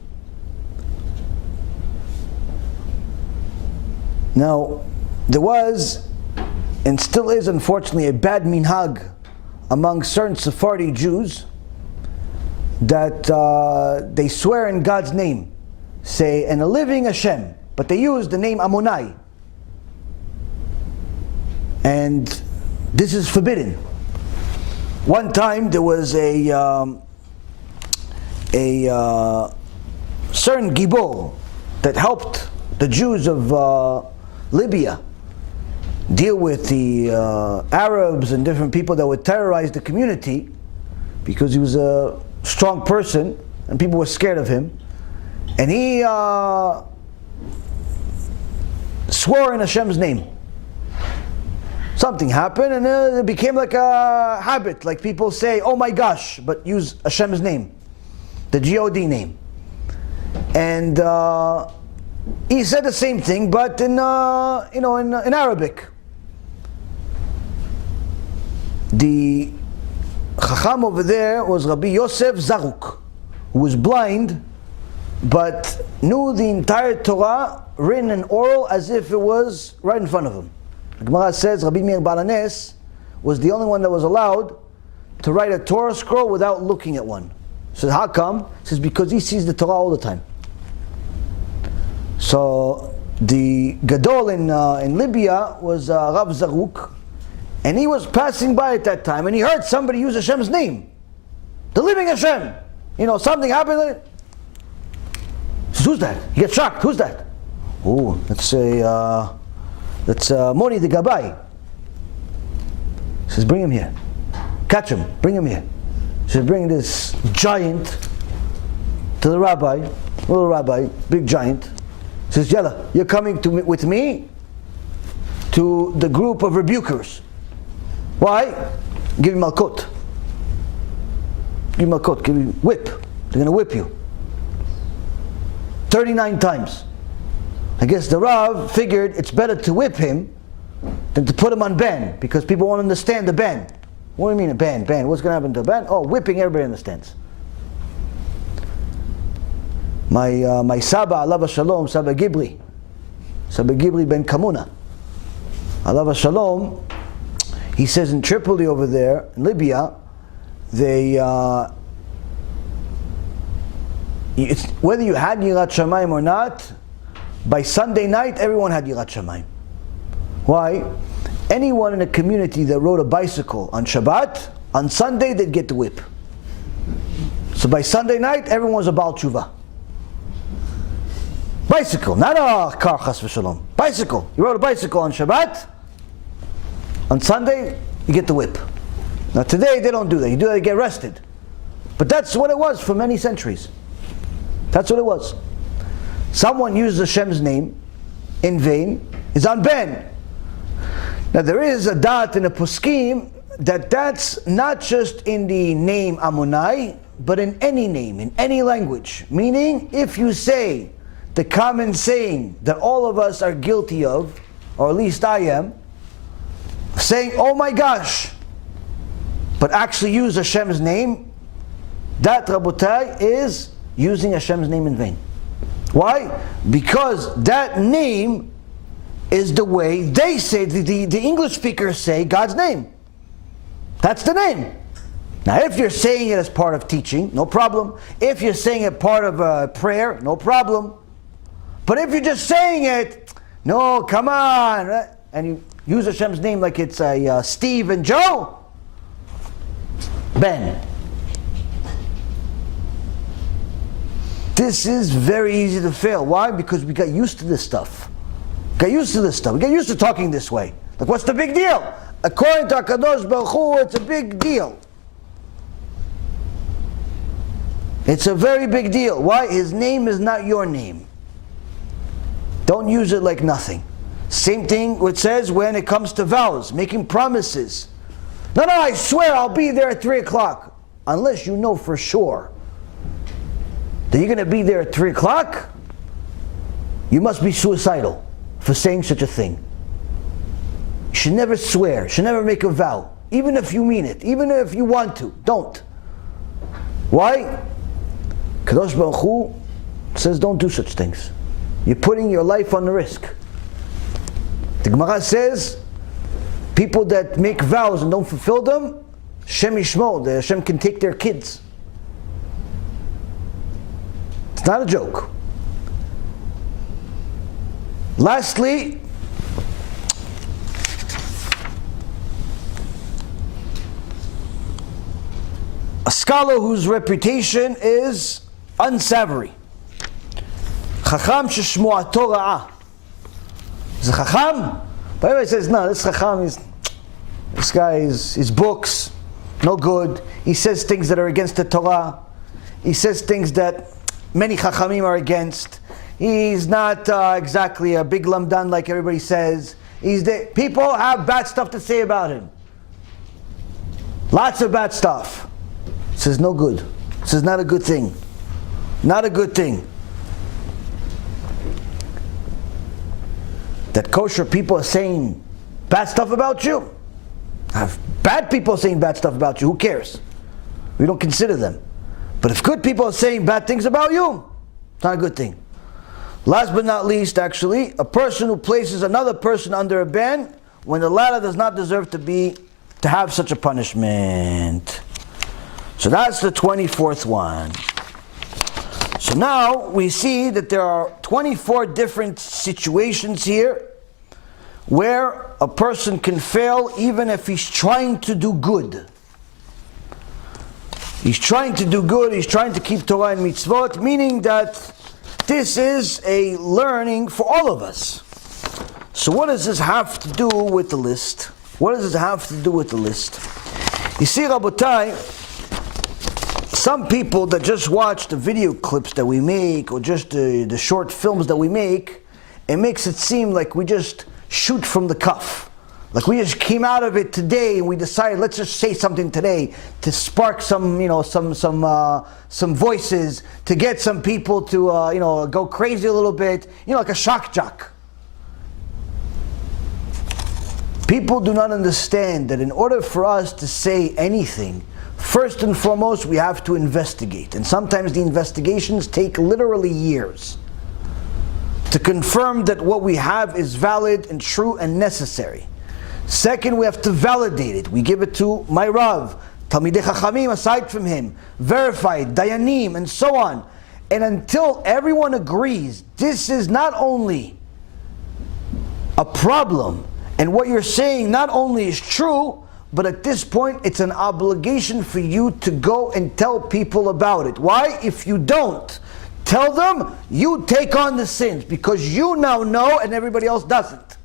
Now, there was, and still is unfortunately, a bad minhag among certain Sephardi Jews that they swear in God's name, say, in a living Hashem, but they use the name Ammonai. And this is forbidden. One time there was a certain gibor that helped the Jews of Libya deal with the Arabs and different people that would terrorize the community, because he was a strong person and people were scared of him. And he swore in Hashem's name. Something happened and it became like a habit, like people say, oh my gosh, but use Hashem's name, the G-O-D name. And he said the same thing, but in Arabic. The Chacham over there was Rabbi Yosef Zaruk, who was blind, but knew the entire Torah written and oral as if it was right in front of him. The Gemara says Rabbi Meir Balanes was the only one that was allowed to write a Torah scroll without looking at one. So how come? He says because he sees the Torah all the time. So the Gadol in Libya was Rav Zaruk, and he was passing by at that time, and he heard somebody use Hashem's name, the living Hashem. Something happened. He says, who's that? He gets shocked. Who's that? Oh, that's Moni the Gabai. He says, bring him here. Catch him. Bring him here. He says, bring this giant to the rabbi, little rabbi, big giant. He says, Yalla, you're coming with me to the group of rebukers. Why? Give him malkot. Give him malkot. Give him whip. They're going to whip you. 39 times. I guess the Rav figured it's better to whip him than to put him on ban, because people won't understand the ban. What do you mean a ban? Ban. What's going to happen to a ban? Oh, whipping, everybody understands. My Saba, Alav Shalom, Saba Gibri ben Kamuna, Alav Shalom, he says in Tripoli over there, in Libya, whether you had Yirat Shamayim or not, by Sunday night, everyone had Yirat Shamayim. Why? Anyone in a community that rode a bicycle on Shabbat, on Sunday they'd get the whip. So by Sunday night, everyone was a Baal Tshuva. Bicycle, not a car, chas v'shalom. Bicycle. You rode a bicycle on Shabbat, on Sunday, you get the whip. Now today, they don't do that. You do that, you get arrested. But that's what it was for many centuries. That's what it was. Someone uses Hashem's name in vain, is on ban. Now there is a dot in a poskim that's not just in the name Amunai, but in any name, in any language. Meaning, if you say the common saying that all of us are guilty of, or at least I am, saying, oh my gosh, but actually use Hashem's name, that, Rabotai, is using Hashem's name in vain. Why? Because that name is the way they say, the English speakers say God's name. That's the name. Now if you're saying it as part of teaching, no problem. If you're saying it part of prayer, no problem. But if you're just saying it, no, come on, and you use Hashem's name like it's Steve and Joe, Ben. This is very easy to fail. Why? Because we got used to this stuff. We got used to talking this way. Like, what's the big deal? According to HaKadosh Baruch Hu, it's a big deal. It's a very big deal. Why? His name is not your name. Don't use it like nothing. Same thing it says when it comes to vows, making promises. No, I swear I'll be there at 3 o'clock. Unless you know for sure that you're going to be there at 3 o'clock, you must be suicidal for saying such a thing. You should never swear, should never make a vow, even if you mean it, even if you want to. Don't. Why? Kadosh Baruch Hu says don't do such things. You're putting your life on the risk. The Gemara says people that make vows and don't fulfill them, Shem Yishmol, the Hashem can take their kids. It's not a joke. Lastly, scholar whose reputation is unsavory. Chacham sheshmuato ra'ah. Is a Chacham? But everybody says, no, this Chacham this guy is his books, no good. He says things that are against the Torah. He says things that many Chachamim are against. He's not exactly a big lamdan like everybody says. People have bad stuff to say about him. Lots of bad stuff. This is no good. This is not a good thing. Not a good thing. That kosher people are saying bad stuff about you. Have bad people saying bad stuff about you, who cares? We don't consider them. But if good people are saying bad things about you, it's not a good thing. Last but not least, actually, a person who places another person under a ban when the latter does not deserve to have such a punishment. So that's the 24th one. So now we see that there are 24 different situations here where a person can fail even if he's trying to do good. He's trying to do good, he's trying to keep Torah and mitzvot, meaning that this is a learning for all of us. So what does this have to do with the list? What does this have to do with the list? You see, Rabotai, some people that just watch the video clips that we make, or just the short films that we make, it makes it seem like we just shoot from the cuff. Like we just came out of it today and we decided, let's just say something today to spark some voices, to get some people to go crazy a little bit, like a shock jock. People do not understand that in order for us to say anything, first and foremost we have to investigate, and sometimes the investigations take literally years to confirm that what we have is valid and true and necessary. Second, we have to validate it. We give it to my Rav, Talmidei Chachamim aside from him, verified, Dayanim, and so on. And until everyone agrees, this is not only a problem, and what you're saying not only is true, but at this point it's an obligation for you to go and tell people about it. Why? If you don't tell them, you take on the sins, because you now know and everybody else doesn't.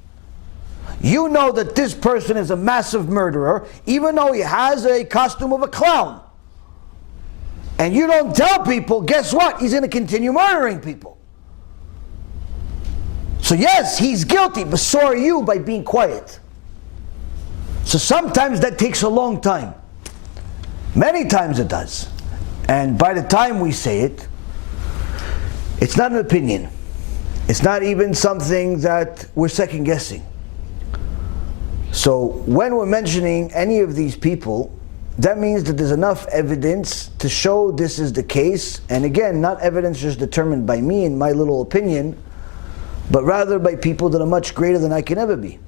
You know that this person is a massive murderer, even though he has a costume of a clown. And you don't tell people, guess what? He's going to continue murdering people. So yes, he's guilty, but so are you by being quiet. So sometimes that takes a long time. Many times it does. And by the time we say it, it's not an opinion. It's not even something that we're second guessing. So when we're mentioning any of these people, that means that there's enough evidence to show this is the case. And again, not evidence just determined by me and my little opinion, but rather by people that are much greater than I can ever be.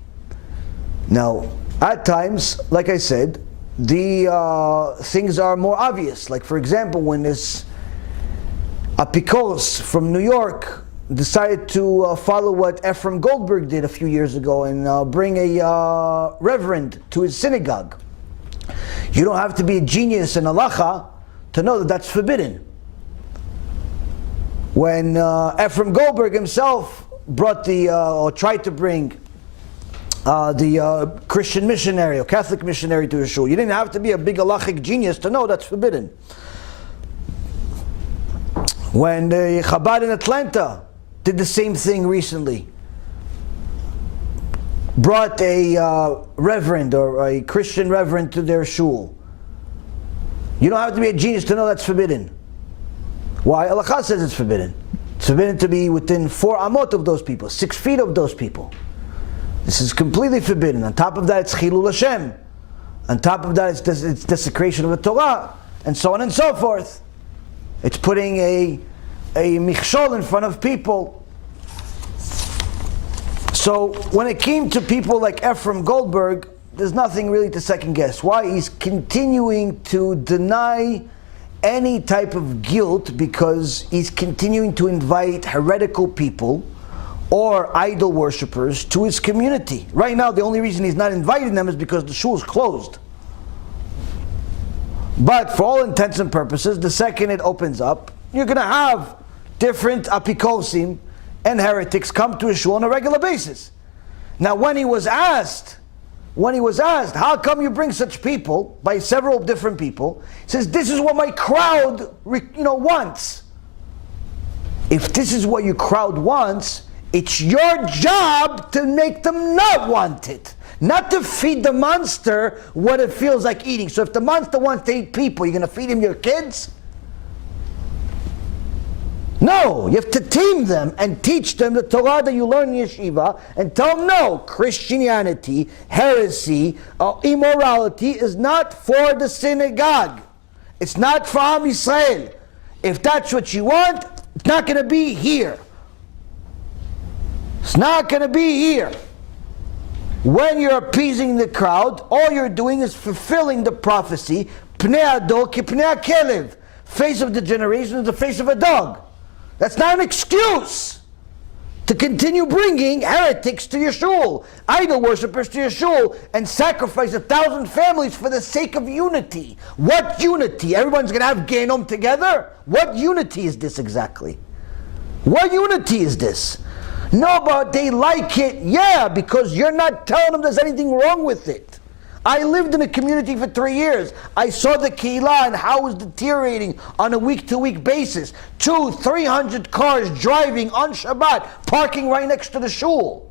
Now, at times, like I said, the things are more obvious. Like for example, when this apikoros from New York decided to follow what Ephraim Goldberg did a few years ago and bring a reverend to his synagogue. You don't have to be a genius in halacha to know that that's forbidden. When Ephraim Goldberg himself brought or tried to bring the Christian missionary or Catholic missionary to his shul, you didn't have to be a big halachic genius to know that's forbidden. When the Chabad in Atlanta did the same thing recently, brought a reverend or a Christian reverend to their shul, you don't have to be a genius to know that's forbidden. Why? Halakha says it's forbidden. It's forbidden to be within 4 amot of those people, 6 feet of those people. This is completely forbidden. On top of that, it's chilul Hashem. On top of that, it's desecration of the Torah, and so on and so forth. It's putting a michshol in front of people. So when it came to people like Ephraim Goldberg, there's nothing really to second guess. Why? He's continuing to deny any type of guilt because he's continuing to invite heretical people or idol worshippers to his community. Right now, the only reason he's not inviting them is because the shul is closed. But for all intents and purposes, the second it opens up, you're going to have different apikosim and heretics come to a shul on a regular basis. Now, when he was asked, how come you bring such people, by several different people, he says, this is what my crowd wants. If this is what your crowd wants, it's your job to make them not want it. Not to feed the monster what it feels like eating. So if the monster wants to eat people, you're going to feed him your kids? No, you have to tame them and teach them the Torah that you learn in yeshiva and tell them, no, Christianity, heresy, immorality is not for the synagogue. It's not for Am Yisrael. If that's what you want, it's not going to be here. It's not going to be here. When you're appeasing the crowd, all you're doing is fulfilling the prophecy, Pnei Ador ki Pnei HaKelev. Face of the generation is the face of a dog. That's not an excuse to continue bringing heretics to your shul, idol worshippers to your shul, and sacrifice 1,000 families for the sake of unity. What unity? Everyone's going to have Genom together? What unity is this exactly? What unity is this? No, but they like it. Yeah, because you're not telling them there's anything wrong with it. I lived in a community for 3 years. I saw the keilah and how it was deteriorating on a week-to-week basis. 200-300 cars driving on Shabbat, parking right next to the shul.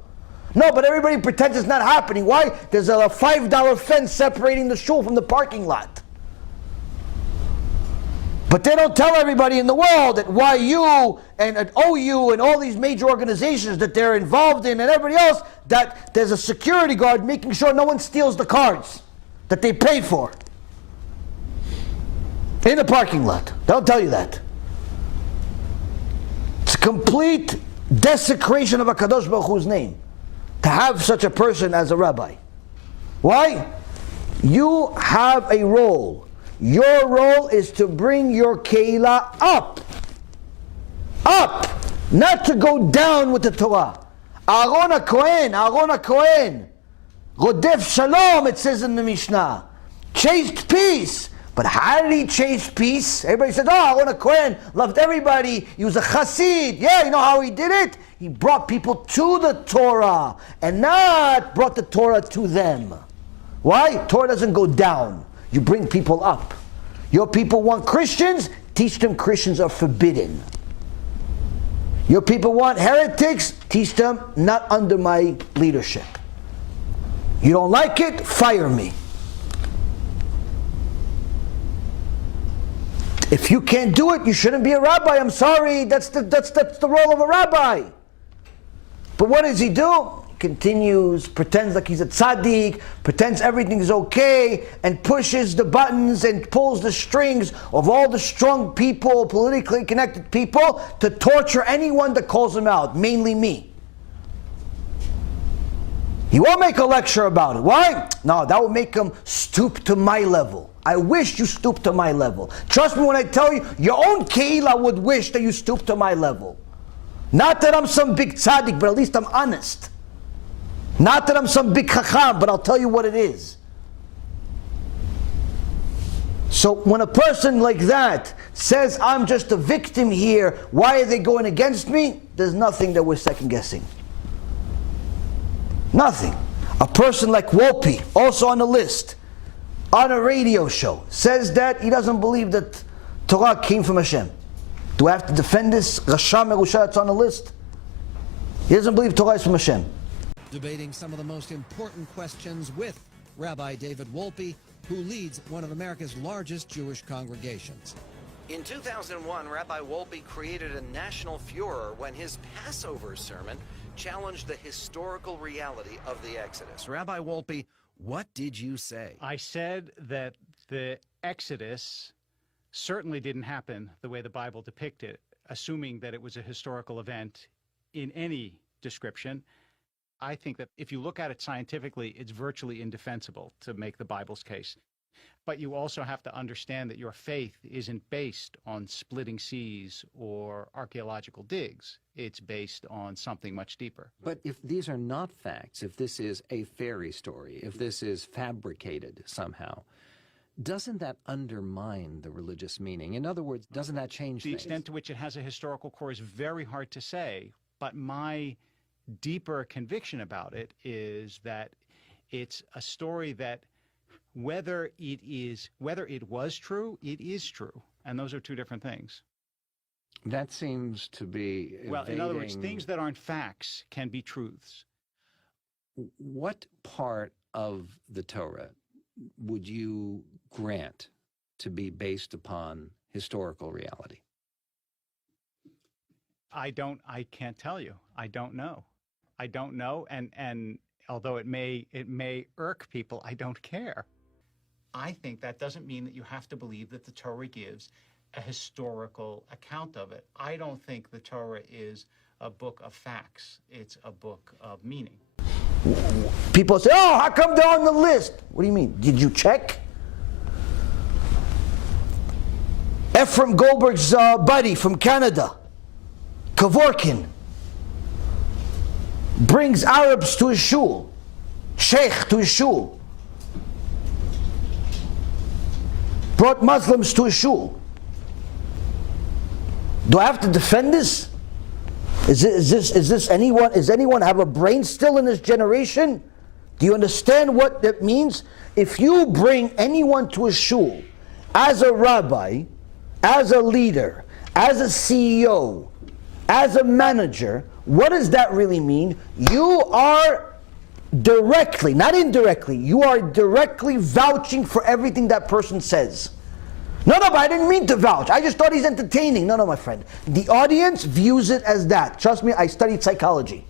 No, but everybody pretends it's not happening. Why? There's a $5 fence separating the shul from the parking lot. But they don't tell everybody in the world at YU and at OU and all these major organizations that they're involved in and everybody else that there's a security guard making sure no one steals the cars that they pay for in the parking lot. They don't tell you that. It's a complete desecration of HaKadosh Baruch Hu's name to have such a person as a rabbi. Why? You have a role. Your role is to bring your keilah up. Up! Not to go down with the Torah. Aaron HaKohen, Rodef Shalom, it says in the Mishnah. Chased peace. But how did he chase peace? Everybody says, Aaron HaKohen loved everybody. He was a chassid. Yeah, you know how he did it? He brought people to the Torah and not brought the Torah to them. Why? Torah doesn't go down. You bring people up. Your people want Christians, teach them Christians are forbidden. Your people want heretics, teach them not under my leadership. You don't like it, fire me. If you can't do it, you shouldn't be a rabbi. I'm sorry, that's the role of a rabbi. But what does he do? Continues, pretends like he's a tzaddik, pretends everything is okay, and pushes the buttons and pulls the strings of all the strong people, politically connected people, to torture anyone that calls him out, mainly me. He won't make a lecture about it. Why? No, that would make him stoop to my level. I wish you stooped to my level. Trust me when I tell you, your own keilah would wish that you stoop to my level. Not that I'm some big tzaddik, but at least I'm honest. Not that I'm some big chacham, but I'll tell you what it is. So when a person like that says, I'm just a victim here, why are they going against me? There's nothing that we're second guessing. Nothing. A person like Wolpe, also on the list, on a radio show, says that he doesn't believe that Torah came from Hashem. Do I have to defend this Reshaim Merusha that's on the list? He doesn't believe Torah is from Hashem. Debating some of the most important questions with Rabbi David Wolpe, who leads one of America's largest Jewish congregations. In 2001, Rabbi Wolpe created a national furor when his Passover sermon challenged the historical reality of the Exodus. Rabbi Wolpe, what did you say? I said that the Exodus certainly didn't happen the way the Bible depicted, assuming that it was a historical event in any description. I think that if you look at it scientifically, it's virtually indefensible to make the Bible's case. But you also have to understand that your faith isn't based on splitting seas or archaeological digs. It's based on something much deeper. But if these are not facts, if this is a fairy story, if this is fabricated somehow, doesn't that undermine the religious meaning? In other words, doesn't that change The things? extent to which it has a historical core is very hard to say, but my deeper conviction about it is that it's a story that whether it was true, it is true. And those are two different things. That seems to be Well, in other words, evading- things that aren't facts can be truths. What part of the Torah would you grant to be based upon historical reality? I can't tell you. I don't know. I don't know. And although it may irk people, I don't care. I think that doesn't mean that you have to believe that the Torah gives a historical account of it. I don't think the Torah is a book of facts. It's a book of meaning. People say, oh, how come they're on the list? What do you mean? Did you check? Ephraim Goldberg's buddy from Canada, Kevorkian, brings Arabs to his shul, sheikh to his shul, brought Muslims to his shul. Do I have to defend this? Does anyone have a brain still in this generation? Do you understand what that means? If you bring anyone to a shul as a rabbi, as a leader, as a CEO, as a manager, what does that really mean? You are directly, not indirectly, you are directly vouching for everything that person says. No, but I didn't mean to vouch. I just thought he's entertaining. No, my friend. The audience views it as that. Trust me, I studied psychology.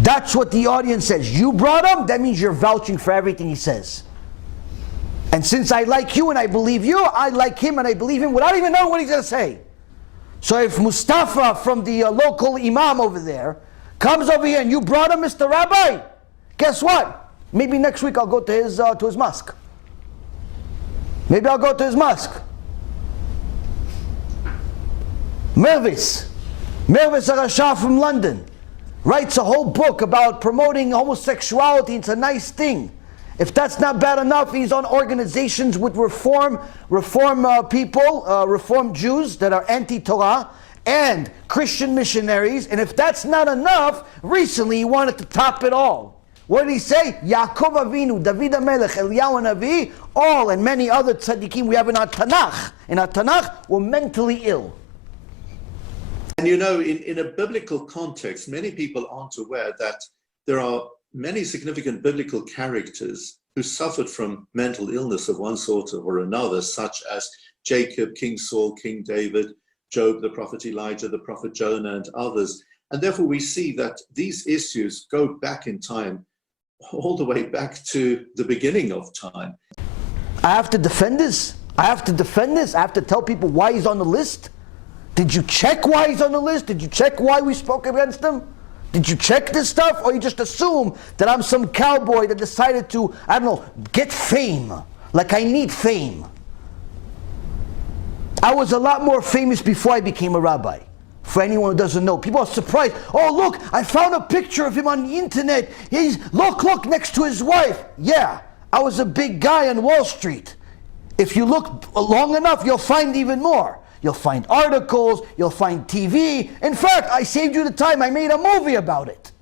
That's what the audience says. You brought him, that means you're vouching for everything he says. And since I like you and I believe you, I like him and I believe him without even knowing what he's going to say. So if Mustafa from the local imam over there comes over here and you brought him, Mr. Rabbi, guess what? Maybe next week I'll go to his mosque. Maybe I'll go to his mosque. Mervis Arashah from London writes a whole book about promoting homosexuality. It's a nice thing. If that's not bad enough, he's on organizations with reform people, reform Jews that are anti-Torah, and Christian missionaries. And if that's not enough, recently he wanted to top it all. What did he say? Yaakov Avinu, David HaMelech, Eliyahu Navi, all and many other tzaddikim we have in our Tanakh. In our Tanakh, were mentally ill. And you know, in a biblical context, many people aren't aware that there are many significant biblical characters who suffered from mental illness of one sort or another, such as Jacob, King Saul, King David, Job, the prophet Elijah, the prophet Jonah, and others. And therefore we see that these issues go back in time, all the way back to the beginning of time. I have to defend this. I have to tell people why he's on the list. Did you check why he's on the list? Did you check why we spoke against him? Did you check this stuff? Or you just assume that I'm some cowboy that decided to, I don't know, get fame. Like I need fame. I was a lot more famous before I became a rabbi. For anyone who doesn't know, people are surprised. Oh, look, I found a picture of him on the internet. Look next to his wife. Yeah, I was a big guy on Wall Street. If you look long enough, you'll find even more. You'll find articles, you'll find TV. In fact, I saved you the time. I made a movie about it.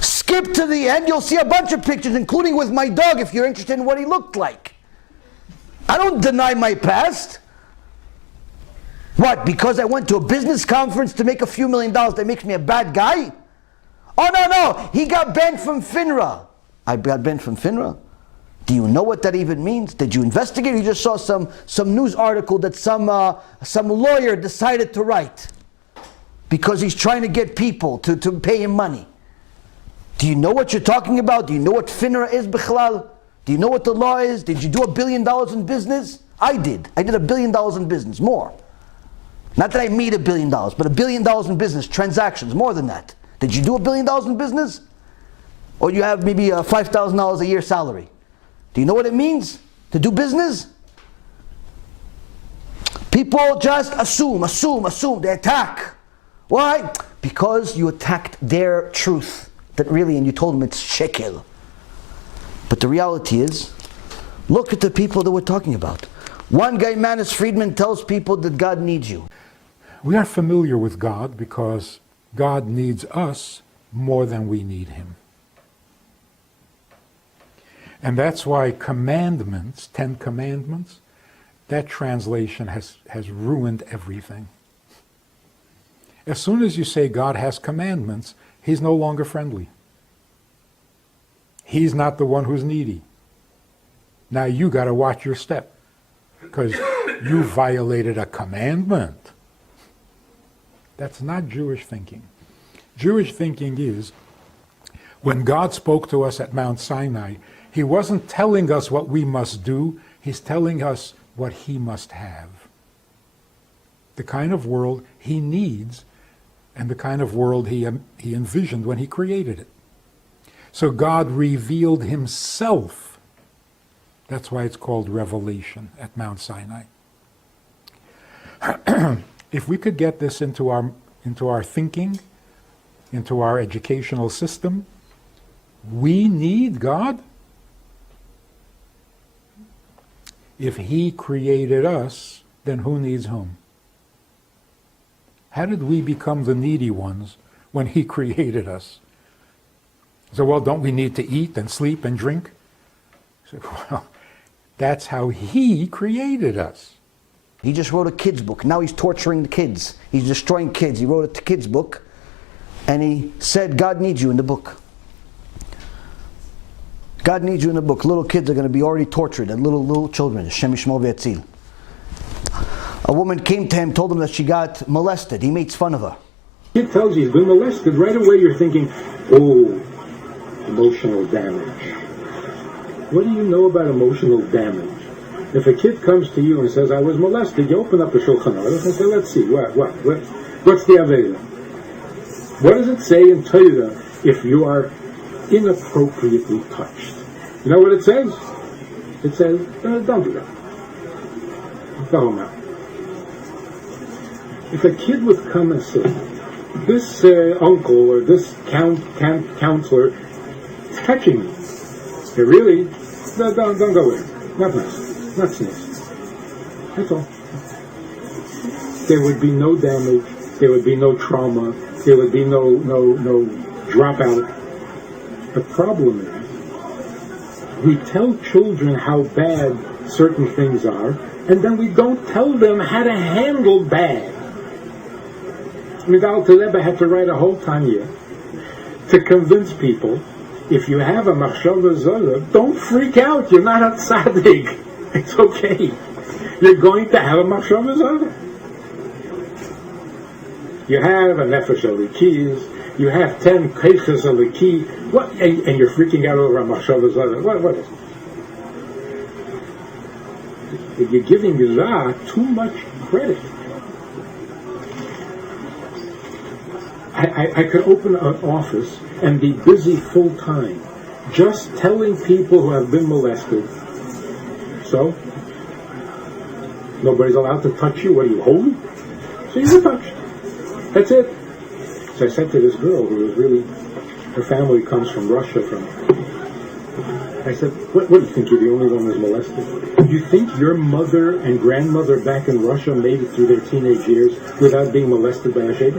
Skip to the end, you'll see a bunch of pictures, including with my dog, if you're interested in what he looked like. I don't deny my past. What, because I went to a business conference to make a few $1 million, that makes me a bad guy? Oh, no, he got banned from FINRA. I got banned from FINRA? Do you know what that even means? Did you investigate? You just saw some news article that some lawyer decided to write because he's trying to get people to pay him money. Do you know what you're talking about? Do you know what FINRA is, Bichlal? Do you know what the law is? Did you do $1 billion in business? I did. I did $1 billion in business, more. Not that I made $1 billion, but $1 billion in business, transactions, more than that. Did you do $1 billion in business? Or you have maybe a $5,000 a year salary? Do you know what it means to do business? People just assume, they attack. Why? Because you attacked their truth. that really, and you told them it's shekel. But the reality is, look at the people that we're talking about. One guy, Manis Friedman, tells people that God needs you. We are familiar with God because God needs us more than we need him. And that's why commandments, 10 commandments, that translation has ruined everything. As soon as you say God has commandments, he's no longer friendly. He's not the one who's needy. Now you got to watch your step because you violated a commandment. That's not Jewish thinking. Jewish thinking is, when God spoke to us at Mount Sinai, he wasn't telling us what we must do, he's telling us what he must have. The kind of world he needs and the kind of world he envisioned when he created it. So God revealed himself. That's why it's called revelation at Mount Sinai. If we could get this into our thinking, into our educational system, we need God. If he created us, then who needs whom? How did we become the needy ones when he created us? So, well, don't we need to eat and sleep and drink? So, well, that's how he created us. He just wrote a kid's book. Now he's torturing the kids. He's destroying kids. He wrote a kid's book, and he said, God needs you in the book. God needs you in the book. Little kids are going to be already tortured, and little children. Hashem yishmor v'yatzil. A woman came to him, told him that she got molested. He makes fun of her. Kid tells you he's been molested. Right away you're thinking, oh, emotional damage. What do you know about emotional damage? If a kid comes to you and says, I was molested, you open up the Shulchan Aruch and say, let's see, what's the Aveda? What does it say in Torah if you are inappropriately touched? You know what it says? It says, don't do that. Go home now. If a kid would come and say, this uncle or this counselor is touching me, you really, don't go with him. Not nice. Not nice. That's all. There would be no damage. There would be no trauma. There would be no dropout. The problem is, we tell children how bad certain things are, and then we don't tell them how to handle bad. Midal Rebbe had to write a whole Tanya to convince people, if you have a machshava zora, don't freak out, you're not a tzaddik. It's okay. You're going to have a machshava zora. You have a nefesh alikis, you have 10 keches aliki, what? And you're freaking out over a machshava zora. What is it? You're giving Ra too much credit. I could open an office and be busy full time just telling people who have been molested. So, nobody's allowed to touch you. What are you, holy? So you were touched. That's it. So I said to this girl who was really, her family comes from Russia, I said, what do you think, you're the only one who's molested? Do you think your mother and grandmother back in Russia made it through their teenage years without being molested by a sheikh?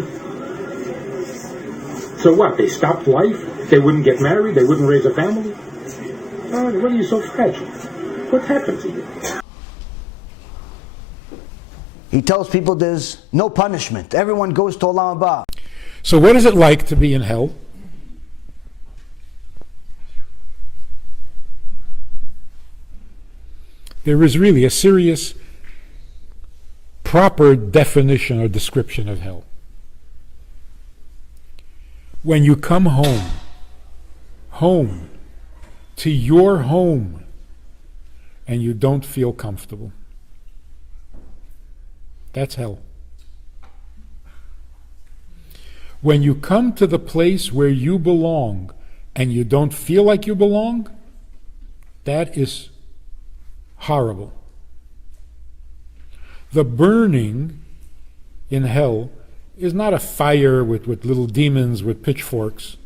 So what, they stopped life? They wouldn't get married? They wouldn't raise a family? What are you so fragile? What happened to you? He tells people there's no punishment. Everyone goes to Olam Haba. So what is it like to be in hell? There is really a serious, proper definition or description of hell. When you come home to your home, and you don't feel comfortable. That's hell. When you come to the place where you belong, and you don't feel like you belong, that is horrible. The burning in hell is not a fire with little demons with pitchforks.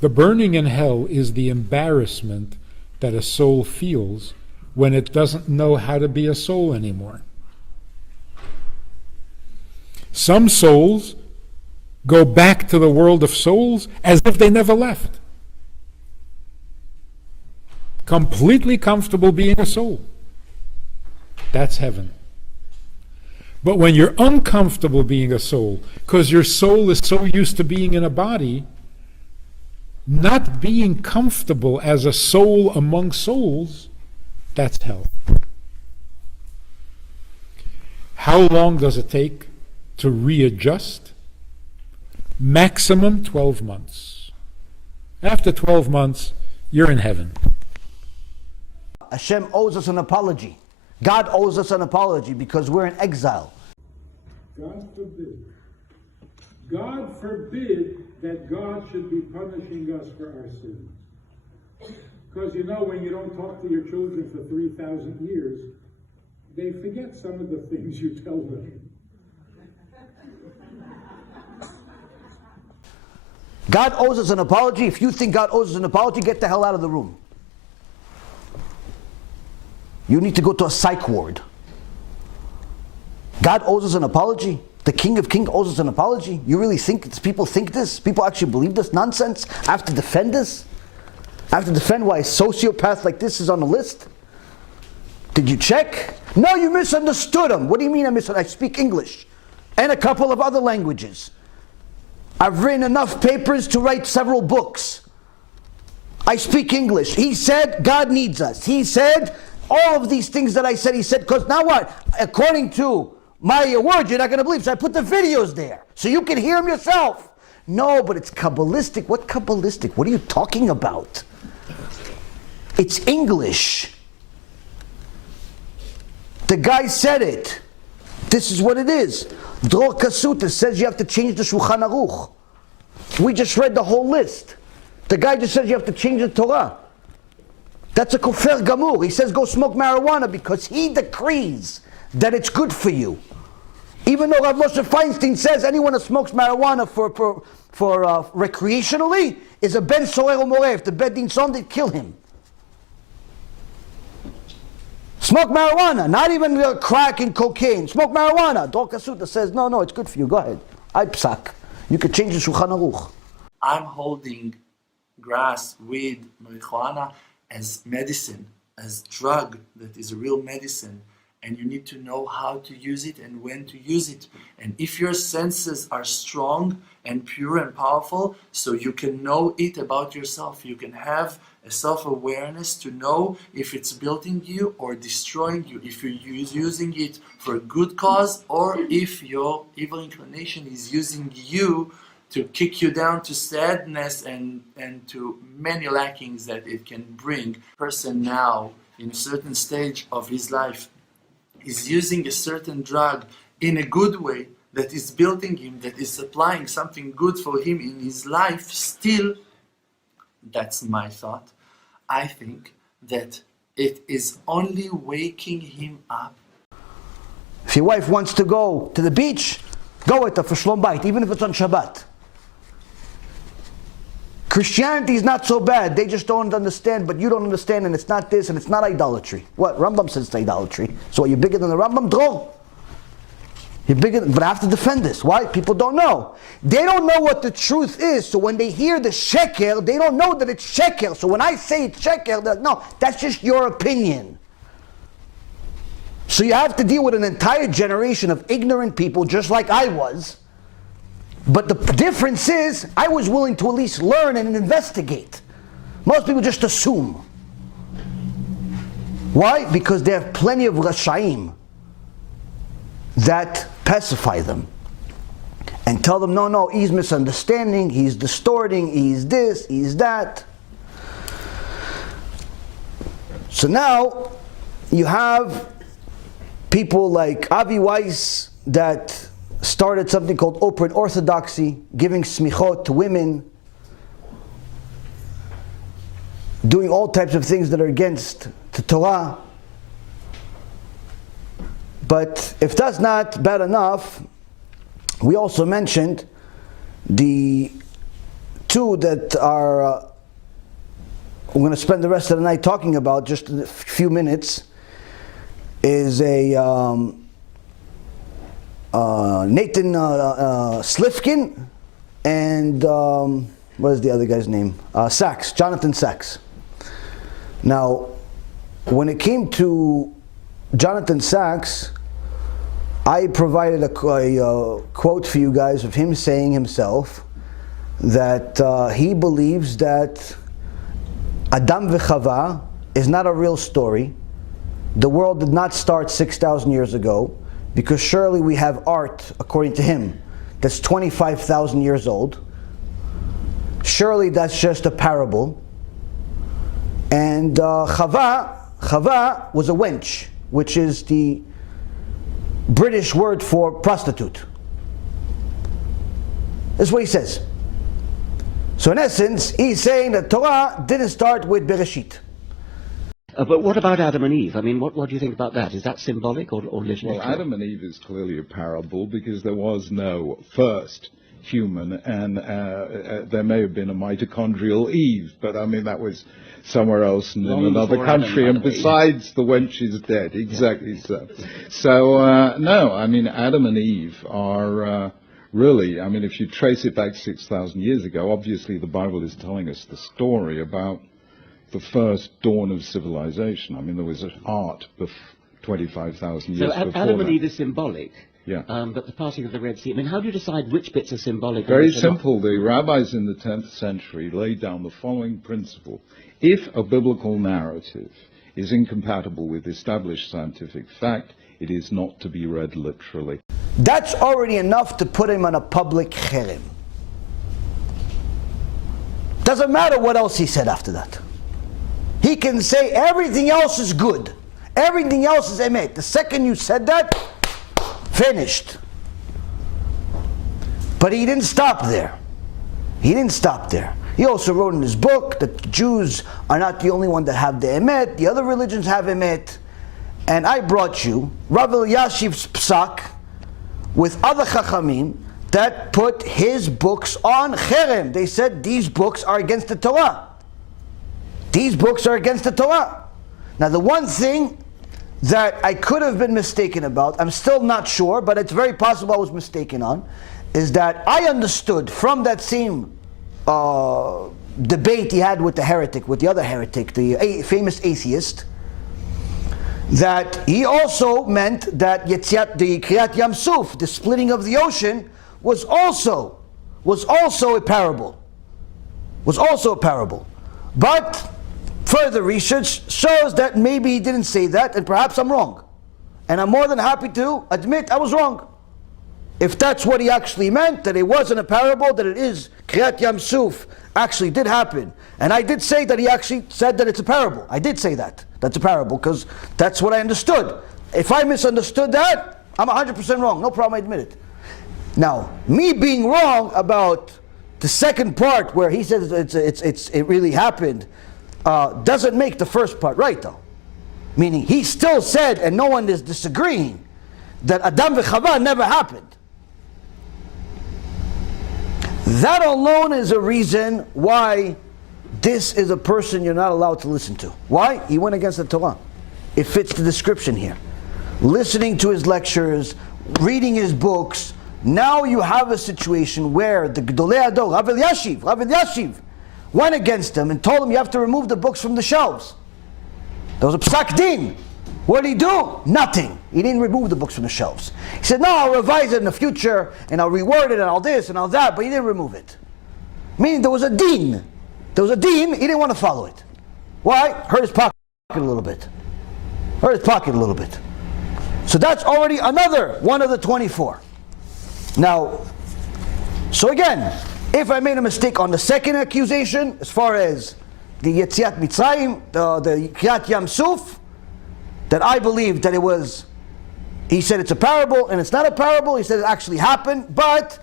The burning in hell is the embarrassment that a soul feels when it doesn't know how to be a soul anymore. Some souls go back to the world of souls as if they never left. Completely comfortable being a soul. That's heaven. But when you're uncomfortable being a soul, because your soul is so used to being in a body, not being comfortable as a soul among souls, that's hell. How long does it take to readjust? Maximum 12 months. After 12 months, you're in heaven. Hashem owes us an apology. God owes us an apology because we're in exile. God forbid. God forbid that God should be punishing us for our sins. Because you know, when you don't talk to your children for 3,000 years, they forget some of the things you tell them. God owes us an apology. If you think God owes us an apology, get the hell out of the room. You need to go to a psych ward. God owes us an apology. The King of Kings owes us an apology. You really think people think this? People actually believe this nonsense? I have to defend this? I have to defend why a sociopath like this is on the list? Did you check? No, you misunderstood him. What do you mean I misunderstood? I speak English and a couple of other languages. I've written enough papers to write several books. I speak English. He said God needs us. He said all of these things that I said, he said, because now what? According to my word, you're not going to believe. So I put the videos there so you can hear them yourself. No, but it's Kabbalistic. What Kabbalistic? What are you talking about? It's English. The guy said it. This is what it is. Dror Kashrut says you have to change the Shulchan Aruch. We just read the whole list. The guy just says you have to change the Torah. That's a kofer gamur. He says go smoke marijuana because he decrees that it's good for you. Even though Rav Moshe Feinstein says anyone who smokes marijuana for recreationally is a ben soer umoreh. If the bedin saw him, they'd kill him. Smoke marijuana, not even crack and cocaine. Smoke marijuana. Dror Kashrut says no, it's good for you. Go ahead. I psak. You could change the Shulchan Aruch. I'm holding grass, weed, marijuana as medicine, as drug that is a real medicine, and you need to know how to use it and when to use it. And if your senses are strong and pure and powerful, so you can know it about yourself, you can have a self-awareness to know if it's building you or destroying you, if you're using it for a good cause or if your evil inclination is using you to kick you down to sadness and to many lackings that it can bring. Person now in a certain stage of his life is using a certain drug in a good way that is building him, that is supplying something good for him in his life, still, that's my thought, I think that it is only waking him up. If your wife wants to go to the beach, go with her for shlom bayit, even if it's on Shabbat. Christianity is not so bad. They just don't understand, but you don't understand, and it's not this, and it's not idolatry. What? Rambam says it's idolatry. So you're bigger than the Rambam? Dror. You're bigger, but I have to defend this. Why? People don't know. They don't know what the truth is, so when they hear the sheker, they don't know that it's sheker. So when I say it's sheker, they're like, no, that's just your opinion. So you have to deal with an entire generation of ignorant people, just like I was. But the difference is, I was willing to at least learn and investigate. Most people just assume. Why? Because they have plenty of Reshaim that pacify them and tell them, no, he's misunderstanding, he's distorting, he's this, he's that. So now you have people like Avi Weiss that started something called open orthodoxy, giving smichot to women, doing all types of things that are against the Torah. But if that's not bad enough, we also mentioned the two that are we're going to spend the rest of the night talking about, just in a few minutes, is a Nathan Slifkin and what is the other guy's name? Sachs, Jonathan Sachs. Now, when it came to Jonathan Sachs, I provided a quote for you guys of him saying himself that he believes that Adam v'Chava is not a real story. The world did not start 6,000 years ago, because surely we have art, according to him, that's 25,000 years old. Surely that's just a parable. And Chava was a wench, which is the British word for prostitute. That's what he says. So in essence, he's saying that Torah didn't start with Bereshit. But what about Adam and Eve? I mean, what do you think about that? Is that symbolic or literal? Well, Adam and Eve is clearly a parable because there was no first human, and there may have been a mitochondrial Eve, but I mean that was somewhere else and in another country, and besides the wench is dead. Exactly so. So no, I mean Adam and Eve are really, I mean if you trace it back 6,000 years ago, obviously the Bible is telling us the story about the first dawn of civilization. I mean there was art 25,000 years before that. Adam and Eve is symbolic. Yeah. But the parting of the Red Sea, I mean, how do you decide which bits are symbolic? Very simple. The rabbis in the 10th century laid down the following principle. If a biblical narrative is incompatible with established scientific fact, it is not to be read literally. That's already enough to put him on a public cherem. Doesn't matter what else he said after that. He can say everything else is good. Everything else is emet. The second you said that, finished. But he didn't stop there. He didn't stop there. He also wrote in his book that Jews are not the only one that have the emet. The other religions have emet. And I brought you Rav Elyashiv's psak with other chachamim that put his books on cherem. They said these books are against the Torah. These books are against the Torah. Now the one thing that I could have been mistaken about, I'm still not sure, but it's very possible I was mistaken on, is that I understood from that same debate he had with the heretic, with the other heretic, the famous atheist, that he also meant that the Kriyat Yam Suf, the splitting of the ocean, was also a parable. Was also a parable. But further research shows that maybe he didn't say that, and perhaps I'm wrong. And I'm more than happy to admit I was wrong. If that's what he actually meant, that it wasn't a parable, that it is Kriyat Yam Suf actually did happen. And I did say that he actually said that it's a parable. I did say that. That's a parable, because that's what I understood. If I misunderstood that, I'm 100% wrong. No problem, I admit it. Now, me being wrong about the second part where he says it really happened, doesn't make the first part right, though. Meaning, he still said, and no one is disagreeing, that Adam v'Chava never happened. That alone is a reason why this is a person you're not allowed to listen to. Why? He went against the Torah. It fits the description here. Listening to his lectures, reading his books, now you have a situation where the Gedolei Ador, Rav Elyashiv, went against him and told him you have to remove the books from the shelves. There was a Psak Din. What did he do? Nothing. He didn't remove the books from the shelves. He said, no, I'll revise it in the future, and I'll reword it, and I'll this, and I'll that, but he didn't remove it. Meaning there was a din. There was a din, he didn't want to follow it. Why? Hurt his pocket a little bit. Hurt his pocket a little bit. So that's already another one of the 24. Now, so again, if I made a mistake on the second accusation, as far as the Yetziat Mitzrayim, the Kriyat Yam Suf, that I believe that it was, he said it's a parable, and it's not a parable, he said it actually happened, but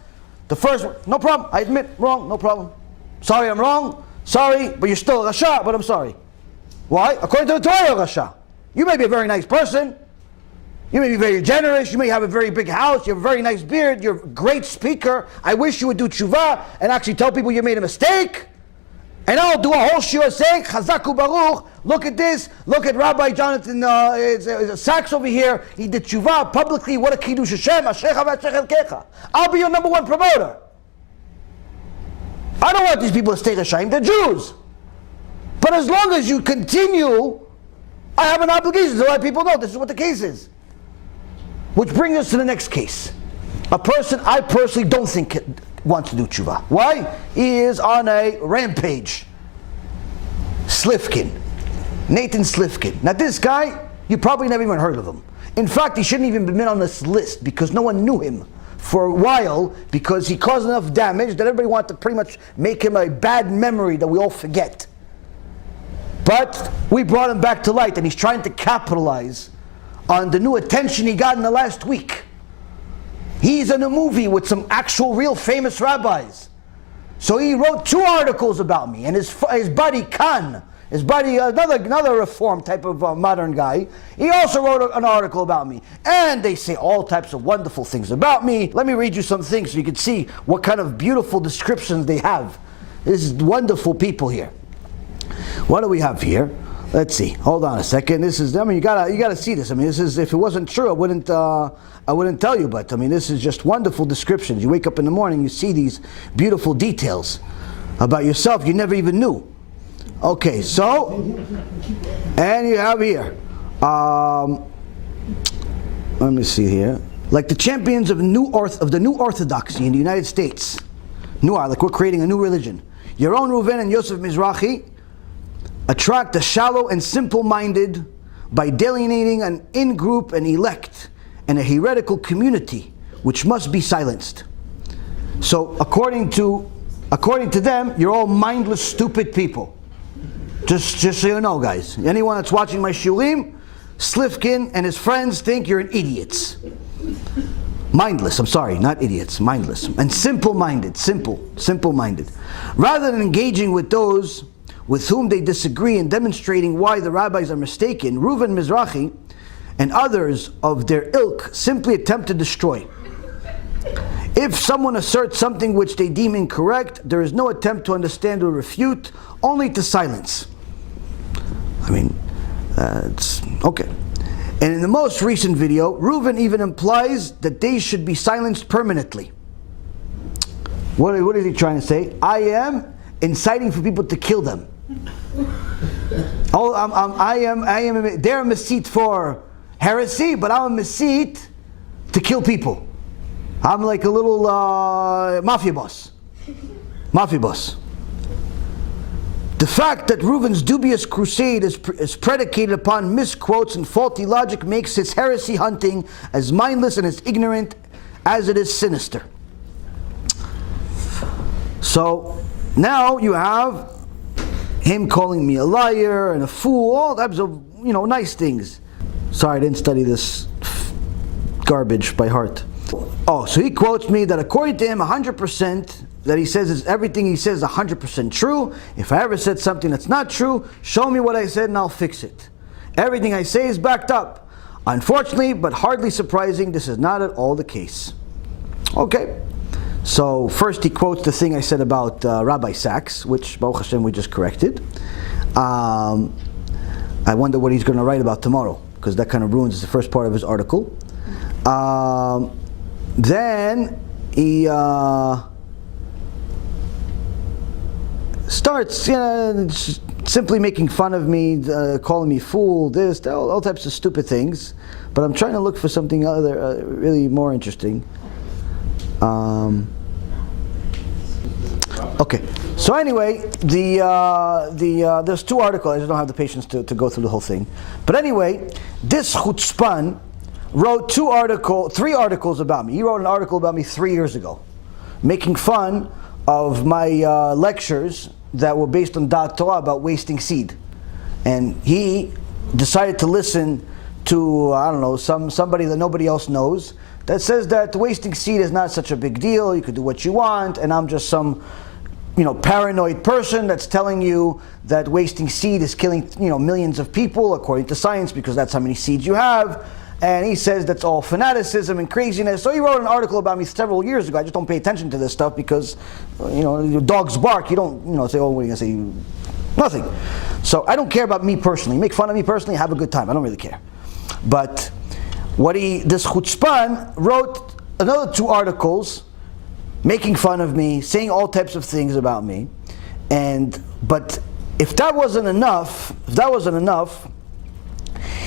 the first one, no problem, I admit, wrong, no problem. Sorry, I'm wrong, sorry, but you're still a Rasha, but I'm sorry. Why? According to the Torah, you're a Rasha. You may be a very nice person, You may be very generous, you may have a very big house, you have a very nice beard, you're a great speaker. I wish you would do tshuva and actually tell people you made a mistake. And I'll do a whole shiur saying, Chazaku Baruch, look at this, look at Rabbi Jonathan Sachs over here, he did tshuva publicly, what a kiddush Hashem, Ashecha v'Asher Chelkecha. I'll be your number one promoter. I don't want these people to stay Reshaim, they're Jews. But as long as you continue, I have an obligation to let people know this is what the case is. Which brings us to the next case. A person I personally don't think wants to do tshuva. Why? He is on a rampage. Slifkin. Nathan Slifkin. Now this guy, you probably never even heard of him. In fact, he shouldn't even have been on this list because no one knew him for a while because he caused enough damage that everybody wanted to pretty much make him a bad memory that we all forget. But we brought him back to light and he's trying to capitalize on the new attention he got in the last week. He's in a movie with some actual real famous rabbis. So he wrote 2 articles about me, and his buddy Khan, his buddy, another reform type of modern guy, he also wrote an article about me. And they say all types of wonderful things about me. Let me read you some things so you can see what kind of beautiful descriptions they have. This is wonderful people here. What do we have here? Let's see. Hold on a second. This is. I mean, you gotta see this. I mean, this is. If it wasn't true, I wouldn't tell you. But I mean, this is just wonderful descriptions. You wake up in the morning, you see these beautiful details about yourself you never even knew. Okay, so, and you have here. Let me see here. Like the champions of the new orthodoxy in the United States. Like we're creating a new religion. Yaron Reuven and Yosef Mizrahi attract the shallow and simple-minded by delineating an in-group and elect and a heretical community which must be silenced. So according to them, you're all mindless, stupid people. Just so you know, guys. Anyone that's watching my shiurim, Slifkin and his friends think you're idiots. Mindless, I'm sorry, not idiots, mindless. And simple-minded, simple-minded. Rather than engaging with those with whom they disagree and demonstrating why the rabbis are mistaken, Reuven Mizrahi and others of their ilk simply attempt to destroy. If someone asserts something which they deem incorrect, there is no attempt to understand or refute, only to silence. I mean, it's okay. And in the most recent video, Reuven even implies that they should be silenced permanently. What is he trying to say? I am inciting for people to kill them. They're a mesite for heresy, but I'm a mesite to kill people. I'm like a little mafia boss. The fact that Reuven's dubious crusade is predicated upon misquotes and faulty logic makes his heresy hunting as mindless and as ignorant as it is sinister. So now you have him calling me a liar and a fool, all types of nice things. Sorry, I didn't study this garbage by heart. Oh, so he quotes me that according to him, 100%, that he says is everything he says is 100% true. If I ever said something that's not true, show me what I said and I'll fix it. Everything I say is backed up. Unfortunately, but hardly surprising, this is not at all the case. Okay. So first he quotes the thing I said about Rabbi Sachs, which Baruch Hashem we just corrected. I wonder what he's going to write about tomorrow, because that kind of ruins the first part of his article. Then he starts simply making fun of me, calling me fool, all types of stupid things. But I'm trying to look for something other really more interesting. Okay, so anyway, there's 2 articles. I just don't have the patience to go through the whole thing. But anyway, this chutzpan wrote 3 articles about me. He wrote an article about me 3 years ago, making fun of my lectures that were based on Da'at Torah about wasting seed. And he decided to listen to, somebody that nobody else knows, that says that wasting seed is not such a big deal, you could do what you want, and I'm just some paranoid person that's telling you that wasting seed is killing millions of people according to science because that's how many seeds you have. and he says that's all fanaticism and craziness. So he wrote an article about me several years ago. I just don't pay attention to this stuff because, your dogs bark. You don't, say, oh, what are you going to say? Nothing. So I don't care about me personally. Make fun of me personally, have a good time. I don't really care. But this chutzpan wrote another 2 articles making fun of me, saying all types of things about me. But if that wasn't enough,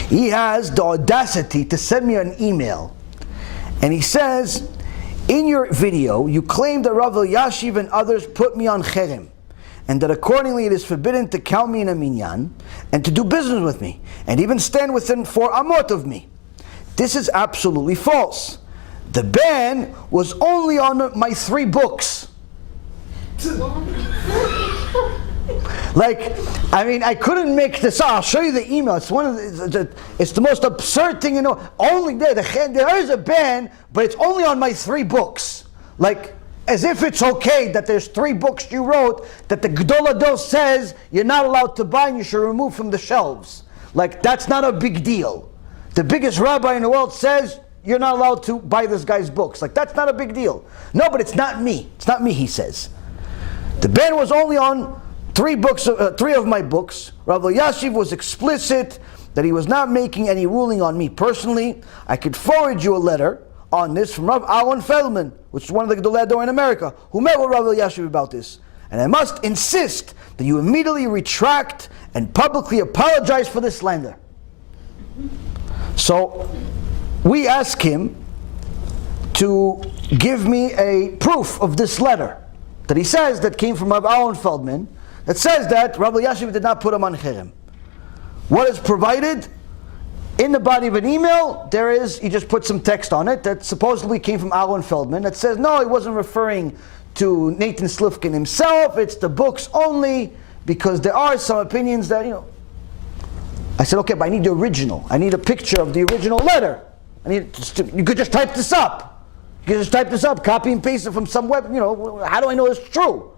he has the audacity to send me an email. And he says, in your video, you claim that Rav Elyashiv and others put me on cherem, and that accordingly it is forbidden to count me in a minyan, and to do business with me, and even stand within 4 amot of me. This is absolutely false. The ban was only on my 3 books. I couldn't make this up. I'll show you the email. It's it's the most absurd thing, Only there is a ban, but it's only on my 3 books. As if it's okay that there's 3 books you wrote that the Gedol Hador says you're not allowed to buy and you should remove from the shelves. That's not a big deal. The biggest rabbi in the world says you're not allowed to buy this guy's books. That's not a big deal. No, but it's not me. It's not me, he says. The ban was only on 3 of my books. Rav Elyashiv was explicit that he was not making any ruling on me personally. I could forward you a letter on this from Rav Yaron Reuven, which is one of the Gedolei Hador in America, who met with Rav Elyashiv about this. And I must insist that you immediately retract and publicly apologize for this slander. So we ask him to give me a proof of this letter that he says that came from Rav Yaron Reuven, that says that Rav Elyashiv did not put him on cherem. What is provided? In the body of an email, he just put some text on it that supposedly came from Yaron Reuven that says, no, he wasn't referring to Nathan Slifkin himself, it's the books only, because there are some opinions that, I said, okay, but I need the original. I need a picture of the original letter. You could just type this up. Copy and paste it from some web, how do I know it's true?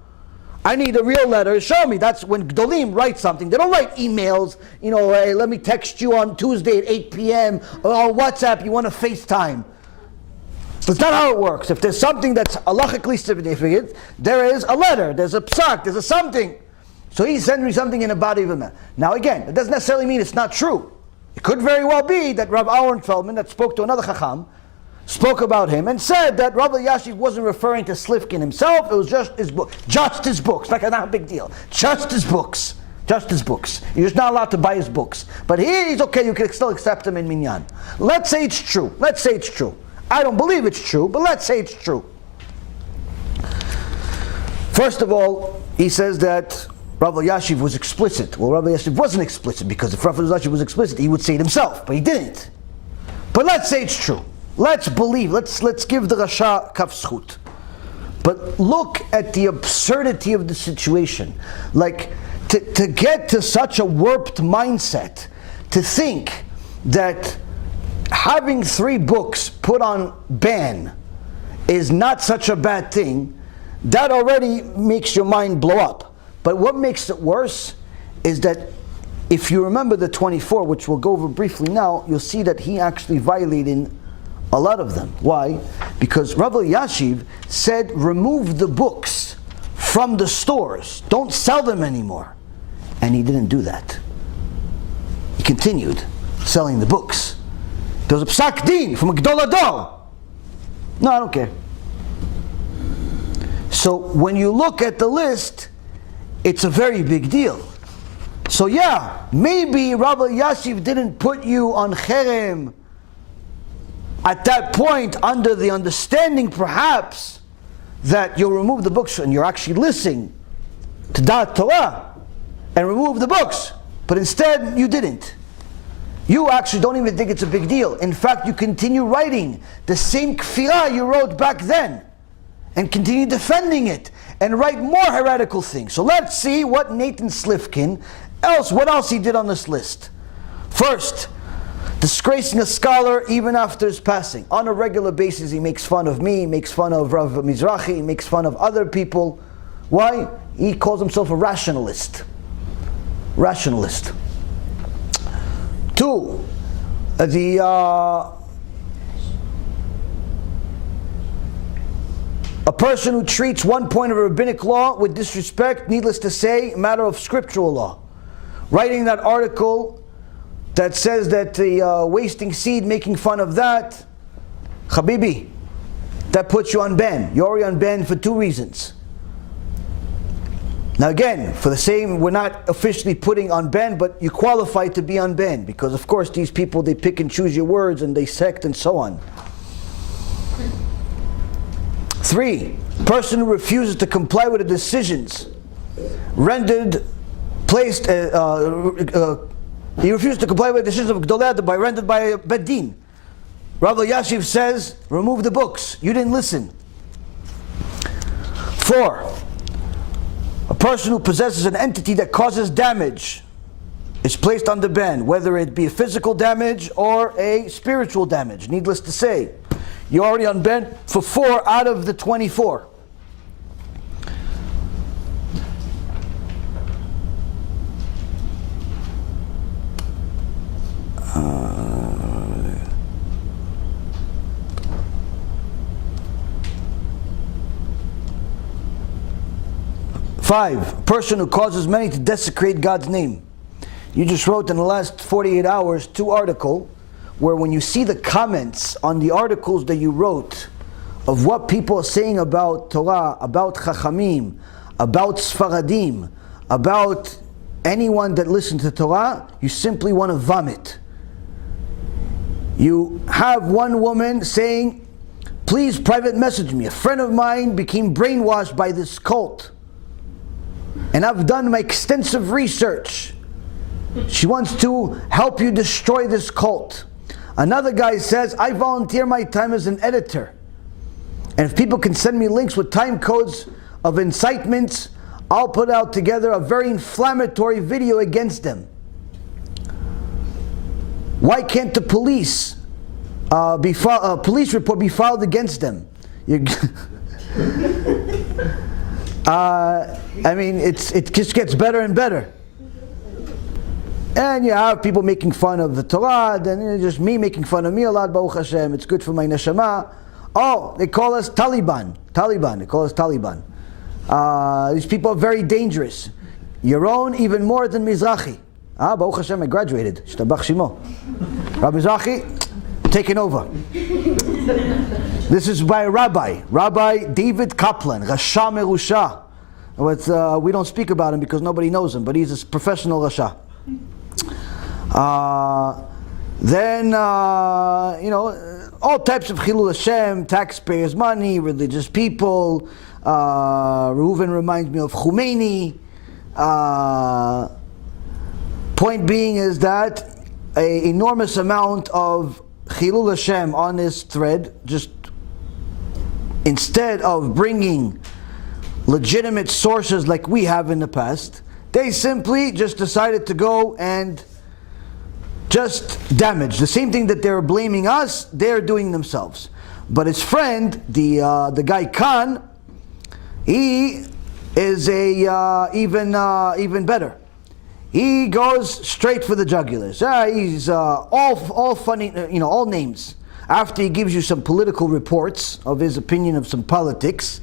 I need a real letter. Show me. That's when Gdolim write something. They don't write emails, hey, let me text you on Tuesday at 8 p.m. or on WhatsApp, you want to FaceTime. That's not how it works. If there's something that's halachically significant, there is a letter, there's a psak, there's a something. So he sent me something in the body of a man. Now again, it doesn't necessarily mean it's not true. It could very well be that Rav Yaron Reuven, that spoke to another chacham, spoke about him and said that Rav Elyashiv wasn't referring to Slifkin himself, it was just his book. Just his books. Not a big deal. Just his books. Just his books. You're just not allowed to buy his books. But here he's okay, you can still accept him in minyan. Let's say it's true. I don't believe it's true, but let's say it's true. First of all, he says that Rav Elyashiv was explicit. Well, Rav Elyashiv wasn't explicit, because if Rav Elyashiv was explicit, he would say it himself, but he didn't. But let's say it's true. Let's believe, let's give the Rasha kaf zchut. But look at the absurdity of the situation. To get to such a warped mindset, to think that having 3 books put on ban is not such a bad thing, that already makes your mind blow up. But what makes it worse is that if you remember the 24, which we'll go over briefly now, you'll see that he actually violated a lot of them. Why? Because Rav Elyashiv said, remove the books from the stores. Don't sell them anymore. And he didn't do that. He continued selling the books. There was a psak din from a Gedol Hador. No, I don't care. So when you look at the list, it's a very big deal. So yeah, maybe Rav Elyashiv didn't put you on cherem at that point under the understanding perhaps that you'll remove the books and you're actually listening to Dat Torah and remove the books. But instead you didn't. You actually don't even think it's a big deal. In fact, you continue writing the same kfirah you wrote back then and continue defending it and write more heretical things. So let's see what Nathan Slifkin what else he did on this list. First, disgracing a scholar even after his passing. On a regular basis he makes fun of me, he makes fun of Rav Mizrahi, he makes fun of other people. Why? He calls himself a rationalist. 2, A person who treats one point of rabbinic law with disrespect, needless to say, a matter of scriptural law. Writing that article that says that the wasting seed, making fun of that, Habibi, that puts you on ban. You're already on ban for two reasons. Now again, for the same, we're not officially putting on ban, but you qualify to be on ban, because of course these people, they pick and choose your words and they sect and so on. 3, person who refuses to comply with the decisions rendered, placed, he refused to comply with the decisions of Gdolei by rendered by Beit Din. Rabbi Yashiv says, remove the books. You didn't listen. 4, a person who possesses an entity that causes damage is placed under ban, whether it be a physical damage or a spiritual damage. Needless to say, you're already on ban for 4 out of the 24. Five, a person who causes many to desecrate God's name. You just wrote in the last 48 hours 2 articles where when you see the comments on the articles that you wrote of what people are saying about Torah, about Chachamim, about Sfaradim, about anyone that listens to Torah, you simply want to vomit. You have one woman saying, please private message me. A friend of mine became brainwashed by this cult, and I've done my extensive research. She wants to help you destroy this cult. Another guy says, I volunteer my time as an editor, and if people can send me links with time codes of incitements, I'll put out together a very inflammatory video against them. Why can't the police police report be filed against them? I mean, it just gets better and better. And you have people making fun of the Torah, then just me making fun of me a lot, Baruch Hashem, it's good for my neshama. Oh, they call us Taliban. They call us Taliban. These people are very dangerous. Yaron even more than Mizrahi. Baruch Hashem, I graduated. Shtabach Shimo. Rabbi Mizrahi, taken over. This is by Rabbi David Kaplan, Rasha Merusha. We don't speak about him because nobody knows him, but he's a professional Rasha. Then all types of Chilul Hashem, taxpayers' money, religious people. Reuven reminds me of Khomeini. Point being is that an enormous amount of Chilul Hashem on this thread, just instead of bringing legitimate sources like we have in the past, they simply just decided to go and just damage. The same thing that they're blaming us, they're doing themselves. But his friend, the guy Khan, he is even better. He goes straight for the jugulars. He's all funny, all names. After he gives you some political reports of his opinion of some politics,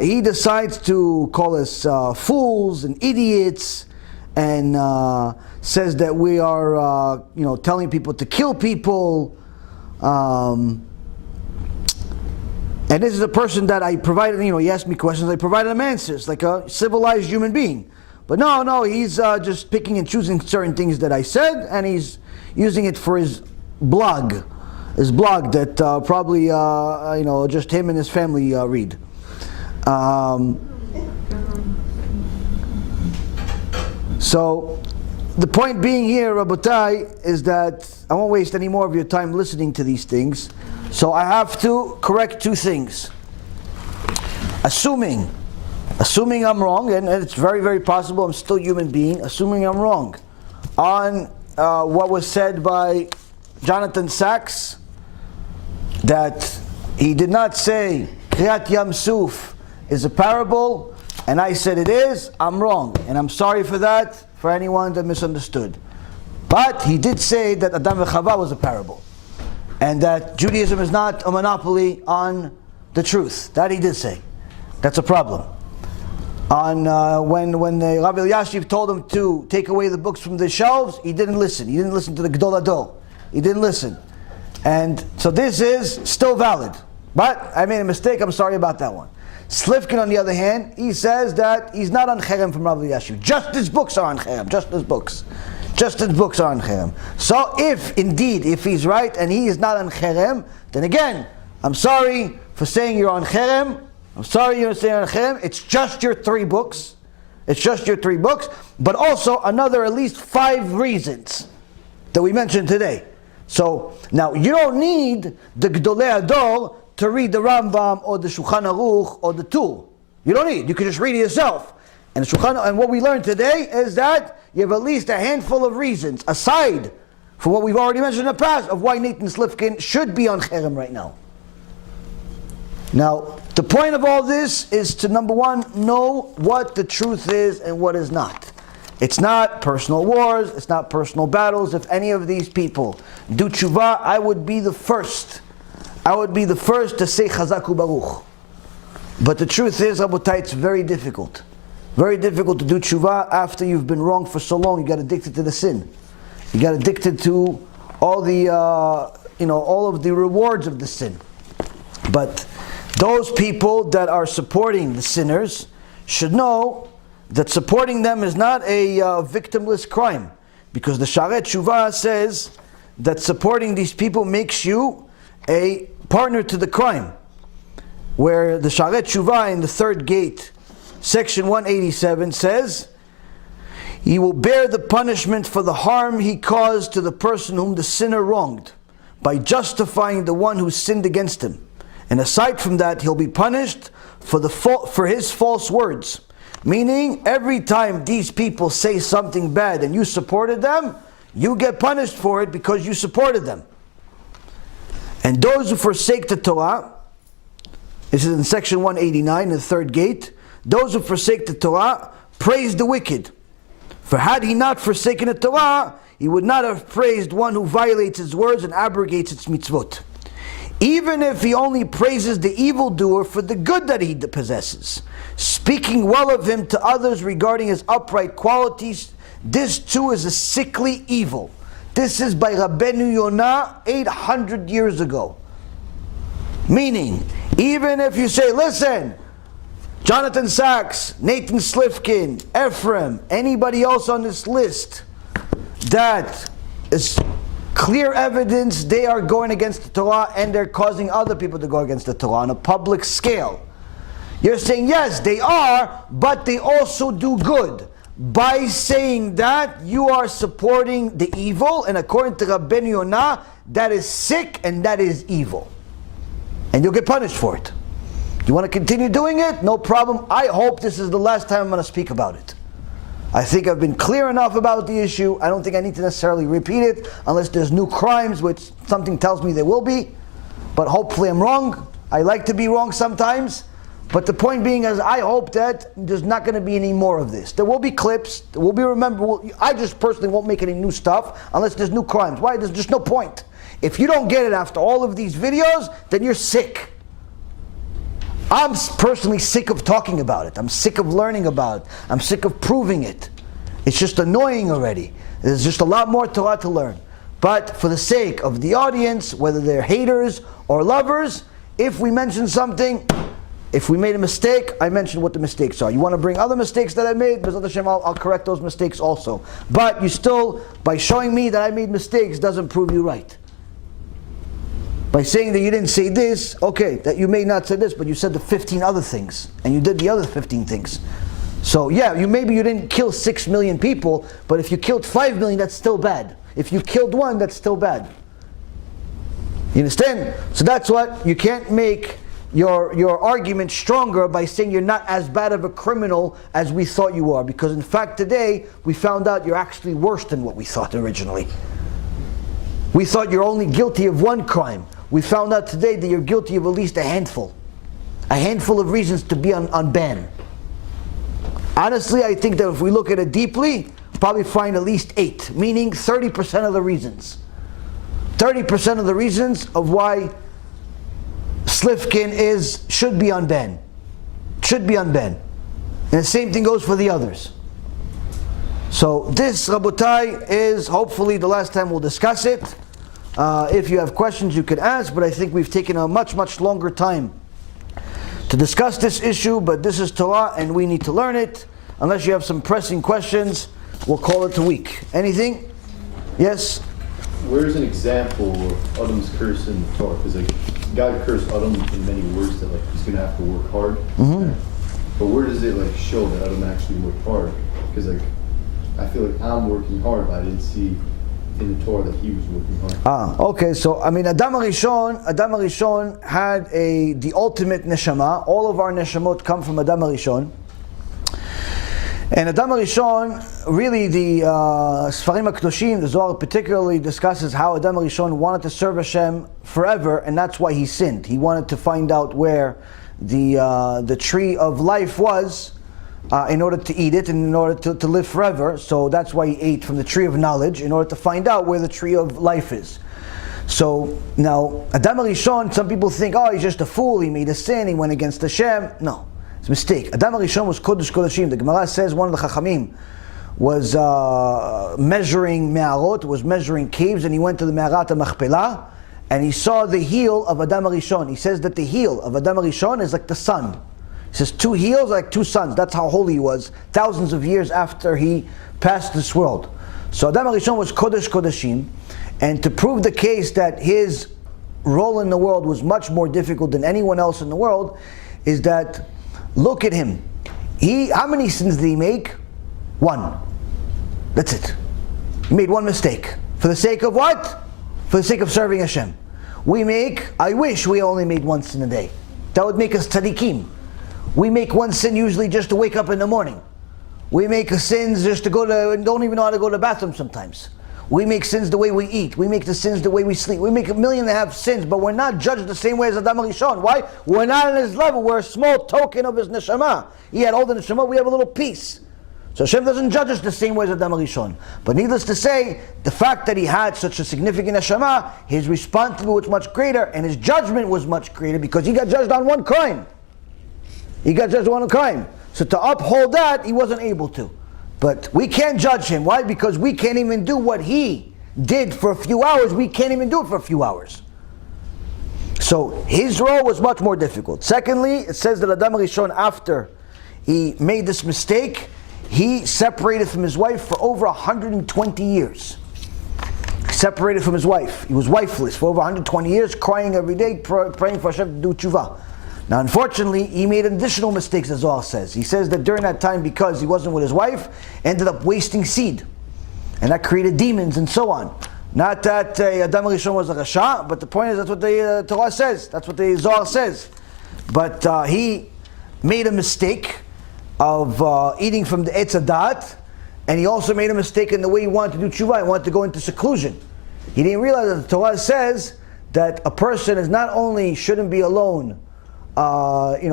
he decides to call us fools and idiots, and says that we are, telling people to kill people. And this is a person that I provided, he asked me questions, I provided him answers, like a civilized human being. But no, he's just picking and choosing certain things that I said, and he's using it for his blog that probably, just him and his family read. So, the point being here, Rabotai, is that I won't waste any more of your time listening to these things. So I have to correct 2 things. Assuming I'm wrong, and it's very, very possible I'm still a human being, assuming I'm wrong on what was said by Jonathan Sachs, that he did not say Kriyat Yam Suf is a parable, and I said it is, I'm wrong. And I'm sorry for that, for anyone that misunderstood. But he did say that Adam v'Chava was a parable, and that Judaism is not a monopoly on the truth. That he did say. That's a problem. On when the Rabbi Elyashiv told him to take away the books from the shelves, he didn't listen. He didn't listen to the Gedol Adol. He didn't listen. And so this is still valid. But I made a mistake, I'm sorry about that one. Slifkin, on the other hand, he says that he's not on cherem from Rabbi Elyashiv. Just his books are on cherem, just his books. Just his books are on cherem. So if he's right and he is not on cherem, then again, I'm sorry for saying you're on cherem. I'm sorry you're saying on cherem. It's just your 3 books. It's just your 3 books. But also another at least 5 reasons that we mentioned today. So now you don't need the Gdolei Ador to read the Rambam or the Shulchan Aruch or the Tur. You don't need. You can just read it yourself. And what we learned today is that you have at least a handful of reasons, aside from what we've already mentioned in the past, of why Nathan Slifkin should be on cherem right now. Now, the point of all this is to, number one, know what the truth is and what is not. It's not personal wars, it's not personal battles. If any of these people do tshuva, I would be the first. I would be the first to say Chazaku Baruch. But the truth is, Rabotai, it's very difficult. Very difficult to do tshuva after you've been wrong for so long. You got addicted to the sin. You got addicted to all the, all of the rewards of the sin. But those people that are supporting the sinners should know that supporting them is not a victimless crime, because the Sharet Shuvah says that supporting these people makes you a partner to the crime. Where the Sharet Shuvah in the 3rd gate, section 187 says, he will bear the punishment for the harm he caused to the person whom the sinner wronged, by justifying the one who sinned against him. And aside from that, he'll be punished for his false words. Meaning, every time these people say something bad and you supported them, you get punished for it because you supported them. And those who forsake the Torah, this is in section 189, the 3rd gate, those who forsake the Torah praise the wicked. For had he not forsaken the Torah, he would not have praised one who violates his words and abrogates its mitzvot. Even if he only praises the evildoer for the good that he possesses, speaking well of him to others regarding his upright qualities, this too is a sickly evil. This is by Rabbeinu Yonah 800 years ago. Meaning, even if you say, listen, Jonathan Sachs, Nathan Slifkin, Ephraim, anybody else on this list that is clear evidence they are going against the Torah and they're causing other people to go against the Torah on a public scale. You're saying, yes, they are, but they also do good. By saying that, you are supporting the evil, and according to Rabbeinu Yonah, that is sick and that is evil. And you'll get punished for it. You want to continue doing it? No problem. I hope this is the last time I'm going to speak about it. I think I've been clear enough about the issue. I don't think I need to necessarily repeat it unless there's new crimes, which something tells me there will be. But hopefully I'm wrong. I like to be wrong sometimes. But the point being is, I hope that there's not going to be any more of this. There will be clips. There will be I just personally won't make any new stuff unless there's new crimes. Why? There's just no point. If you don't get it after all of these videos, then you're sick. I'm personally sick of talking about it. I'm sick of learning about it. I'm sick of proving it. It's just annoying already. There's just a lot more Torah to learn. But for the sake of the audience, whether they're haters or lovers, if we mention something, if we made a mistake, I mentioned what the mistakes are. You want to bring other mistakes that I made, B'ezrat Hashem, I'll correct those mistakes also. But you still, by showing me that I made mistakes, doesn't prove you right. By saying that you didn't say this, okay, that you may not say this, but you said the 15 other things, and you did the other 15 things. So yeah, maybe you didn't kill 6 million people, but if you killed 5 million, that's still bad. If you killed 1, that's still bad. You understand? So that's what, you can't make your argument stronger by saying you're not as bad of a criminal as we thought you are, because in fact today, we found out you're actually worse than what we thought originally. We thought you're only guilty of 1 crime. We found out today that you're guilty of at least a handful of reasons to be on ban. Honestly, I think that if we look at it deeply, probably find at least 8, meaning 30% of the reasons. 30% of the reasons of why Slifkin should be unbanned. Should be unbanned. And the same thing goes for the others. So this, Rabotai, is hopefully the last time we'll discuss it. If you have questions, you could ask, but I think we've taken a much, much longer time to discuss this issue, but this is Torah and we need to learn it. Unless you have some pressing questions, we'll call it a week. Anything? Yes? Where's an example of Adam's curse in the Torah? Because God cursed Adam in many words that he's going to have to work hard. Mm-hmm. But where does it show that Adam actually worked hard? Because I feel like I'm working hard, but I didn't see in the Torah that he was working hard. Okay. So Adam HaRishon had the ultimate neshama. All of our neshamot come from Adam HaRishon. And Adam HaRishon, really the Sfarim HaKadoshim, the Zohar particularly discusses how Adam HaRishon wanted to serve Hashem forever, and that's why he sinned. He wanted to find out where the tree of life was in order to eat it and in order to live forever. So that's why he ate from the tree of knowledge, in order to find out where the tree of life is. So now, Adam HaRishon, some people think, he's just a fool, he made a sin, he went against Hashem. No. It's a mistake. Adam HaRishon was Kodesh Kodeshim. The Gemara says one of the Chachamim was measuring me'arot, was measuring caves, and he went to the Me'arat HaMachpelah, and he saw the heel of Adam HaRishon. He says that the heel of Adam HaRishon is like the sun. He says 2 heels are like 2 suns. That's how holy he was, thousands of years after he passed this world. So Adam HaRishon was Kodesh Kodeshim, and to prove the case that his role in the world was much more difficult than anyone else in the world, is that look at him. How many sins did he make? 1. That's it. He made 1 mistake. For the sake of what? For the sake of serving Hashem. I wish we only made 1 sin a day. That would make us tzaddikim. We make 1 sin usually just to wake up in the morning. We make sins just to don't even know how to go to the bathroom sometimes. We make sins the way we eat. We make the sins the way we sleep. We make 1.5 million sins, but we're not judged the same way as Adam HaRishon. Why? We're not on his level. We're a small token of his neshama. He had all the neshama, we have a little piece. So Hashem doesn't judge us the same way as Adam HaRishon. But needless to say, the fact that he had such a significant neshama, his responsibility was much greater, and his judgment was much greater, because he got judged on 1 crime. He got judged on 1 crime. So to uphold that, he wasn't able to. But we can't judge him. Why? Because we can't even do what he did for a few hours. We can't even do it for a few hours. So his role was much more difficult. Secondly, it says that Adam HaRishon, after he made this mistake, he separated from his wife for over 120 years. He separated from his wife. He was wifeless for over 120 years, crying every day, praying for Hashem to do tshuva. Now, unfortunately, he made additional mistakes, as Zohar says. He says that during that time, because he wasn't with his wife, ended up wasting seed. And that created demons and so on. Not that Adam HaRishon was a Rasha, but the point is that's what the Torah says. That's what the Zohar says. But he made a mistake of eating from the Eitz Hadat, and he also made a mistake in the way he wanted to do tshuva. He wanted to go into seclusion. He didn't realize that the Torah says that a person is not only shouldn't be alone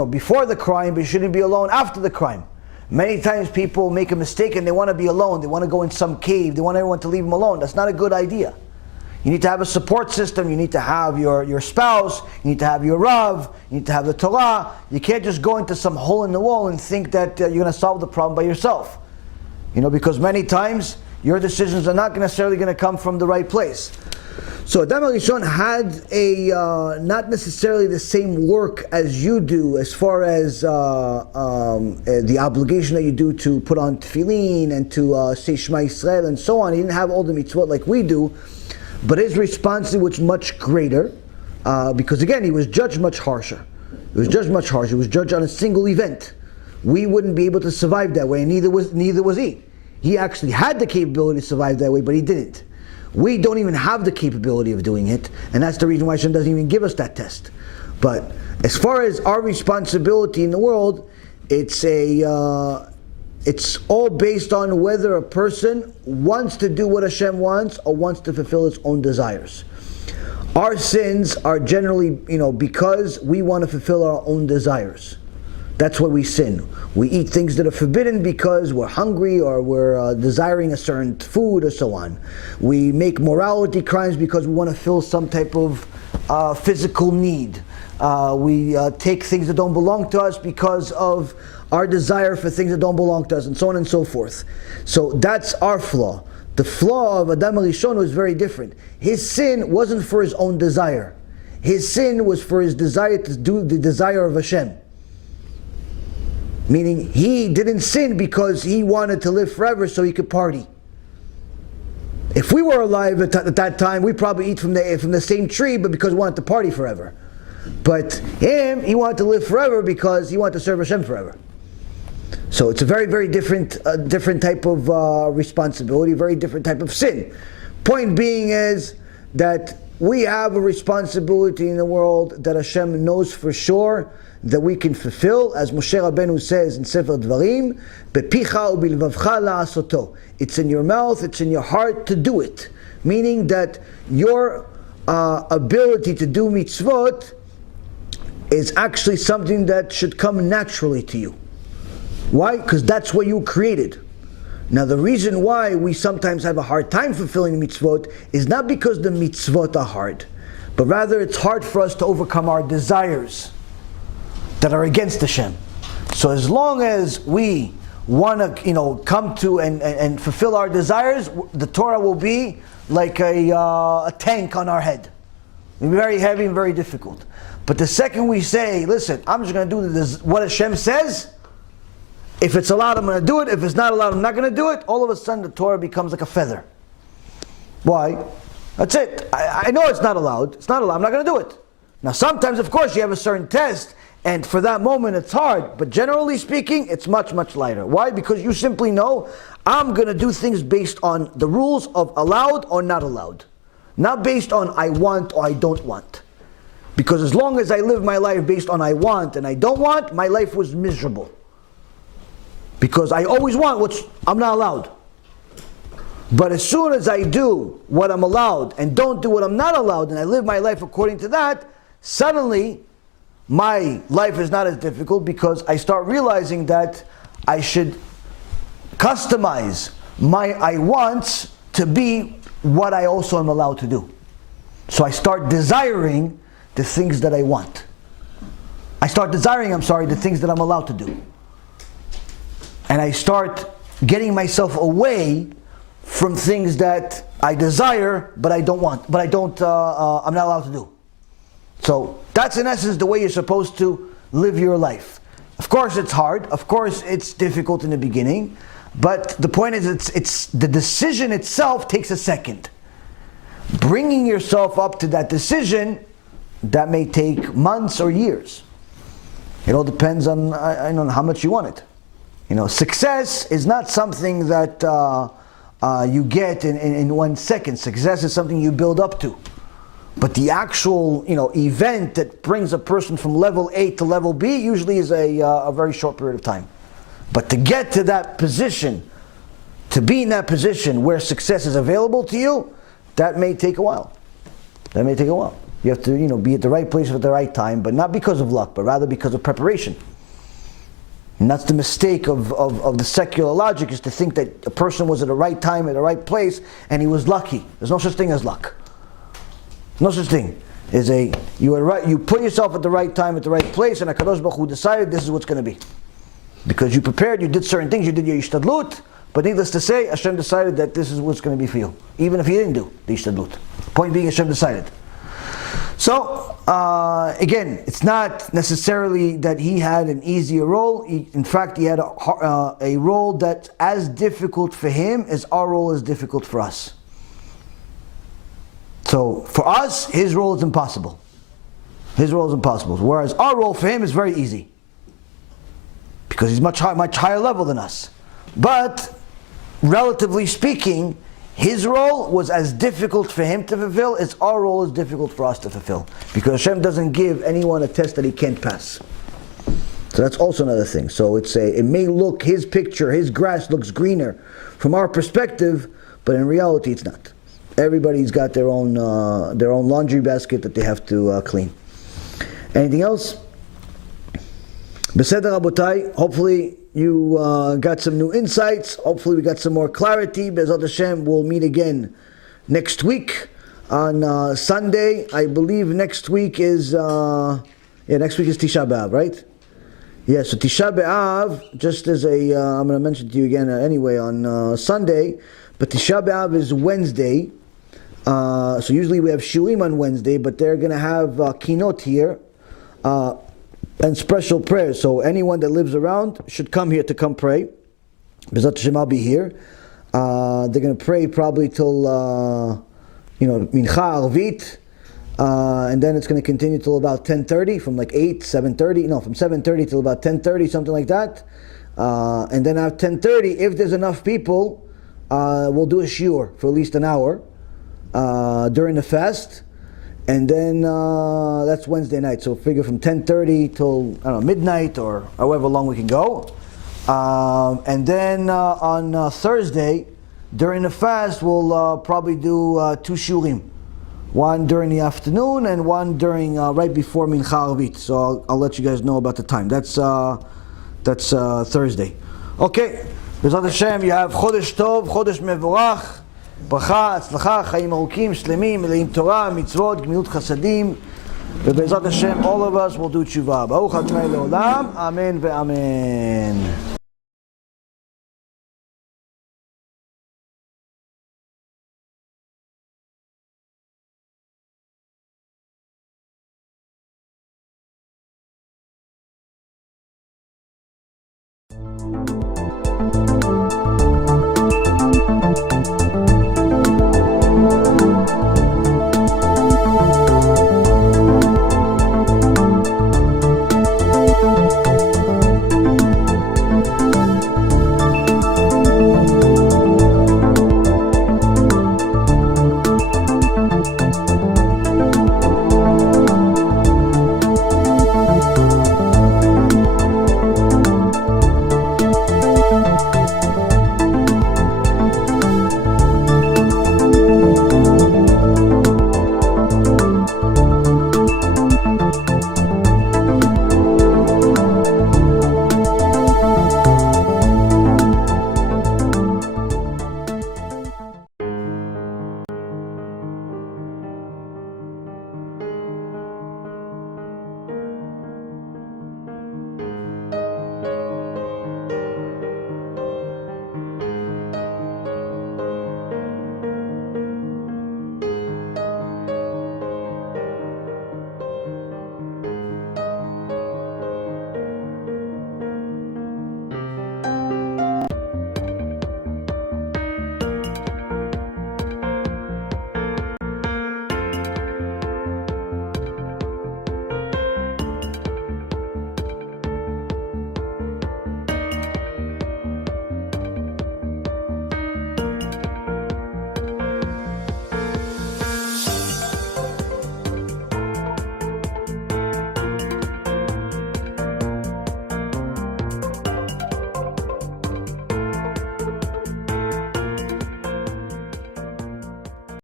before the crime, but shouldn't be alone after the crime. Many times people make a mistake and they want to be alone. They want to go in some cave. They want everyone to leave them alone. That's not a good idea. You need to have a support system. You need to have your spouse. You need to have your Rav. You need to have the Torah. You can't just go into some hole in the wall and think that you're going to solve the problem by yourself. Because many times your decisions are not necessarily going to come from the right place. So Adam HaRishon had not necessarily the same work as you do, as far as the obligation that you do to put on tefillin and to say Shema Yisrael and so on. He didn't have all the mitzvot like we do, but his responsibility was much greater, because again, he was judged much harsher. He was judged much harsher. He was judged on a single event. We wouldn't be able to survive that way, and neither was he. He actually had the capability to survive that way, but he didn't. We don't even have the capability of doing it, and that's the reason why Hashem doesn't even give us that test. But as far as our responsibility in the world, it's all based on whether a person wants to do what Hashem wants or wants to fulfill his own desires. Our sins are generally, because we want to fulfill our own desires. That's why we sin. We eat things that are forbidden because we're hungry or we're desiring a certain food or so on. We make morality crimes because we want to fill some type of physical need. We take things that don't belong to us because of our desire for things that don't belong to us, and so on and so forth. So that's our flaw. The flaw of Adam HaRishon was very different. His sin wasn't for his own desire. His sin was for his desire to do the desire of Hashem. Meaning, he didn't sin because he wanted to live forever so he could party. If we were alive at that time, we'd probably eat from the same tree, but because we wanted to party forever. But him, he wanted to live forever because he wanted to serve Hashem forever. So it's a very, very different type of responsibility, very different type of sin. Point being is that we have a responsibility in the world that Hashem knows for sure that we can fulfill, as Moshe Rabbeinu says in Sefer Dvarim, "Bepicha ubilvavcha la'asoto." It's in your mouth, it's in your heart to do it. Meaning that your ability to do mitzvot is actually something that should come naturally to you. Why? Because that's what you created. Now the reason why we sometimes have a hard time fulfilling mitzvot is not because the mitzvot are hard, but rather it's hard for us to overcome our desires that are against Hashem. So as long as we want to, come to and fulfill our desires, the Torah will be like a tank on our head. It'll be very heavy and very difficult. But the second we say, listen, I'm just going to do this, what Hashem says, if it's allowed, I'm going to do it. If it's not allowed, I'm not going to do it. All of a sudden, the Torah becomes like a feather. Why? That's it. I know it's not allowed. It's not allowed. I'm not going to do it. Now, sometimes, of course, you have a certain test, and for that moment, it's hard. But generally speaking, it's much, much lighter. Why? Because you simply know, I'm going to do things based on the rules of allowed or not allowed. Not based on I want or I don't want. Because as long as I live my life based on I want and I don't want, my life was miserable. Because I always want what I'm not allowed. But as soon as I do what I'm allowed and don't do what I'm not allowed, and I live my life according to that, suddenly my life is not as difficult because I start realizing that I should customize my I wants to be what I also am allowed to do. So I start desiring the things that I want. I start desiring, the things that I'm allowed to do. And I start getting myself away from things that I desire, but I don't want, I'm not allowed to do. So that's in essence the way you're supposed to live your life. Of course it's hard, of course it's difficult in the beginning, but the point is it's the decision itself takes a second. Bringing yourself up to that decision, that may take months or years. It all depends on how much you want it. Success is not something that you get in 1 second. Success is something you build up to. But the actual, event that brings a person from level A to level B usually is a very short period of time. But to get to that position, to be in that position where success is available to you, that may take a while. You have to, be at the right place at the right time, but not because of luck, but rather because of preparation. And that's the mistake of the secular logic, is to think that a person was at the right time, at the right place, and he was lucky. There's no such thing as luck. No such thing. You put yourself at the right time, at the right place, and HaKadosh Baruch Hu decided this is what's going to be. Because you prepared, you did certain things, you did your ishtadlut, but needless to say, Hashem decided that this is what's going to be for you. Even if you didn't do the ishtadlut. Point being, Hashem decided. So, again, it's not necessarily that he had an easier role. In fact, he had a role that's as difficult for him as our role is difficult for us. So, for us, his role is impossible. Whereas our role for him is very easy. Because he's much higher level than us. But, relatively speaking, his role was as difficult for him to fulfill as our role is difficult for us to fulfill. Because Hashem doesn't give anyone a test that he can't pass. So that's also another thing. So it may look, his picture, his grass looks greener from our perspective, but in reality it's not. Everybody's got their own laundry basket that they have to clean. Anything else? Beseder Rabotai, hopefully you got some new insights. Hopefully we got some more clarity. Be'ezrat Hashem, we'll meet again next week on Sunday. I believe next week is next week is Tisha B'Av, right? Yeah, so Tisha B'Av, just as a, I'm going to mention to you again anyway on Sunday, but Tisha B'Av is Wednesday. So usually we have shiurim on Wednesday, but they're going to have kinot here and special prayers. So anyone that lives around should come here to come pray. B'ezrat Hashem, I'll be here. They're going to pray probably till Mincha Arvit. And then it's going to continue till about 10:30, from like 7:30, from 7:30 till about 10:30, something like that. And then at 10:30, if there's enough people, we'll do a shiur for at least an hour during the fast. And then that's Wednesday night. So figure from 10:30 till, I don't know, midnight or however long we can go. And then on Thursday, during the fast, we'll probably do 2 shiurim. One during the afternoon and one during right before Mincha Arvit. So I'll let you guys know about the time. That's Thursday. Okay. B'ezrat Hashem, you have Chodesh Tov, Chodesh Mevorach, Bracha, Atzlacha, Chaim Arukim, Shlemim, Meleim Torah, Mitzvot, Gemilut Chasadim. B'ezrat Hashem, all of us will do tshuva. Baruch Adonai Leolam. Amen ve'amen.